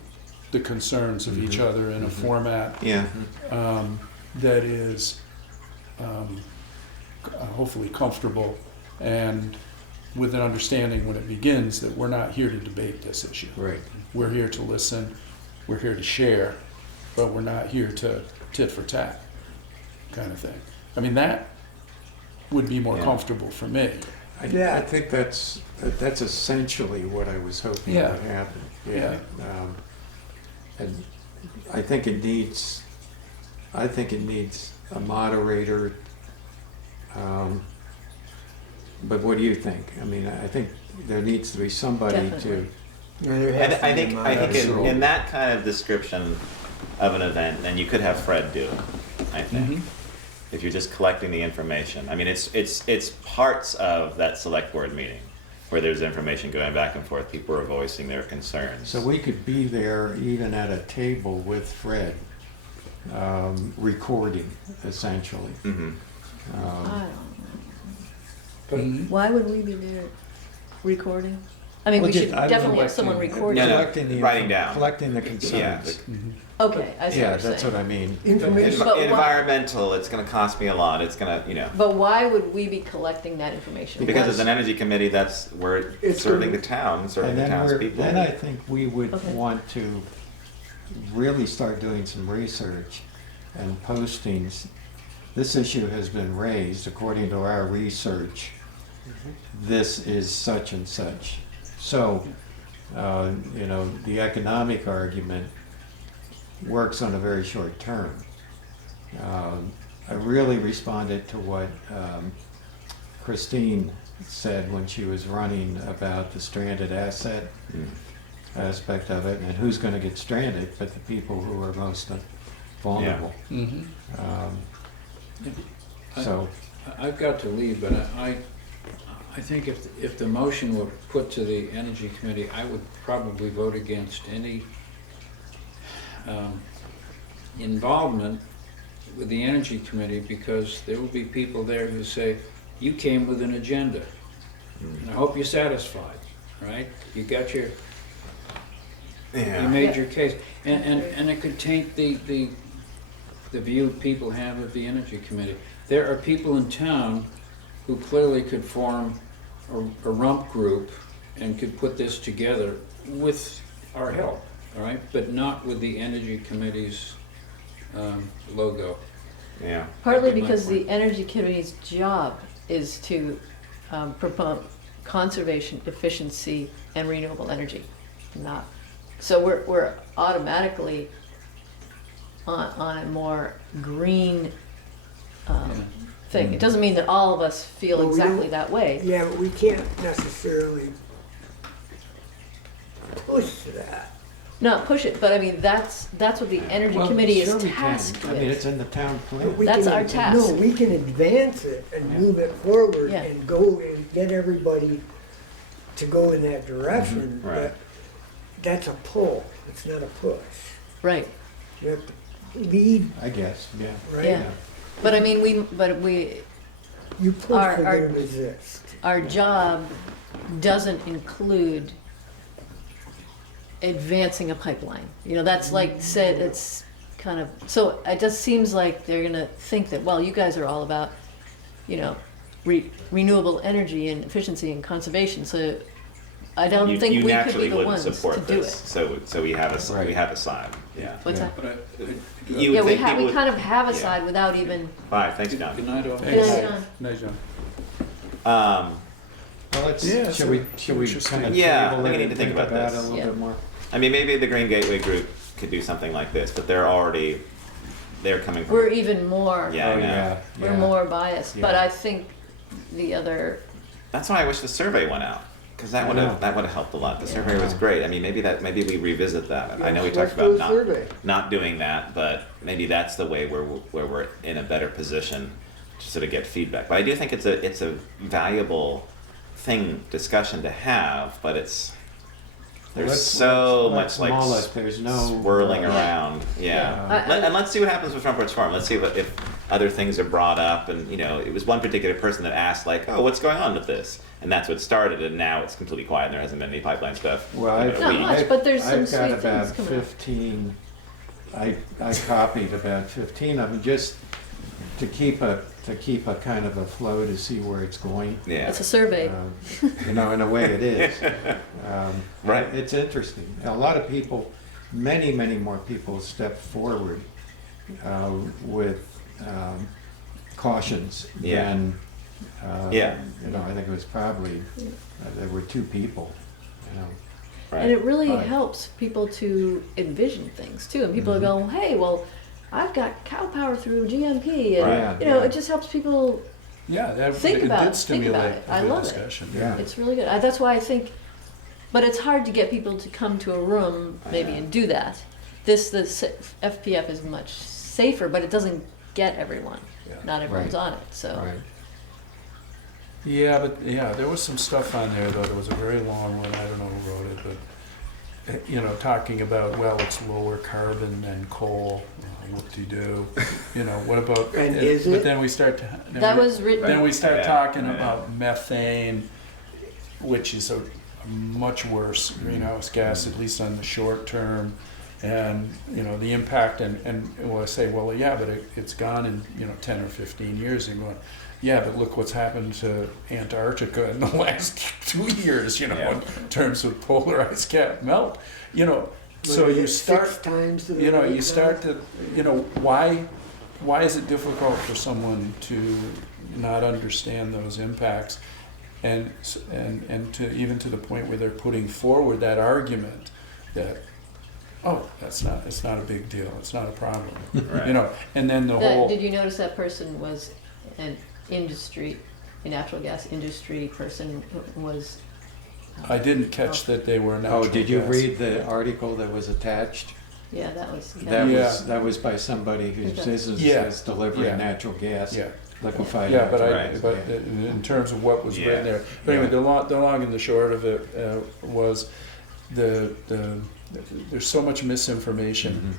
the concerns of each other in a format Yeah. that is hopefully comfortable and with an understanding when it begins that we're not here to debate this issue. Right. We're here to listen, we're here to share, but we're not here to tit for tat kind of thing. I mean, that would be more Yeah. comfortable for me. I think that's essentially what I was hoping Yeah. would happen. Yeah. And I think it needs a moderator. But what do you think? I mean, I think there needs to be somebody Definitely. Yeah, there has to I be a think moderator. in that kind of description of an event, then you could have Fred do it. I think if you're just collecting the information. I mean, it's parts of that select board meeting where there's information going back and forth. People are voicing their concerns. So we could be there even at a table with Fred, recording essentially. Mhm. I don't know. But Why would we be there recording? I mean, Well, we just- should I don't definitely know, have someone collecting- recording. No, no. Collecting writing down. Collecting the Yeah. concerns. Okay, I see Yeah, what you're that's saying. what I mean. Information. But why- Environmental, it's going to cost me a lot. It's going to, But why would we be collecting that information? because Why- as an energy committee, that's we're It's serving gonna- the town, serving And the then townspeople. then I think we would Okay. want to really start doing some research and postings. This issue has been raised according to our research. This is such and such. So, the economic argument works on a very short term. I really responded to what Christine said when she was running about the stranded asset aspect of it, and who's going to get stranded but the people who are most vulnerable. Mhm. So, I've got to leave, but I think if the motion were put to the Energy Committee, I would probably vote against any involvement with the Energy Committee, because there will be people there who say, you came with an agenda, and I hope you're satisfied, right? You got your, you Yeah. made your case. And it could taint the view people have of the Energy Committee. There are people in town who clearly could form a rump group and could put this together with our help, all right? But not with the Energy Committee's logo. Yeah. Partly That'd be my because point. the Energy Committee's job is to promote conservation, efficiency, and renewable energy. Not, so we're automatically on a more green thing. It doesn't mean that all of us feel Well, we exactly don't- that way. Yeah, but we can't necessarily push that. Not push it, but I mean, that's what the Energy well, Committee sure is we can. tasked I mean, it's with. in the town But plan. we That's can our ad- task. No, we can advance it and move it forward Yeah. and go and get everybody to go in that direction. Right. But that's a pull, it's not a push. Right, You have to lead, I guess, yeah. right? yeah. But I mean, we You push, Our- they're our- gonna resist. our job doesn't include advancing a pipeline. You know, that's like said, it's kind of, so it just seems like they're gonna think that, well, you guys are all about, renewable energy and efficiency and conservation, so I don't You think we could naturally be the wouldn't ones to support do this. it. So we have a Right. we have a side. Yeah. What's Yeah. that? But You Yeah, would think people we would- kind of have a yeah. side without even, Bye. Thanks, John. Good night, all. Thanks. Yeah, John. Nice, John. Well, let's, Yeah, should so we interesting. kind of Yeah, table I think it we need and to think about it this. a little Yeah. bit more? I mean, maybe the Green Gateway Group could do something like this, but they're coming from. we're even more, Yeah, I Oh, know. yeah, we're yeah. more biased, but Yeah. I think the other, That's why I wish the survey went out. because that would have helped a lot. The survey was great. I mean, maybe we revisit that. I know we Let's talked do about a survey. not doing that, but maybe that's the way where we're in a better position to sort of get feedback. But I do think it's a valuable discussion to have, but there's so much like there's no swirling around. Yeah. And let's see what happens with Front Porch Forum. Let's see if other things are brought up. And, it was one particular person that asked, like, oh, what's going on with this? And that's what started, and now it's completely quiet, and there hasn't been any pipeline stuff. Well, Not much, but there's some I've sweet got things about coming up. 15, I copied about 15 of them just to keep a kind of a flow to see where it's going. Yeah. It's a survey. In a way it is. Right. It's interesting. A lot of people, many more people step forward with cautions Yeah. than, Yeah. I think it was probably, there were 2 people, Right. And it really Right. helps people to envision things too. And people are going, hey, well, I've got cow power through GMP. And, Right. Yeah. it just helps people Yeah, that think it about did it. stimulate It. a I good love discussion. Yeah. It's really good. That's why I think, but it's hard to get people to come to a room maybe and do that. The FPF is much safer, but it doesn't get everyone. Yeah. Not everyone's Right. on it. So right. Yeah, but there was some stuff on there though. There was a very long one. I don't know who wrote it, but talking about it's lower carbon than coal. Whoop-de-doo. What about? And is But it? then we start. that was written. Then we start Yeah, talking yeah. about methane, which is a much worse greenhouse gas, at least on the short term, and the impact. And I say, well, yeah, but it's gone in 10 or 15 years. And going, yeah, but look what's happened to Antarctica in the last 2 years. Yeah. In terms of polar ice cap melt. So What is you it, start. 6 times the You rate start now? to, why is it difficult for someone to not understand those impacts, and to even to the point where they're putting forward that argument that, it's not a big deal, it's not a problem, Right. and then the whole. Did you notice that person was a natural gas industry person who was. I didn't catch that they were natural Did you gas. read the article that was attached? Yeah, that was. That was by somebody whose Okay. business Yeah. is delivering Yeah. natural gas, Yeah. liquefied Yeah, but natural gas. but in terms of what was Yeah. written there, but anyway, the long and the short of it was there's so much misinformation,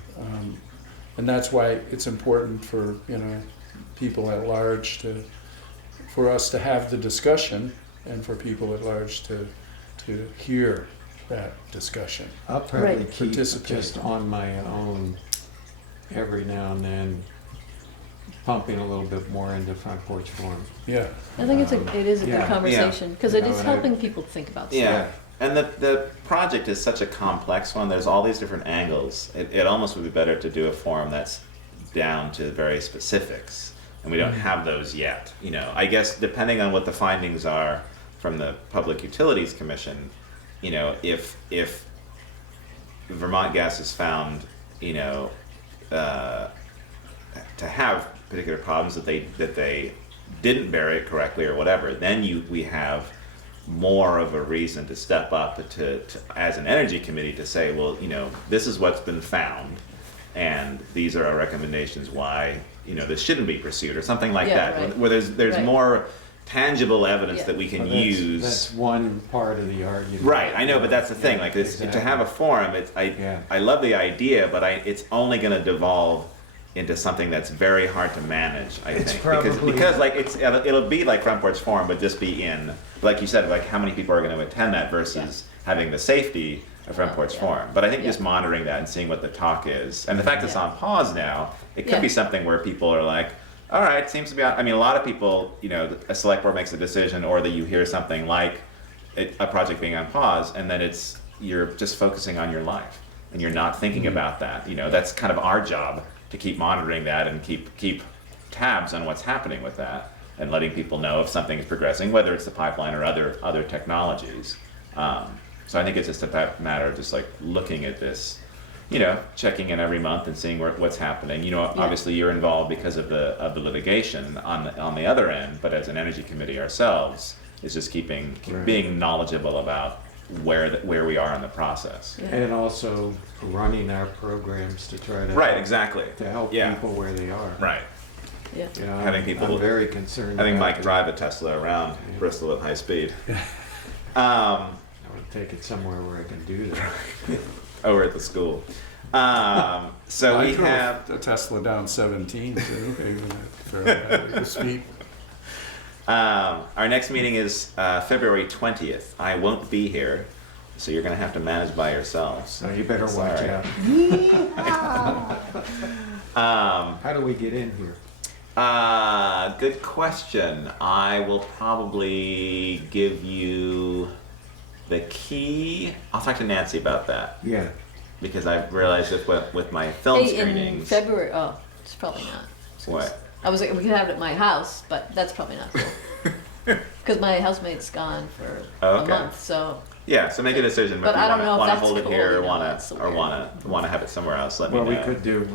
and that's why it's important for people at large for us to have the discussion, and for people at large to hear that discussion. I'll probably Right. keep Participate. just on my own every now and then pumping a little bit more into Front Porch Forum. Yeah. I think it is a Yeah. good conversation because it is and I- helping people think about stuff. Yeah. And the project is such a complex one. There's all these different angles. It almost would be better to do a forum that's down to very specifics, and we don't have those yet. I guess depending on what the findings are from the Public Utilities Commission, if Vermont Gas is found, to have particular problems that they didn't bury it correctly or whatever, then we have more of a reason to step up to as an energy committee to say, well, this is what's been found, and these are our recommendations why this shouldn't be pursued, or something like Yeah, that, right. where there's Right. more tangible evidence Yeah. that we can Well, use. That's one part of the argument. Right, I know, but that's the thing. Yeah, Like this, to exactly. have a forum, Yeah. I love the idea, but it's only going to devolve into something that's very hard to manage. I It's think probably- because like it'll be like Front Porch Forum, but just be in, like you said, like how many people are going to attend that versus having the safety of Front Porch Yeah. Forum. But I think Yeah. just monitoring that and seeing what the talk is, and the fact it's Yeah. on pause now, it could Yeah. be something where people are like, all right, seems to be on. I mean, a lot of people, a select board makes a decision, or that you hear something like a project being on pause, and then you're just focusing on your life, and you're not thinking about that. That's kind of our job to keep monitoring that and keep tabs on what's happening with that, and letting people know if something is progressing, whether it's the pipeline or other technologies. So I think it's just a matter of just like looking at this, checking in every month and seeing what's happening. Obviously you're involved because of the litigation on the other end, but as an energy committee ourselves, is just Right. being knowledgeable about where we are in the process. Yeah. And also running our programs to try to. Right, exactly. To help Yeah. people where they are. Right. Yeah. You know, Having people- I'm very concerned. Having about Mike the- drive a Tesla around Yeah. Bristol at high speed. I want to take it somewhere where I can do that. Over at the school. So I we drove have a Tesla down 17, so okay with that for speed. our next meeting is February 20th. I won't be here, so you're going to have to manage by yourselves. So you better watch Sorry. out. How do we get in here? Good question. I will probably give you the key. I'll talk to Nancy about that Yeah. because I realized that with my film Hey, in screenings. February, oh, it's probably not. What? I was like, we could have it at my house, but that's probably not cool. Because my housemate's gone for Oh, a okay. month, so Yeah, so make a decision But if you I don't know if want to that's hold it cool, here you or know, want that's the to or weird- want to have it somewhere else. Let Well, me we know. could do.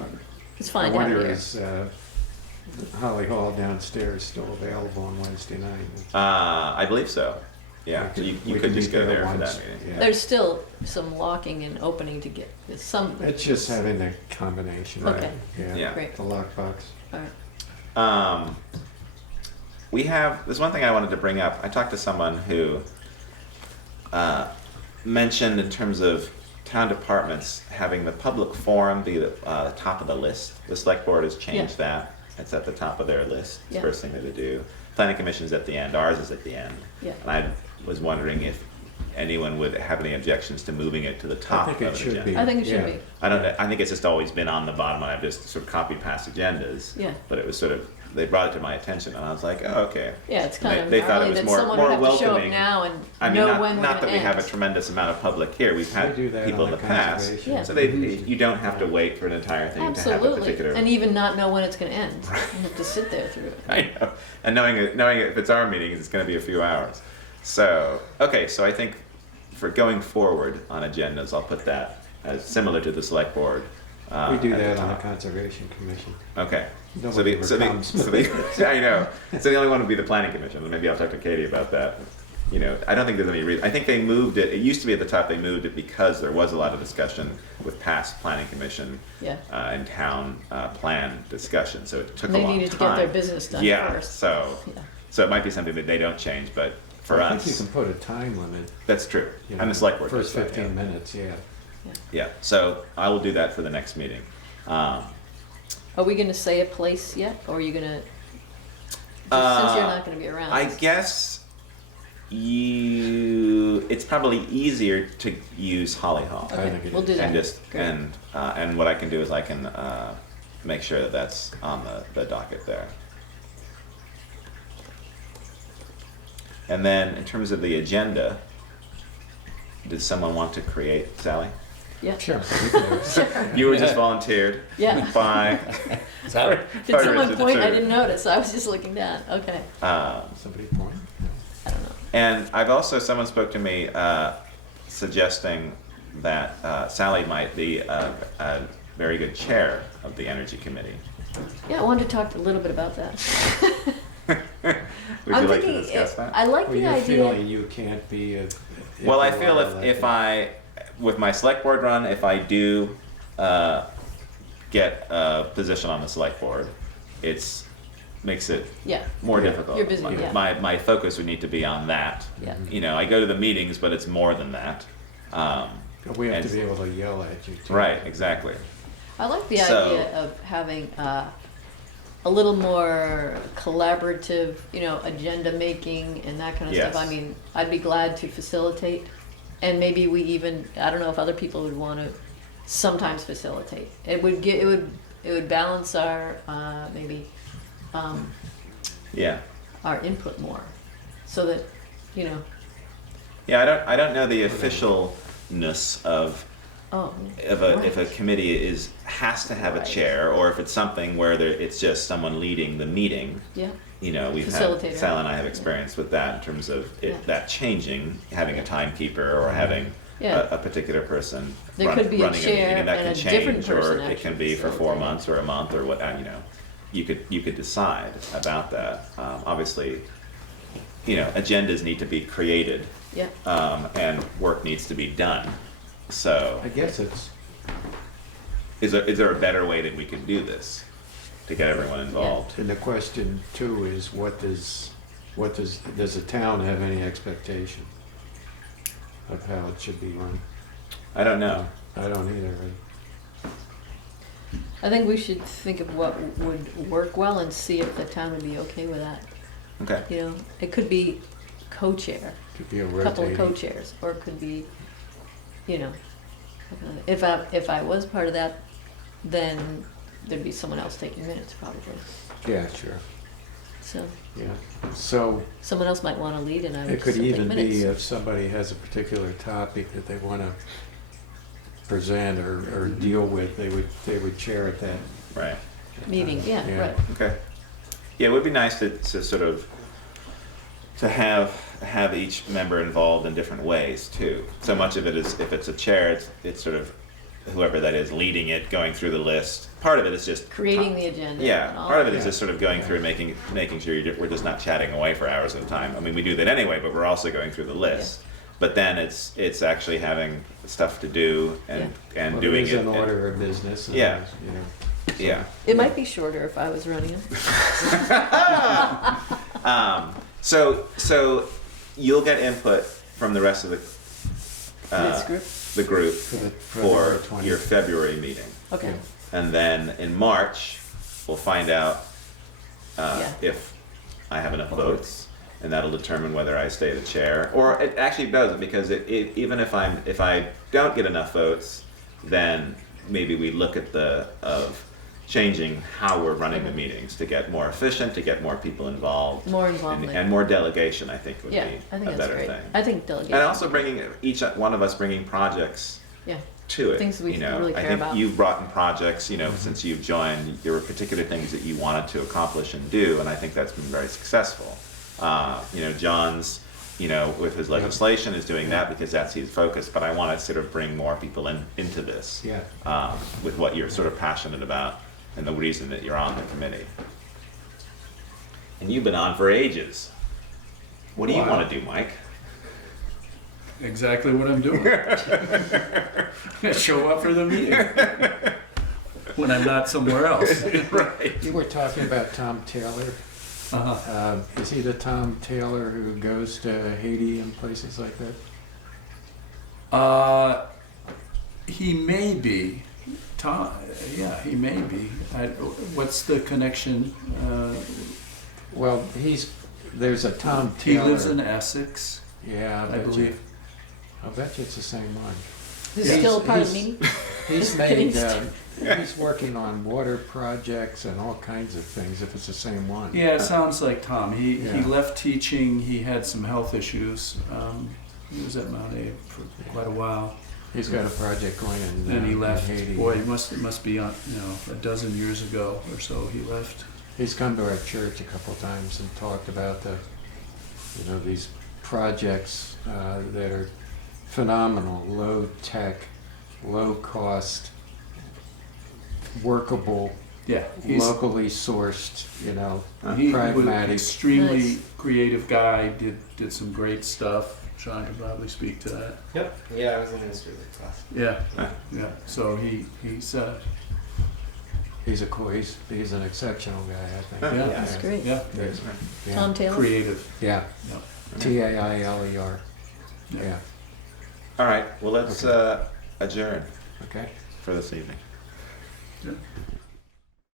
it's I fine to have wonder it here. is Holly Hall downstairs still available on Wednesday night? I believe so. Yeah, so you We could could just meet go there there for once. that meeting. Yeah. There's still some locking and opening to get, there's some. It's just having a combination. Okay. Yeah. Yeah. Great, The lockbox. all right. There's one thing I wanted to bring up. I talked to someone who mentioned in terms of town departments having the public forum be the top of the list. The select board has changed that. It's at the top of their list. It's the Yeah. first thing that they do. Planning commission's at the end. Ours is at the end. Yeah. And I was wondering if anyone would have any objections to moving it to the top think of it an should agenda. be. I think it should Yeah. be. I don't know. I think it's just always been on the bottom, and I've just sort of copied past agendas. Yeah. But it was sort of they brought it to my attention, and I was like, oh, okay. Yeah, it's kind of They thought it gnarly was that more someone more would have to show up welcoming. now and I mean, know not, when we're not gonna that we have a end. tremendous amount of public here. We've We had do that people on in the the past, conservation. Yeah. so you don't have to wait for an entire thing to have a Absolutely, particular. and even not know when it's gonna end. You have to sit there through it. I know, and knowing if it's our meetings, it's going to be a few hours. So okay, so I think for going forward on agendas, I'll put that as similar to the select board. We do at that on the top. Conservation Commission. Okay. Nobody ever comes. I know. So the only one would be the planning commission. Maybe I'll talk to Katie about that. You know, I don't think there's any reason. I think they moved it. It used to be at the top. They moved it because there was a lot of discussion with past planning commission Yeah. and town plan discussion. So it took They a long time. needed to get their business done Yeah. first. So Yeah. so it might be something that they don't change, but for I us, think you can put a time limit. that's true. You And know, the select board First does that, 15 yeah. minutes, yeah. Yeah. So I will do that for the next meeting. Are we gonna say a place yet, or are you gonna, since you're not gonna be around? I guess it's probably easier to use Holly Hall. I Okay, think it we'll do is. that. And just Great. and what I can do is I can make sure that that's on the docket there. And then in terms of the agenda, does someone want to create, Sally? Yeah, Sure. we can do it. You were just volunteered yeah. by. Did someone point? I didn't notice, I was just looking down, okay, Somebody point? I don't know. And someone spoke to me suggesting that Sally might be a very good chair of the Energy Committee. Yeah, I wanted to talk a little bit about that. Would you like to discuss that? I like Well, the you're idea, feeling you can't be a. Well, I you feel are if elected. with my select board run, if I do get a position on the select board, makes it yeah, more Yeah. difficult. You're busy, my, yeah. my focus would need to be on that. yeah. You know, I go to the meetings, but it's more than that. But we have and- to be able to yell at you too. Right, exactly. I like the So- idea of having a little more collaborative, agenda making and that kind of stuff. Yes. I mean, I'd be glad to facilitate, and maybe we even, I don't know if other people would want to sometimes facilitate. It would balance our maybe Yeah. our input more, so that Yeah, I don't know the officialness of if a committee has to have a Right. chair, or if it's something where it's just someone leading the meeting. yeah. You know, we've had Facilitator. Sal and I have experience with that in terms of Yeah. that changing, having a timekeeper or having Yeah. a particular person There could be a running chair meeting, and that and can a different change, or person it can actually be for 4 facilitating. months or a month or what. You could decide about that. Obviously, agendas need to be created, Yeah. and work needs to be done. So, I guess it's, is there a better way that we could do this to get everyone involved? and the question too is does the town have any expectation of how it should be run? I don't know. I don't either. I think we should think of what would work well and see if the town would be okay with that. Okay. You know, it could be co-chair, Could be a couple of rotating. co-chairs, or it could be, you know, if I was part of that, then there'd be someone else taking minutes probably. Yeah, sure. So Yeah. So someone else might want to lead, and I would it could still take even minutes. be if somebody has a particular topic that they want to present or deal with, they would chair at that. Right. Meeting, yeah, Yeah. right. Okay. Yeah, it would be nice to sort of to have each member involved in different ways too. So much of it is, if it's a chair, it's sort of whoever that is leading it, going through the list. Part of it is just Creating the agenda. Yeah, and all part of it that. is just sort of going through and making sure we're just not chatting away for hours at a time. I mean, we do that anyway, but we're also going through the list. But then it's actually having stuff to do and Well, doing it is it. an order of business. And Yeah. you know. Yeah. It might be shorter if I was running it. So you'll get input from the rest of This group? the group For for the 20th. your February meeting, Okay. and then in March we'll find out Yeah. if I have enough votes, and that'll determine whether I stay the chair, or it actually doesn't, because even if I don't get enough votes, then maybe we look at of changing how we're running the meetings to get more efficient, to get more people involved. More involvement. And more delegation, I think, would Yeah, be I think a that's better great. thing. I think delegation. And also bringing each one of us bringing projects Yeah. to it. Things we you know, really I care think about. you've brought in projects, since you've joined. There were particular things that you wanted to accomplish and do, and I think that's been very successful. John's, with his legislation is doing that because that's his focus. But I want to sort of bring more people into this. Yeah. With what you're sort of passionate about and the reason that you're on the committee. And you've been on for ages. What do you Wow. want to do, Mike? Exactly what I'm doing. Show up for the meeting when I'm not somewhere else. Right. You were talking about Tom Taylor. Uh-huh. Is he the Tom Taylor who goes to Haiti and places like that? He may be. Tom, yeah, he may be. What's the connection? Well, there's a Tom He Taylor. lives in Essex, Yeah, I believe. I bet you it's the same one. Is it still a part of the He's- meeting? He's Kidding. made, he's working on water projects and all kinds of things, if it's the same one. Yeah, it sounds like Tom. He Yeah. left teaching. He had some health issues. He was at Mount Abe for quite a while. He's got a project going in, Then he in left. Haiti. Boy, it must be on, a dozen years ago or so he left. He's come to our church a couple times and talked about these projects that are phenomenal, low tech, low cost, workable, Yeah, he's locally sourced, he was an pragmatic. extremely Nice. creative guy. Did some great stuff. Sean could probably speak to that. Yep. Yeah, I was in history class. Yeah, yeah. So he's He's an exceptional guy, I think. Yeah. That's great. yeah, Yeah. Tom Taylor? creative. Yeah. Yeah. Tailer. Yeah. Yeah. All right. Well, let's adjourn Okay. for this evening. Yeah.